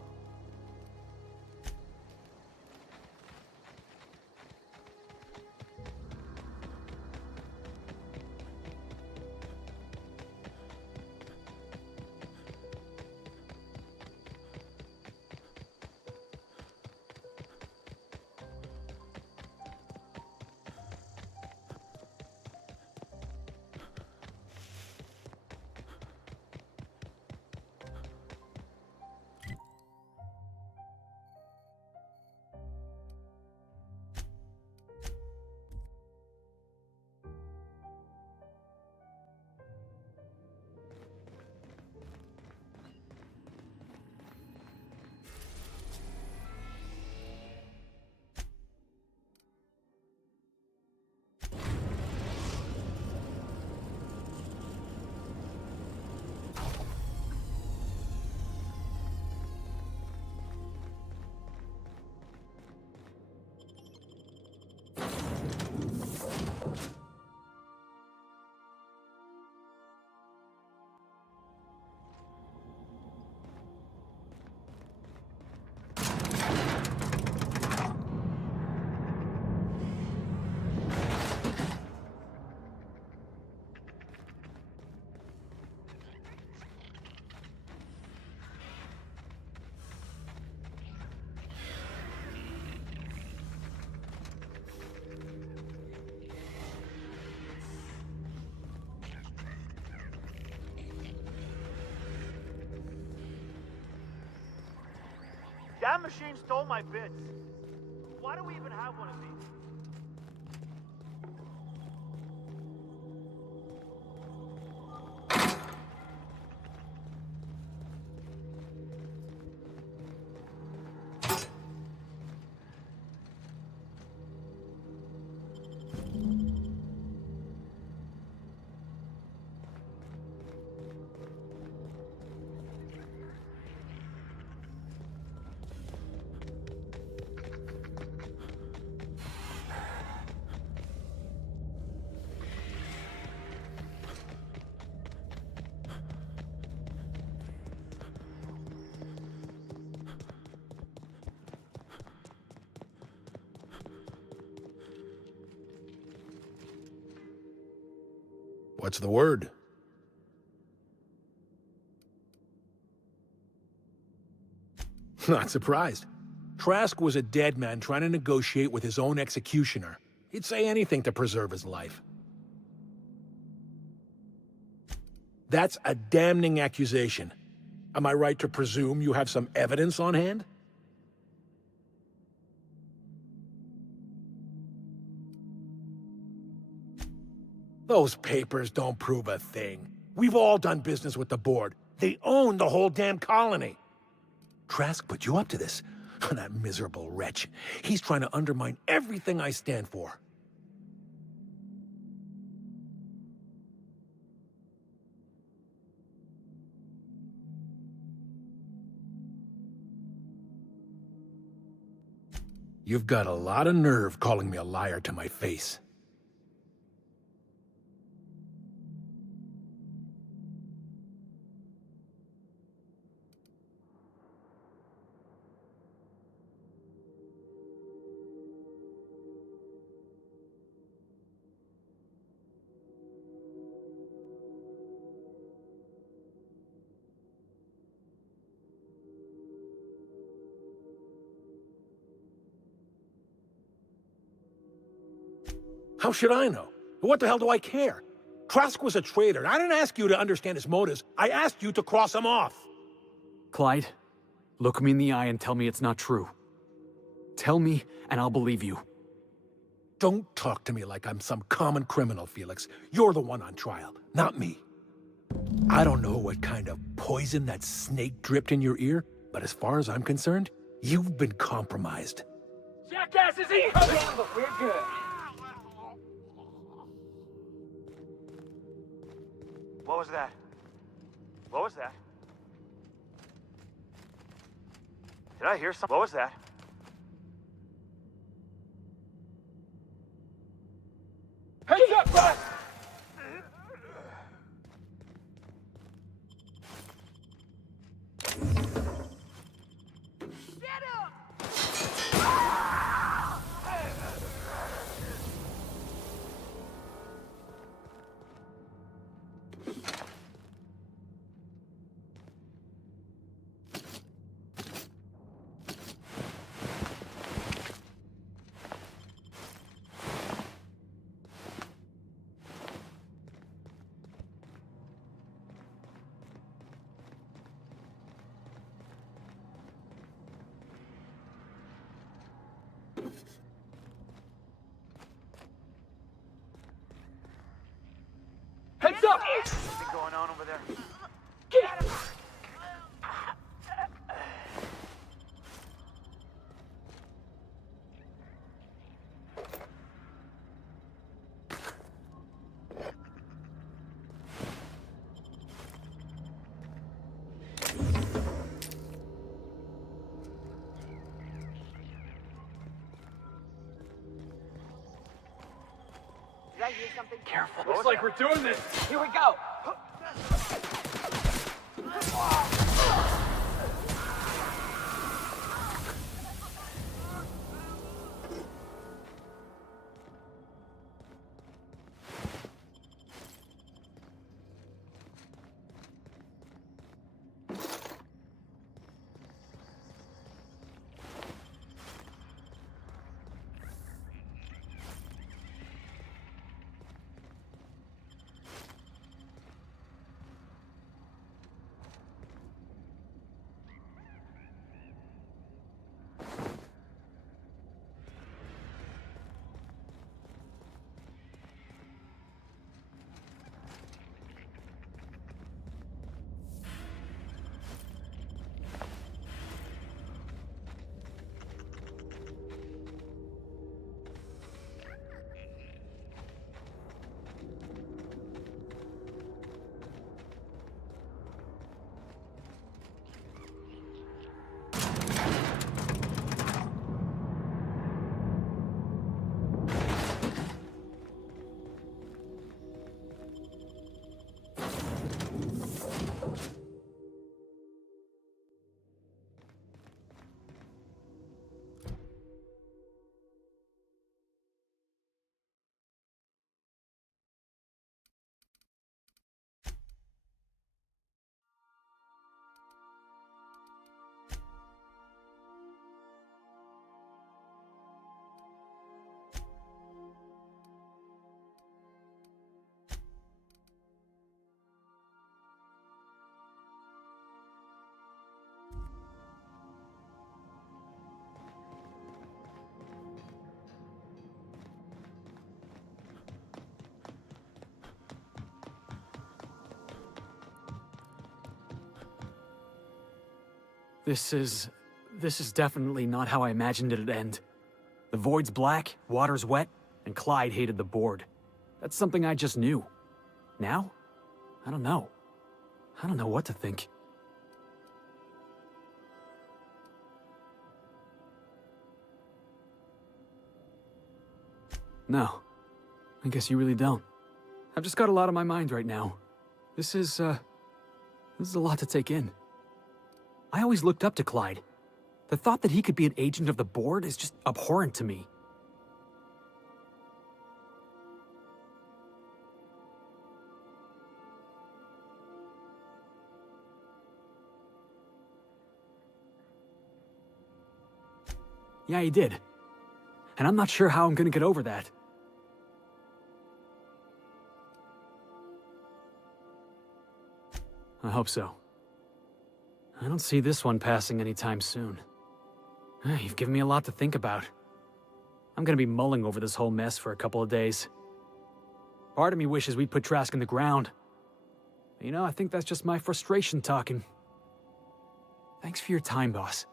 That machine stole my bits. Why do we even have one of these? What's the word? Not surprised. Trask was a dead man trying to negotiate with his own executioner. He'd say anything to preserve his life. That's a damning accusation. Am I right to presume you have some evidence on hand? Those papers don't prove a thing. We've all done business with the board. They own the whole damn colony. Trask put you up to this. That miserable wretch. He's trying to undermine everything I stand for. You've got a lot of nerve calling me a liar to my face. How should I know? What the hell do I care? Trask was a traitor. I didn't ask you to understand his motives. I asked you to cross him off. Clyde, look me in the eye and tell me it's not true. Tell me, and I'll believe you. Don't talk to me like I'm some common criminal, Felix. You're the one on trial, not me. I don't know what kind of poison that snake dripped in your ear, but as far as I'm concerned, you've been compromised. Jackass is incoming! Yeah, but we're good. What was that? What was that? Did I hear something? What was that? Heads up, boss! Heads up! What's going on over there? Get him! Did I hear something? Careful. Looks like we're doing this. Here we go. This is definitely not how I imagined it'd end. The void's black, water's wet, and Clyde hated the board. That's something I just knew. Now? I don't know. I don't know what to think. No. I guess you really don't. I've just got a lot on my mind right now. This is a lot to take in. I always looked up to Clyde. The thought that he could be an agent of the board is just abhorrent to me. Yeah, he did. And I'm not sure how I'm gonna get over that. I hope so. I don't see this one passing anytime soon. You've given me a lot to think about. I'm gonna be mulling over this whole mess for a couple of days. Part of me wishes we'd put Trask in the ground. You know, I think that's just my frustration talking. Thanks for your time, boss.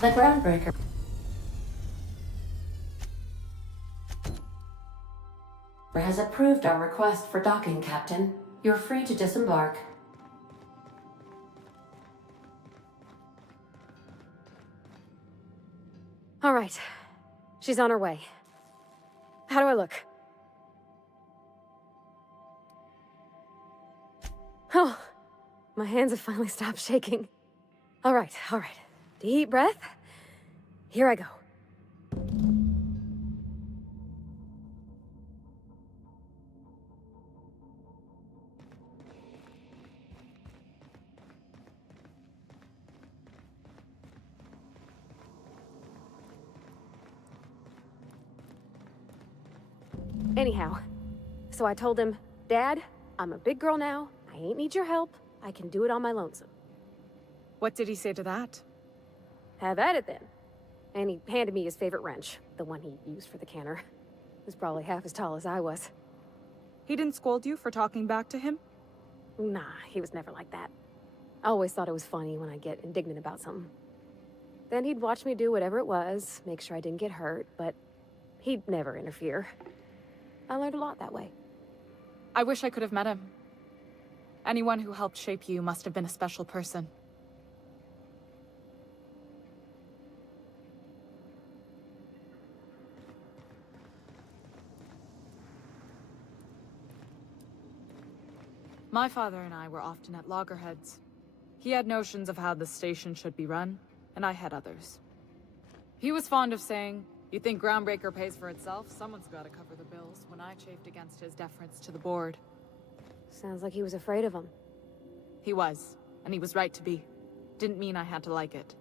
The groundbreaker has approved our request for docking, Captain. You're free to disembark. All right. She's on her way. How do I look? Oh, my hands have finally stopped shaking. All right. Deep breath. Here I go. Anyhow, so I told him, Dad, I'm a big girl now. I ain't need your help. I can do it on my lonesome. What did he say to that? Have at it then. And he handed me his favorite wrench, the one he used for the canner. He was probably half as tall as I was. He didn't scold you for talking back to him? Nah, he was never like that. I always thought it was funny when I get indignant about something. Then he'd watch me do whatever it was, make sure I didn't get hurt, but he'd never interfere. I learned a lot that way. I wish I could have met him. Anyone who helped shape you must have been a special person. My father and I were often at loggerheads. He had notions of how the station should be run, and I had others. He was fond of saying, "You think Groundbreaker pays for itself? Someone's got to cover the bills," when I chafed against his deference to the board. Sounds like he was afraid of him. He was, and he was right to be. Didn't mean I had to like it.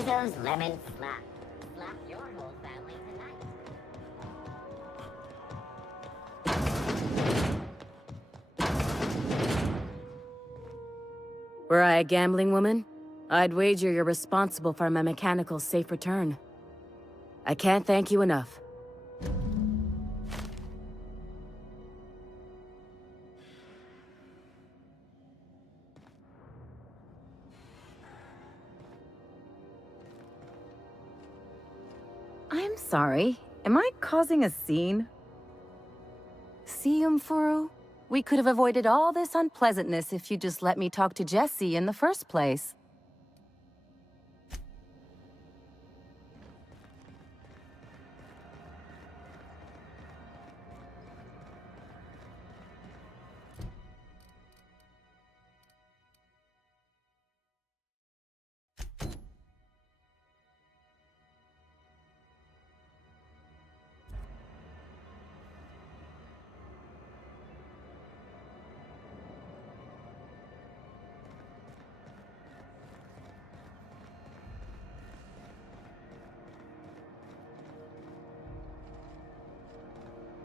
Rizzo's lemon slap. Slap your whole family tonight. Were I a gambling woman, I'd wager you're responsible for my mechanical's safe return. I can't thank you enough. I'm sorry. Am I causing a scene? See, Furu? We could have avoided all this unpleasantness if you just let me talk to Jesse in the first place.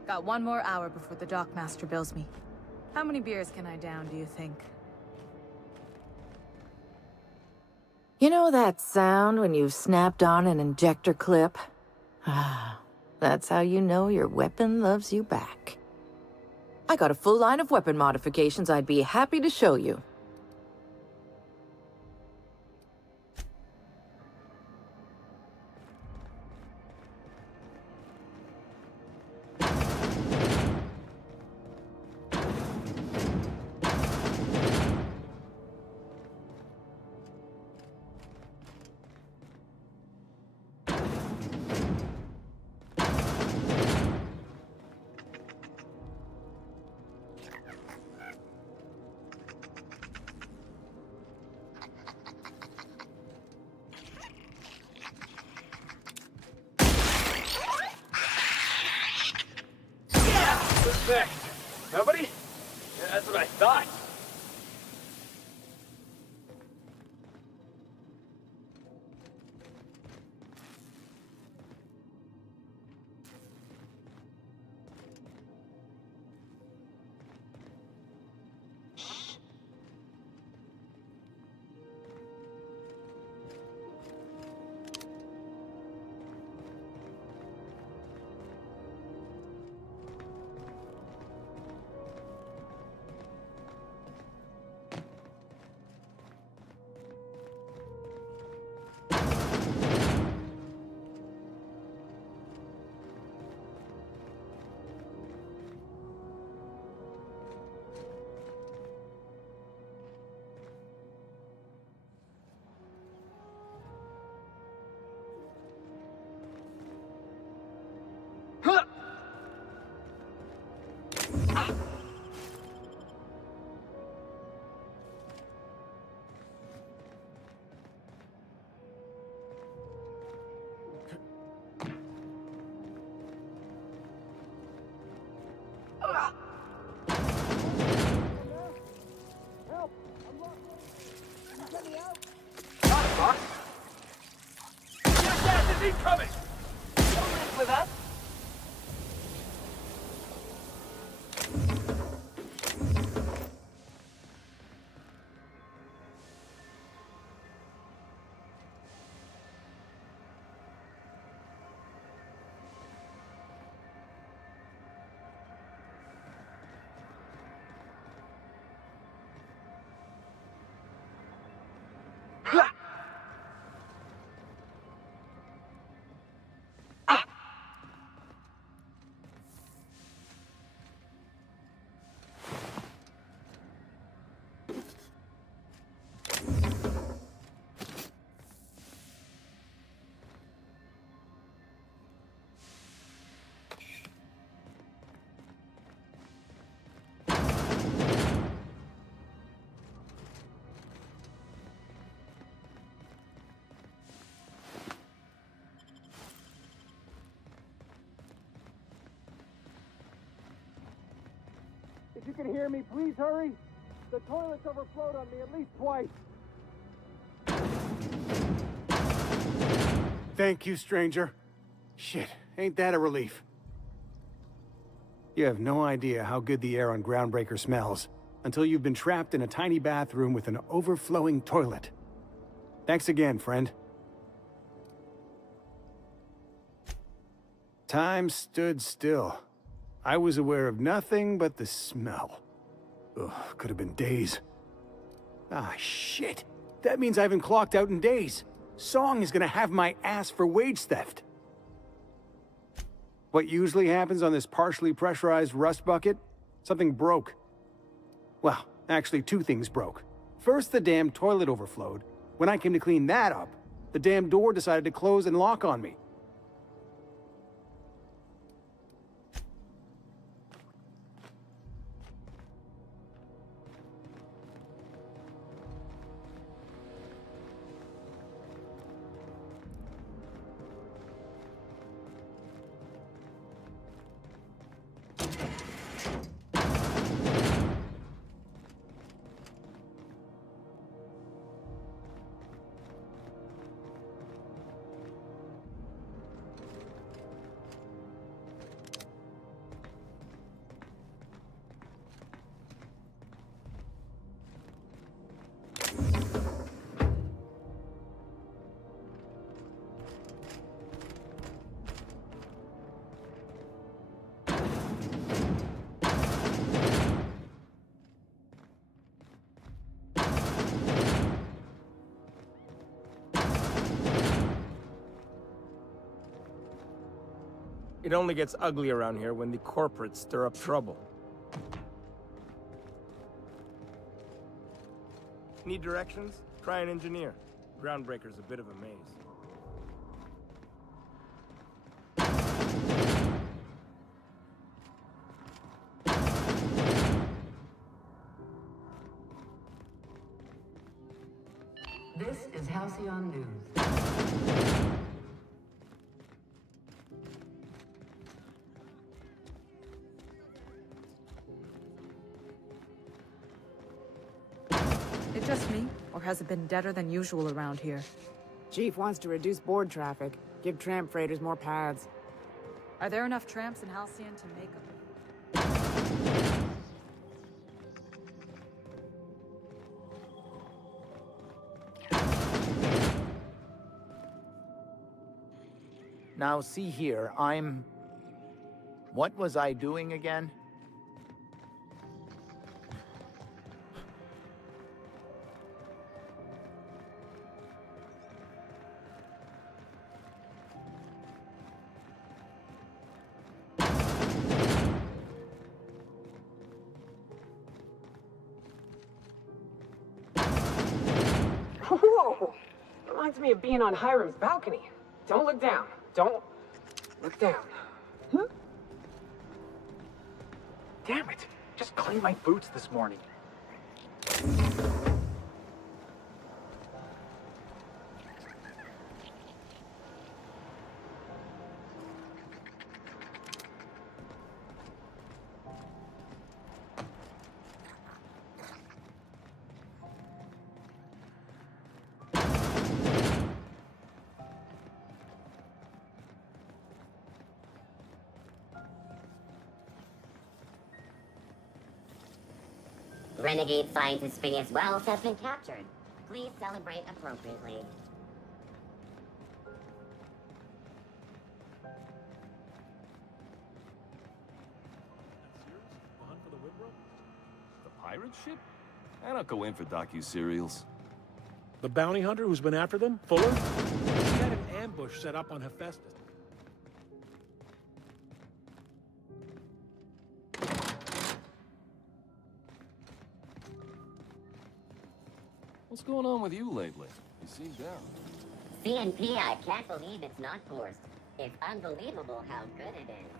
Got one more hour before the dockmaster bills me. How many beers can I down, do you think? You know that sound when you've snapped on an injector clip? Ah, that's how you know your weapon loves you back. I got a full line of weapon modifications I'd be happy to show you. Respect. Nobody? Yeah, that's what I thought. Got it, boss. Gas is incoming! With us? If you can hear me, please hurry. The toilet's overflowed on me at least twice. Thank you, stranger. Shit, ain't that a relief? You have no idea how good the air on Groundbreaker smells until you've been trapped in a tiny bathroom with an overflowing toilet. Thanks again, friend. Time stood still. I was aware of nothing but the smell. Ugh, could have been days. Ah, shit. That means I haven't clocked out in days. Song is gonna have my ass for wage theft. What usually happens on this partially pressurized rust bucket? Something broke. Well, actually two things broke. First, the damn toilet overflowed. When I came to clean that up, the damn door decided to close and lock on me. It only gets ugly around here when the corporates stir up trouble. Need directions? Try an engineer. Groundbreaker's a bit of a maze. This is Halcyon News. It just me, or has it been deader than usual around here? Chief wants to reduce board traffic, give tramp freighters more paths. Are there enough tramps in Halcyon to make a... Now see here, What was I doing again? Whoa! Reminds me of being on Hiram's balcony. Don't look down. Don't look down. Huh? Damn it! Just cleaned my boots this morning. Renegade scientist Phineas Wells has been captured. Please celebrate appropriately. The pirate ship? I don't go in for docu-serials. The bounty hunter who's been after them, Fuller? He had an ambush set up on Hephaestus. What's going on with you lately? You seem down. CNP, I can't believe it's not forced. It's unbelievable how good it is.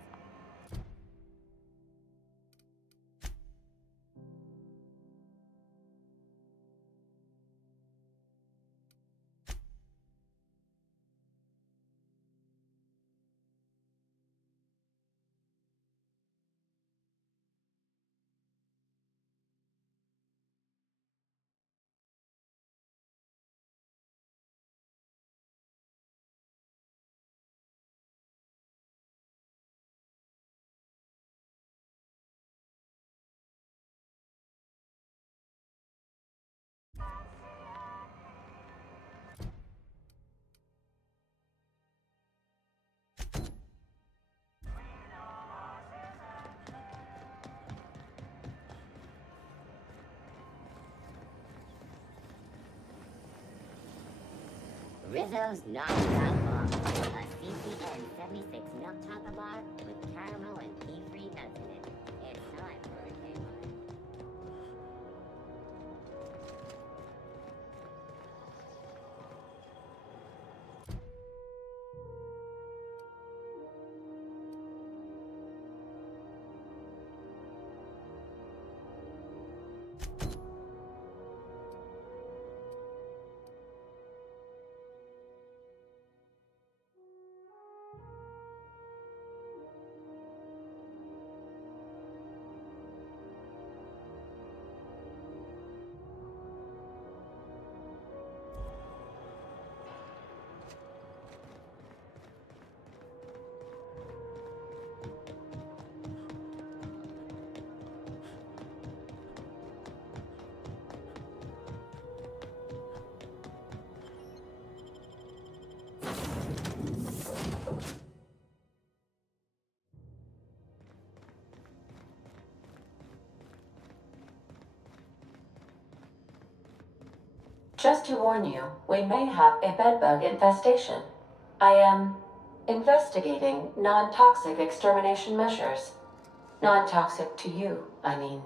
Rizzo's Knockout Bar. A CCN 76 milk chocolate bar with caramel and pea-free nuts in it. It's time for a takeaway. Just to warn you, we may have a bedbug infestation. I am investigating non-toxic extermination measures. Non-toxic to you, I mean.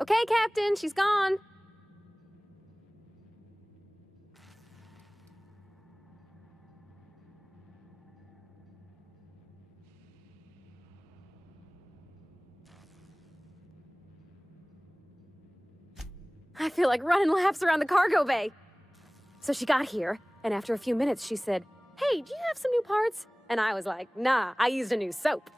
Okay, Captain, she's gone. I feel like running laps around the cargo bay. So she got here, and after a few minutes, she said, "Hey, do you have some new parts?" And I was like, "Nah, I used a new soap."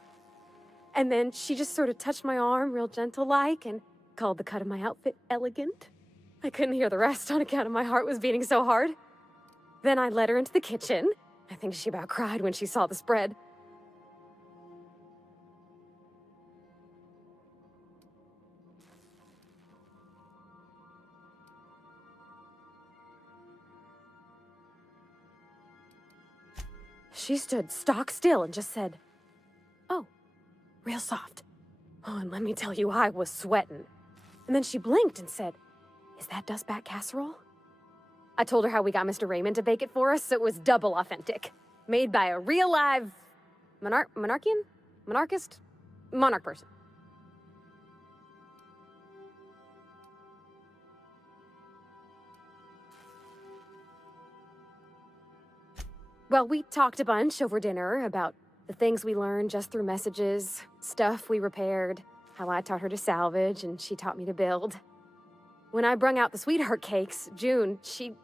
And then she just sort of touched my arm real gentle-like and called the cut of my outfit elegant. I couldn't hear the rest on account of my heart was beating so hard. Then I led her into the kitchen. I think she about cried when she saw the spread. She stood stock still and just said, "Oh," real soft. Oh, and let me tell you, I was sweating. And then she blinked and said, "Is that dustback casserole?" I told her how we got Mr. Raymond to bake it for us, so it was double authentic. Made by a real live monarch person. Well, we talked a bunch over dinner about the things we learned just through messages, stuff we repaired, how I taught her to salvage and she taught me to build. When I brung out the sweetheart cakes, June, she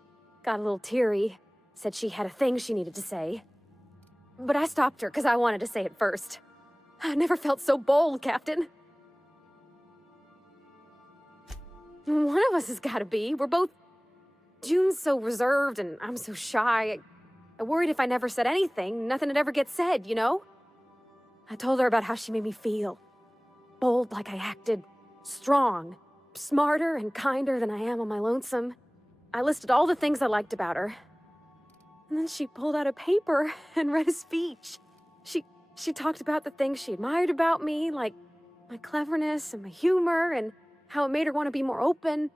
got a little teary, said she had a thing she needed to say. But I stopped her because I wanted to say it first. I never felt so bold, Captain. One of us has got to be. We're both... June's so reserved and I'm so shy. I worried if I never said anything, nothing would ever get said, you know? I told her about how she made me feel. Bold like I acted, strong, smarter and kinder than I am on my lonesome. I listed all the things I liked about her. And then she pulled out a paper and read a speech. She talked about the things she admired about me, like my cleverness and my humor, and how it made her want to be more open.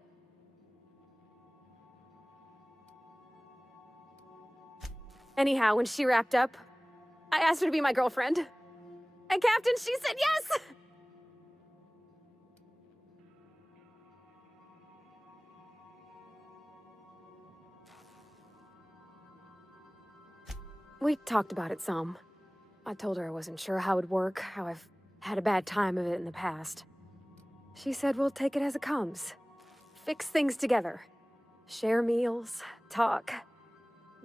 Anyhow, when she wrapped up, I asked her to be my girlfriend. And Captain, she said yes! We talked about it some. I told her I wasn't sure how it'd work, how I've had a bad time of it in the past. She said we'll take it as it comes. Fix things together. Share meals, talk.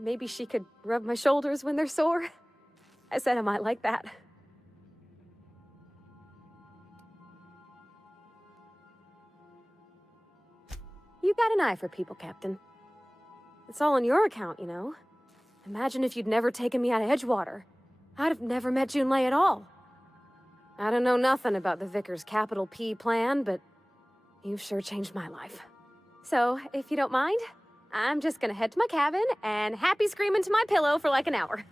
Maybe she could rub my shoulders when they're sore. I said I might like that. You got an eye for people, Captain. It's all on your account, you know. Imagine if you'd never taken me out of Edgewater. I'd have never met Junlei at all. I don't know nothing about the Vicar's capital P plan, but you've sure changed my life. So, if you don't mind, I'm just gonna head to my cabin and happy scream into my pillow for like an hour.